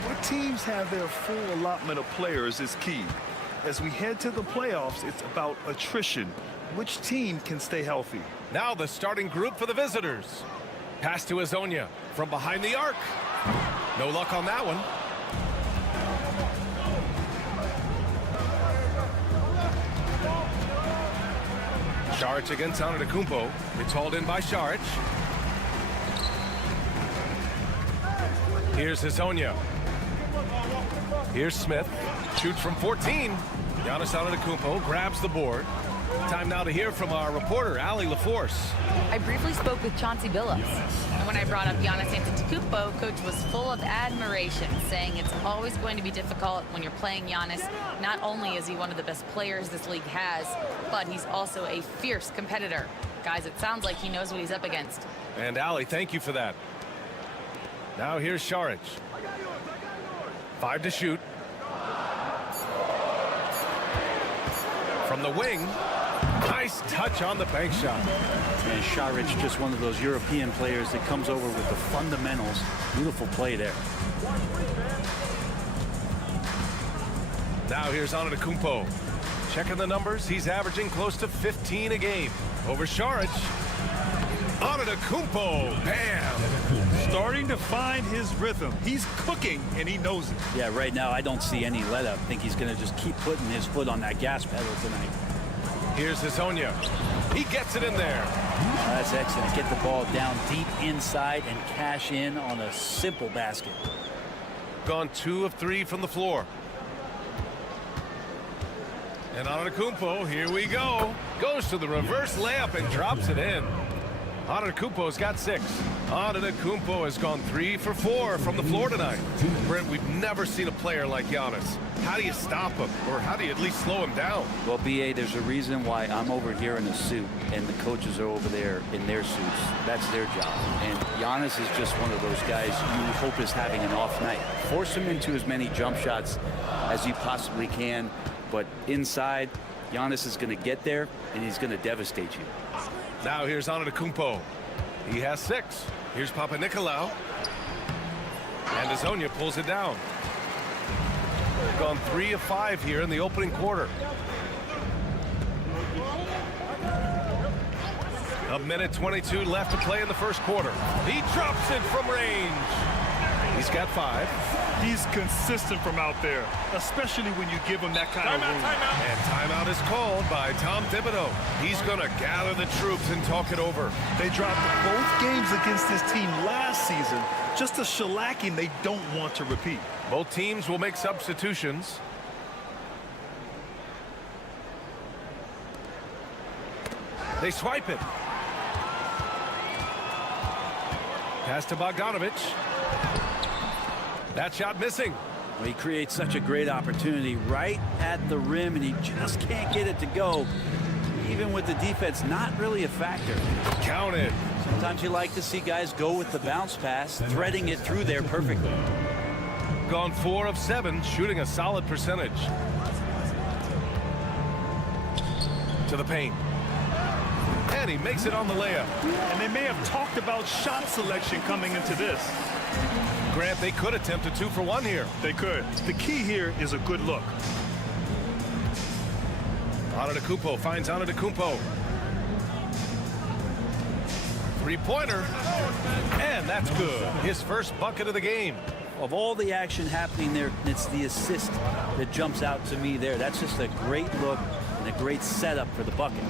Where teams have their full allotment of players is key. As we head to the playoffs, it's about attrition. Which team can stay healthy? Now the starting group for the visitors. Pass to Azonia from behind the arc. No luck on that one. Šarić against Antetokounmpo. It's hauled in by Šarić. Here's Azonia. Here's Smith. Shoots from 14. Giannis Antetokounmpo grabs the board. Time now to hear from our reporter, Allie LaForce. I briefly spoke with Chauncey Billups, and when I brought up Giannis Antetokounmpo, Coach was full of admiration, saying it's always going to be difficult when you're playing Giannis. Not only is he one of the best players this league has, but he's also a fierce competitor. Guys, it sounds like he knows what he's up against. And Allie, thank you for that. Now here's Šarić. 5 to shoot. From the wing, nice touch on the bank shot. And Šarić, just one of those European players that comes over with the fundamentals. Beautiful play there. Now here's Antetokounmpo. Checking the numbers, he's averaging close to 15 a game. Over Šarić. Antetokounmpo, bam! Starting to find his rhythm. He's cooking, and he knows it. Yeah, right now I don't see any let up. I think he's going to just keep putting his foot on that gas pedal tonight. Here's Hezonja. He gets it in there. That's excellent. Get the ball down deep inside and cash in on a simple basket. Gone 2 of 3 from the floor. And Antetokounmpo, here we go. Goes to the reverse layup and drops it in. Antetokounmpo's got 6. Antetokounmpo has gone 3 for 4 from the floor tonight. Brent, we've never seen a player like Giannis. How do you stop him? Or how do you at least slow him down? Well, B.A., there's a reason why I'm over here in a suit and the coaches are over there in their suits. That's their job. And Giannis is just one of those guys you hope is having an off night. Force him into as many jump shots as you possibly can. But inside, Giannis is going to get there, and he's going to devastate you. Now here's Antetokounmpo. He has 6. Here's Papanikolaou. And Hezonja pulls it down. Gone 3 of 5 here in the opening quarter. A minute 22 left to play in the first quarter. He drops it from range. He's got 5. He's consistent from out there, especially when you give him that kind of room. And timeout is called by Tom Thibodeau. He's going to gather the troops and talk it over. They dropped both games against this team last season. Just a shellacking they don't want to repeat. Both teams will make substitutions. They swipe it. Pass to Bogdanovic. That shot missing. Well, he creates such a great opportunity right at the rim, and he just can't get it to go. Even with the defense not really a factor. Counted. Sometimes you like to see guys go with the bounce pass, threading it through there perfectly. Gone 4 of 7, shooting a solid percentage. To the paint. And he makes it on the layup. And they may have talked about shot selection coming into this. Grant, they could attempt a 2 for 1 here. They could. The key here is a good look. Antetokounmpo finds Antetokounmpo. 3-pointer. And that's good. His first bucket of the game. Of all the action happening there, it's the assist that jumps out to me there. That's just a great look and a great setup for the bucket.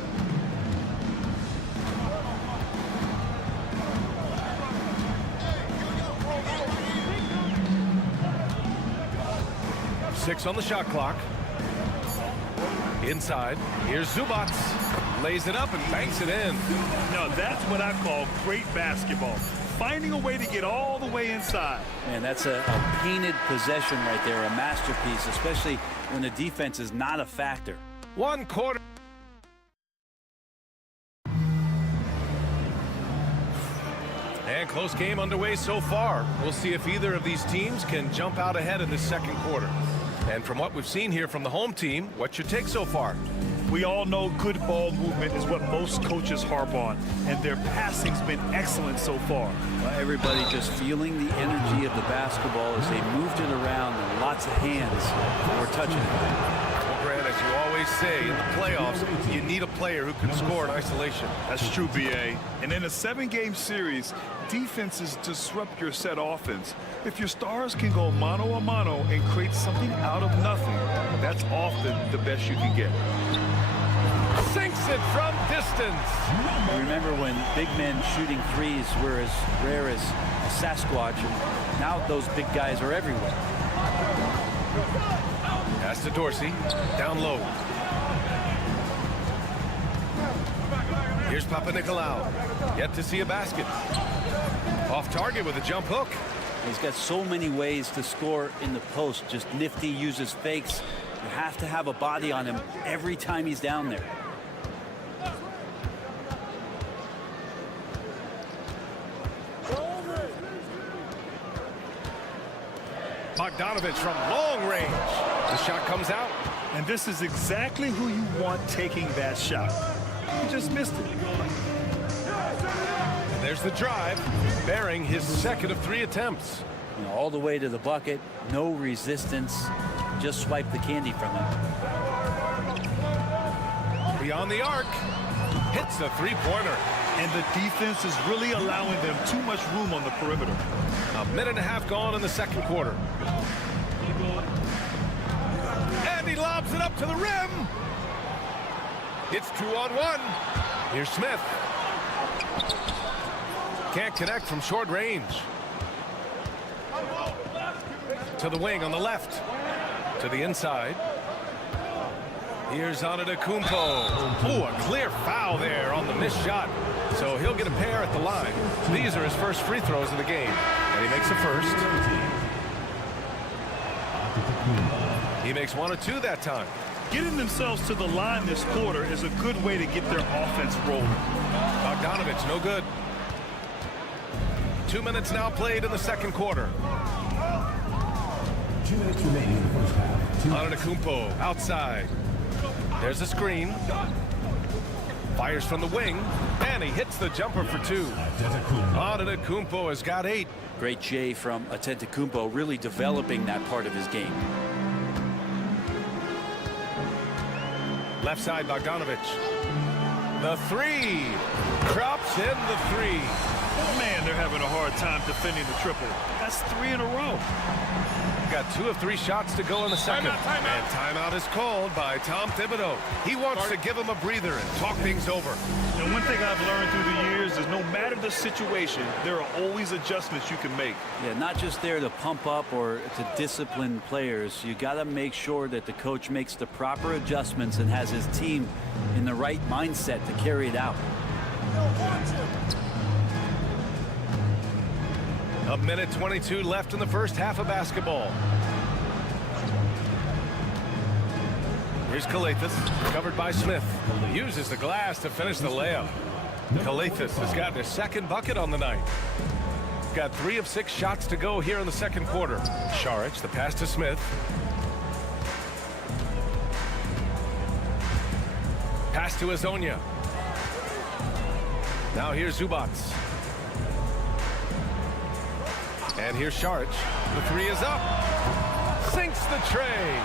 Six on the shot clock. Inside. Here's Zubac. Lays it up and banks it in. Now that's what I call great basketball. Finding a way to get all the way inside. Man, that's a painted possession right there, a masterpiece, especially when the defense is not a factor. 1 quarter. And close game underway so far. We'll see if either of these teams can jump out ahead in this second quarter. And from what we've seen here from the home team, what's your take so far? We all know good ball movement is what most coaches harp on, and their passing's been excellent so far. Well, everybody just feeling the energy of the basketball as they moved it around, and lots of hands were touching it. Well, Grant, as you always say, in the playoffs, you need a player who can score in isolation. That's true, B.A. And in a 7-game series, defenses disrupt your set offense. If your stars can go mano-a-mano and create something out of nothing, that's often the best you can get. Sinks it from distance. Remember when big men shooting threes were as rare as a Sasquatch, and now those big guys are everywhere. Pass to Dorsey, down low. Here's Papanikolaou. Yet to see a basket. Off target with a jump hook. He's got so many ways to score in the post. Just nifty, uses fakes. You have to have a body on him every time he's down there. Bogdanovich from long range. The shot comes out. And this is exactly who you want taking that shot. He just missed it. And there's the drive, bearing his second of 3 attempts. You know, all the way to the bucket, no resistance. Just swipe the candy from him. Beyond the arc, hits the three-pointer. And the defense is really allowing them too much room on the perimeter. A minute and a half gone in the second quarter. And he lobs it up to the rim. It's 2-on-1. Here's Smith. Can't connect from short range. To the wing on the left. To the inside. Here's Antetokounmpo. Oh, a clear foul there on the missed shot. So he'll get a pair at the line. These are his first free throws of the game. And he makes the first. He makes 1 or 2 that time. Getting themselves to the line this quarter is a good way to get their offense rolling. Bogdanovich, no good. 2 minutes now played in the second quarter. 2 minutes remaining in the first half. Antetokounmpo outside. There's a screen. Fires from the wing, and he hits the jumper for 2. Antetokounmpo has got 8. Great J from Antetokounmpo, really developing that part of his game. Left side, Bogdanovich. The 3. Drops in the 3. Man, they're having a hard time defending the triple. That's 3 in a row. Got 2 of 3 shots to go in the second. And timeout is called by Tom Thibodeau. He wants to give him a breather and talk things over. And one thing I've learned through the years is no matter the situation, there are always adjustments you can make. Yeah, not just there to pump up or to discipline players. You got to make sure that the coach makes the proper adjustments and has his team in the right mindset to carry it out. A minute 22 left in the first half of basketball. Here's Calathes, covered by Smith. Uses the glass to finish the layup. Calathes has gotten his second bucket on the night. Got 3 of 6 shots to go here in the second quarter. Saric, the pass to Smith. Pass to Hezonja. Now here's Zubats. And here's Saric. The 3 is up. Sinks the tray.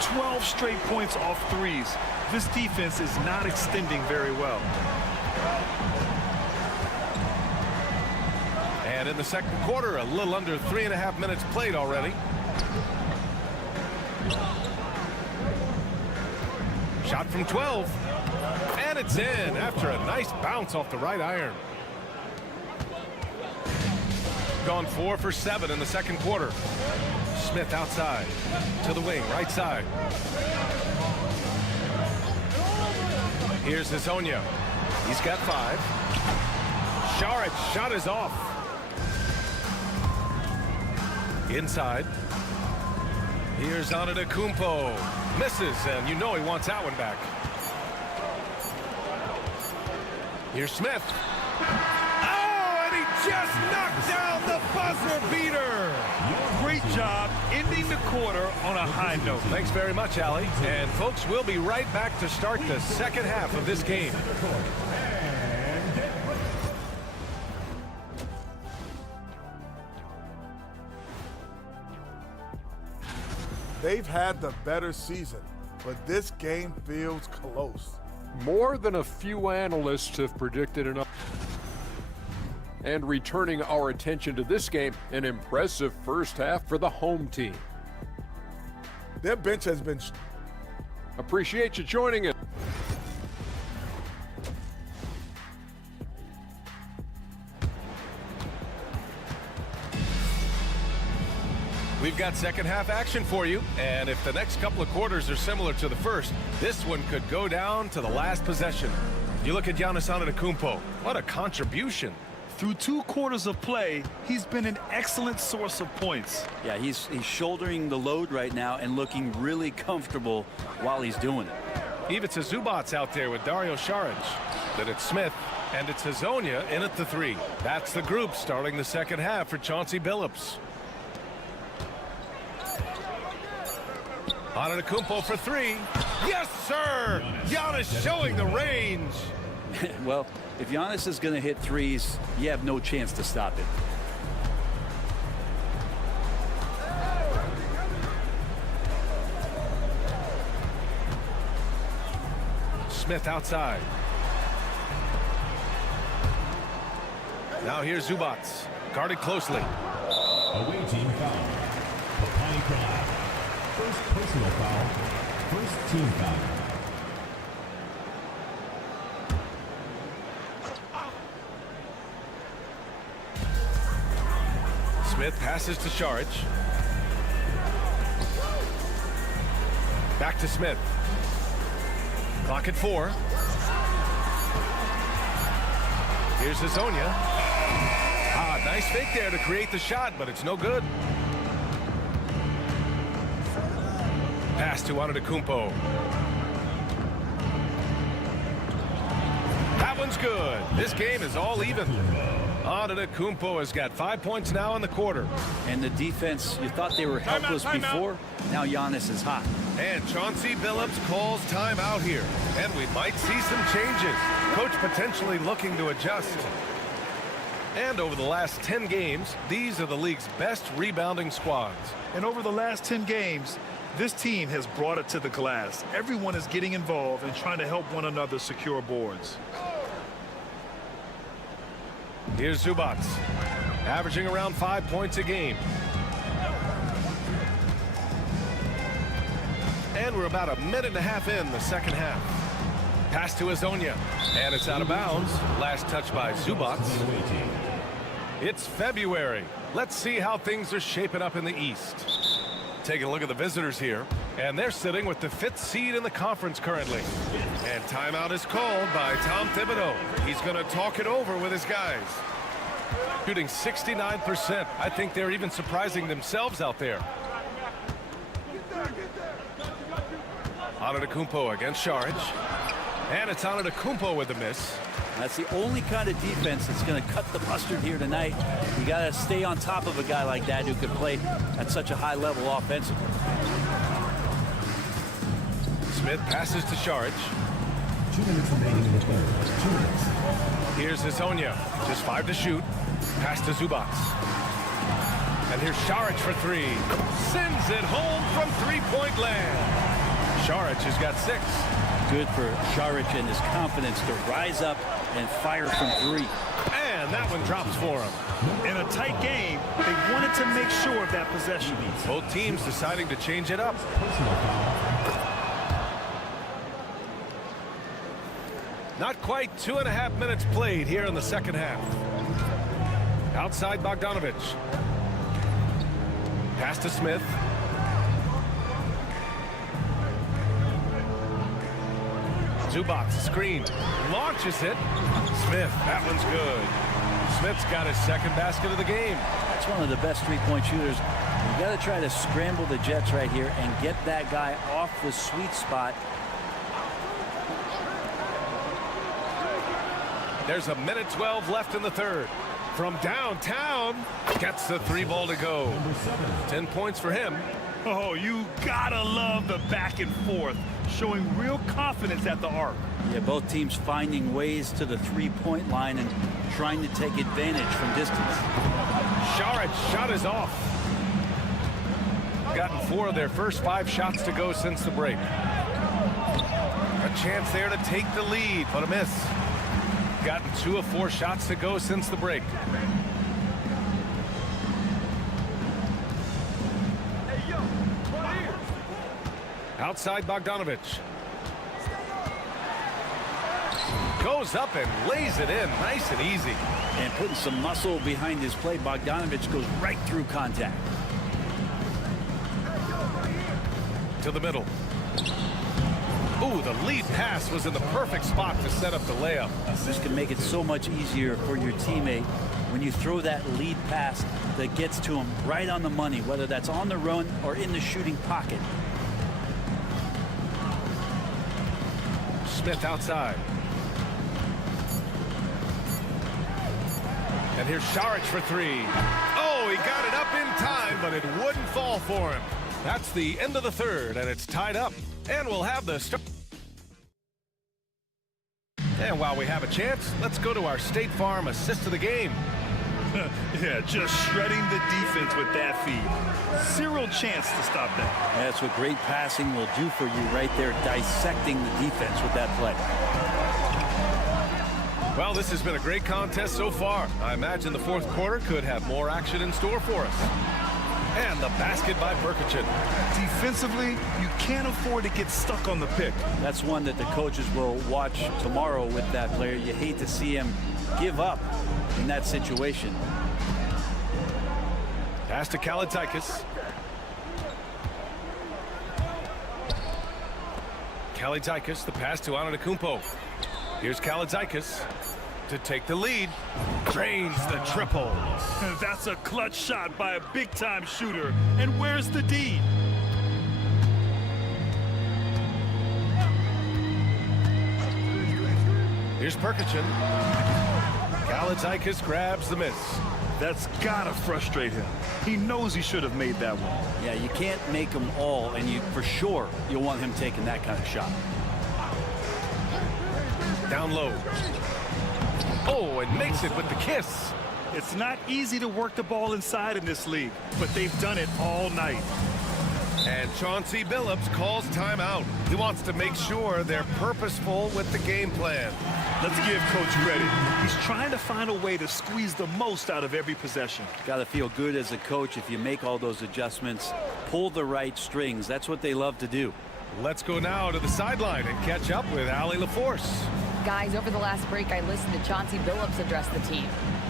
12 straight points off threes. This defense is not extending very well. And in the second quarter, a little under 3.5 minutes played already. Shot from 12. And it's in after a nice bounce off the right iron. Gone 4 for 7 in the second quarter. Smith outside to the wing, right side. Here's Hezonja. He's got 5. Saric shot is off. Inside. Here's Antetokounmpo. Misses, and you know he wants that one back. Here's Smith. Just knocked down the buzzer beater. Great job ending the quarter on a high note. Thanks very much, Allie. And folks, we'll be right back to start the second half of this game. They've had the better season, but this game feels close. More than a few analysts have predicted enough. And returning our attention to this game, an impressive first half for the home team. Their bench has been... Appreciate you joining us. We've got second half action for you, and if the next couple of quarters are similar to the first, this one could go down to the last possession. You look at Giannis Antetokounmpo. What a contribution. Through 2 quarters of play, he's been an excellent source of points. Yeah, he's shouldering the load right now and looking really comfortable while he's doing it. Ivica Zubac's out there with Dario Saric. Then it's Smith, and it's Hazonia in at the 3. That's the group starting the second half for Chauncey Billups. Antetokounmpo for 3. Yes, sir! Giannis showing the range. Well, if Giannis is going to hit threes, you have no chance to stop it. Smith outside. Now here's Zubac, guarded closely. Away team foul. Papani Crowd. First personal foul. First team foul. Smith passes to Saric. Back to Smith. Clock at 4. Here's Hazonia. Nice fake there to create the shot, but it's no good. Pass to Antetokounmpo. That one's good. This game is all even. Antetokounmpo has got 5 points now in the quarter. And the defense, you thought they were helpless before. Now Giannis is hot. And Chauncey Billups calls timeout here. And we might see some changes. Coach potentially looking to adjust. And over the last 10 games, these are the league's best rebounding squads. And over the last 10 games, this team has brought it to the glass. Everyone is getting involved and trying to help one another secure boards. Here's Zubac, averaging around 5 points a game. And we're about a minute and a half in the second half. Pass to Hazonia, and it's out of bounds. Last touch by Zubac. It's February. Let's see how things are shaping up in the East. Taking a look at the visitors here, and they're sitting with the 5th seed in the conference currently. And timeout is called by Tom Thibodeau. He's going to talk it over with his guys. Shooting 69%. I think they're even surprising themselves out there. Antetokounmpo against Saric. And it's Antetokounmpo with the miss. That's the only kind of defense that's going to cut the mustard here tonight. You got to stay on top of a guy like that who can play at such a high level offensively. Smith passes to Saric. 2 minutes remaining in the third. 2 minutes. Here's Hazonia. Just 5 to shoot. Pass to Zubac. And here's Saric for 3. Sends it home from 3-point land. Saric has got 6. Good for Saric and his confidence to rise up and fire from 3. And that one drops for him. In a tight game, they wanted to make sure of that possession. Both teams deciding to change it up. Not quite 2.5 minutes played here in the second half. Outside Bogdanovic. Pass to Smith. Zubac, screen, launches it. Smith, that one's good. Smith's got his second basket of the game. That's one of the best three-point shooters. You got to try to scramble the Jets right here and get that guy off the sweet spot. There's a minute 12 left in the third. From downtown, gets the 3 ball to go. 10 points for him. Oh, you gotta love the back and forth, showing real confidence at the arc. Yeah, both teams finding ways to the 3-point line and trying to take advantage from distance. Saric shot is off. Gotten 4 of their first 5 shots to go since the break. A chance there to take the lead, but a miss. Gotten 2 of 4 shots to go since the break. Outside Bogdanovic. Goes up and lays it in nice and easy. And putting some muscle behind his play, Bogdanovic goes right through contact. To the middle. Ooh, the lead pass was in the perfect spot to set up the layup. This can make it so much easier for your teammate when you throw that lead pass that gets to him right on the money, whether that's on the run or in the shooting pocket. Smith outside. And here's Šarić for three. Oh, he got it up in time, but it wouldn't fall for him. That's the end of the third, and it's tied up. And we'll have the start. And while we have a chance, let's go to our State Farm assist of the game. Yeah, just shredding the defense with that feed. Zero chance to stop that. That's what great passing will do for you right there, dissecting the defense with that play. Well, this has been a great contest so far. I imagine the fourth quarter could have more action in store for us. And the basket by Prkačin. Defensively, you can't afford to get stuck on the pick. That's one that the coaches will watch tomorrow with that player. You hate to see him give up in that situation. Pass to Kalaitzakis. Kalaitzakis, the pass to Antetokounmpo. Here's Kalaitzakis to take the lead. Drains the triple. That's a clutch shot by a big-time shooter. And where's the D? Here's Prkačin. Kalaitzakis grabs the miss. That's gotta frustrate him. He knows he should have made that one. Yeah, you can't make them all, and you for sure you'll want him taking that kind of shot. Down low. Oh, and makes it with the kiss. It's not easy to work the ball inside in this league, but they've done it all night. And Chauncey Billups calls timeout. He wants to make sure they're purposeful with the game plan. Let's give Coach credit. He's trying to find a way to squeeze the most out of every possession. Got to feel good as a coach if you make all those adjustments, pull the right strings. That's what they love to do. Let's go now to the sideline and catch up with Allie LaForce. Guys, over the last break, I listened to Chauncey Billups address the team.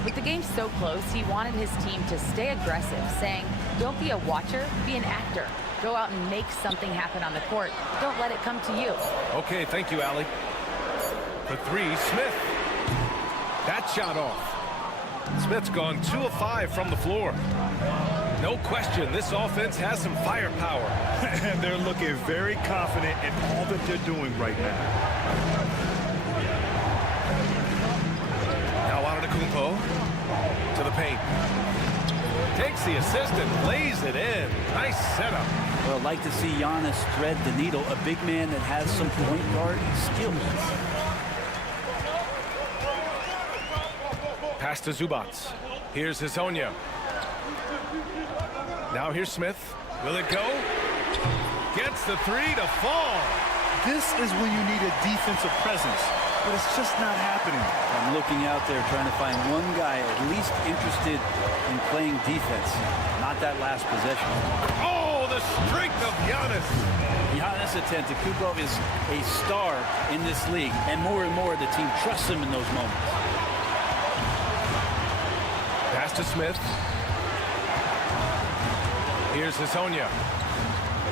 With the game so close, he wanted his team to stay aggressive, saying, don't be a watcher, be an actor. Go out and make something happen on the court. Don't let it come to you. Okay, thank you, Allie. The three, Smith. That shot off. Smith's gone 2 of 5 from the floor. No question, this offense has some firepower. And they're looking very confident in all that they're doing right now. Now Antetokounmpo to the paint. Takes the assist and lays it in. Nice setup. Well, I'd like to see Giannis thread the needle, a big man that has some point guard skills. Pass to Zubac. Here's Hezonja. Now here's Smith. Will it go? Gets the three to fall. This is when you need a defensive presence, but it's just not happening. I'm looking out there trying to find one guy at least interested in playing defense, not that last possession. Oh, the strength of Giannis. Giannis Antetokounmpo is a star in this league, and more the team trusts him in those moments. Pass to Smith. Here's Hezonja.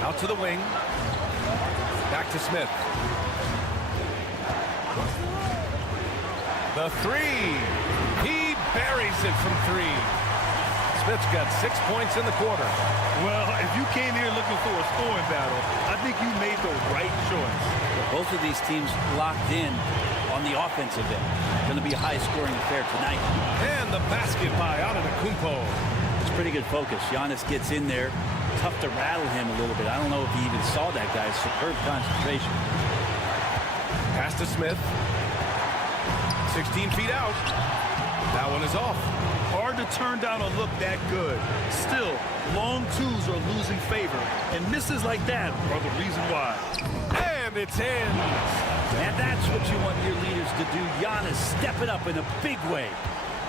Out to the wing. Back to Smith. The three. He buries it from 3. Smith's got 6 points in the quarter. Well, if you came here looking for a scoring battle, I think you made the right choice. Both of these teams locked in on the offensive end. Going to be a high-scoring affair tonight. And the basket by Antetokounmpo. It's pretty good focus. Giannis gets in there. Tough to rattle him a little bit. I don't know if he even saw that guy's superb concentration. Pass to Smith. 16 feet out. That one is off. Hard to turn down a look that good. Still, long twos are losing favor, and misses like that are the reason why. And it's in. And that's what you want your leaders to do. Giannis stepping up in a big way.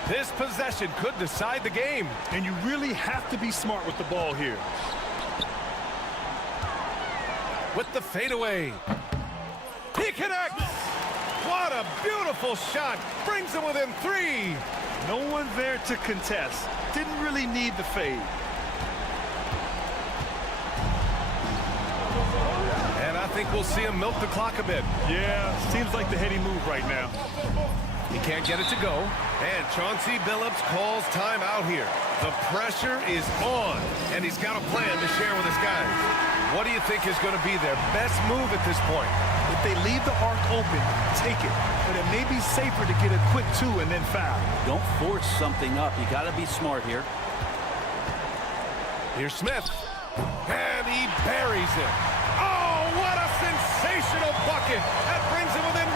This possession could decide the game. And you really have to be smart with the ball here. With the fadeaway. He connects. What a beautiful shot. Brings him within 3. No one there to contest. Didn't really need the fade. And I think think we'll see him milk the clock a bit. Yeah, seems like the heady move right now. He can't get it to go. And Chauncey Billups calls timeout here. The pressure is on, and he's got a plan to share with his guys. What do you think is going to be their best move at this point? If they leave the arc open, take it. But it may be safer to get a quick 2 and then foul. Don't force something up. You got to be smart here. Here's Smith. And he buries it. Oh, what a sensational bucket. That brings him within 1.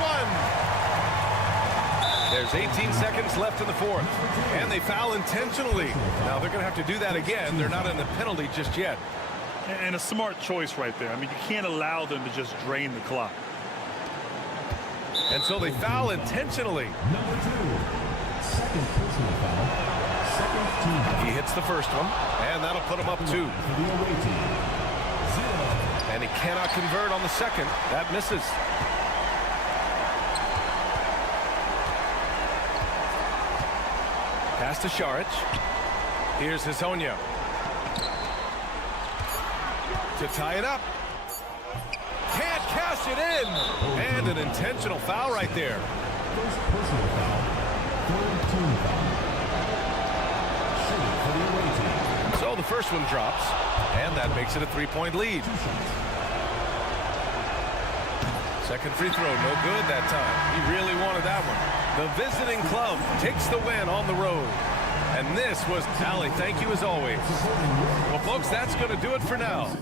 There's 18 seconds left in the fourth. And they foul intentionally. Now they're going to have to do that again. They're not in the penalty just yet. And a smart choice right there. I mean, you can't allow them to just drain the clock. And so they foul intentionally. Number 2, second personal foul, second team foul. He hits the first one, and that'll put him up 2. For the away team. 0. And he cannot convert on the second. That misses. Pass to Šarić. Here's Hezonja. To tie it up. Can't cash it in. And an intentional foul right there. First personal foul, third team foul. Shooting for the away team. So the first one drops, and that makes it a 3-point lead. Second free throw, no good that time. He really wanted that one. The visiting club takes the win on the road. And this was Allie. Thank you as always. Well, folks, that's going to do it for now.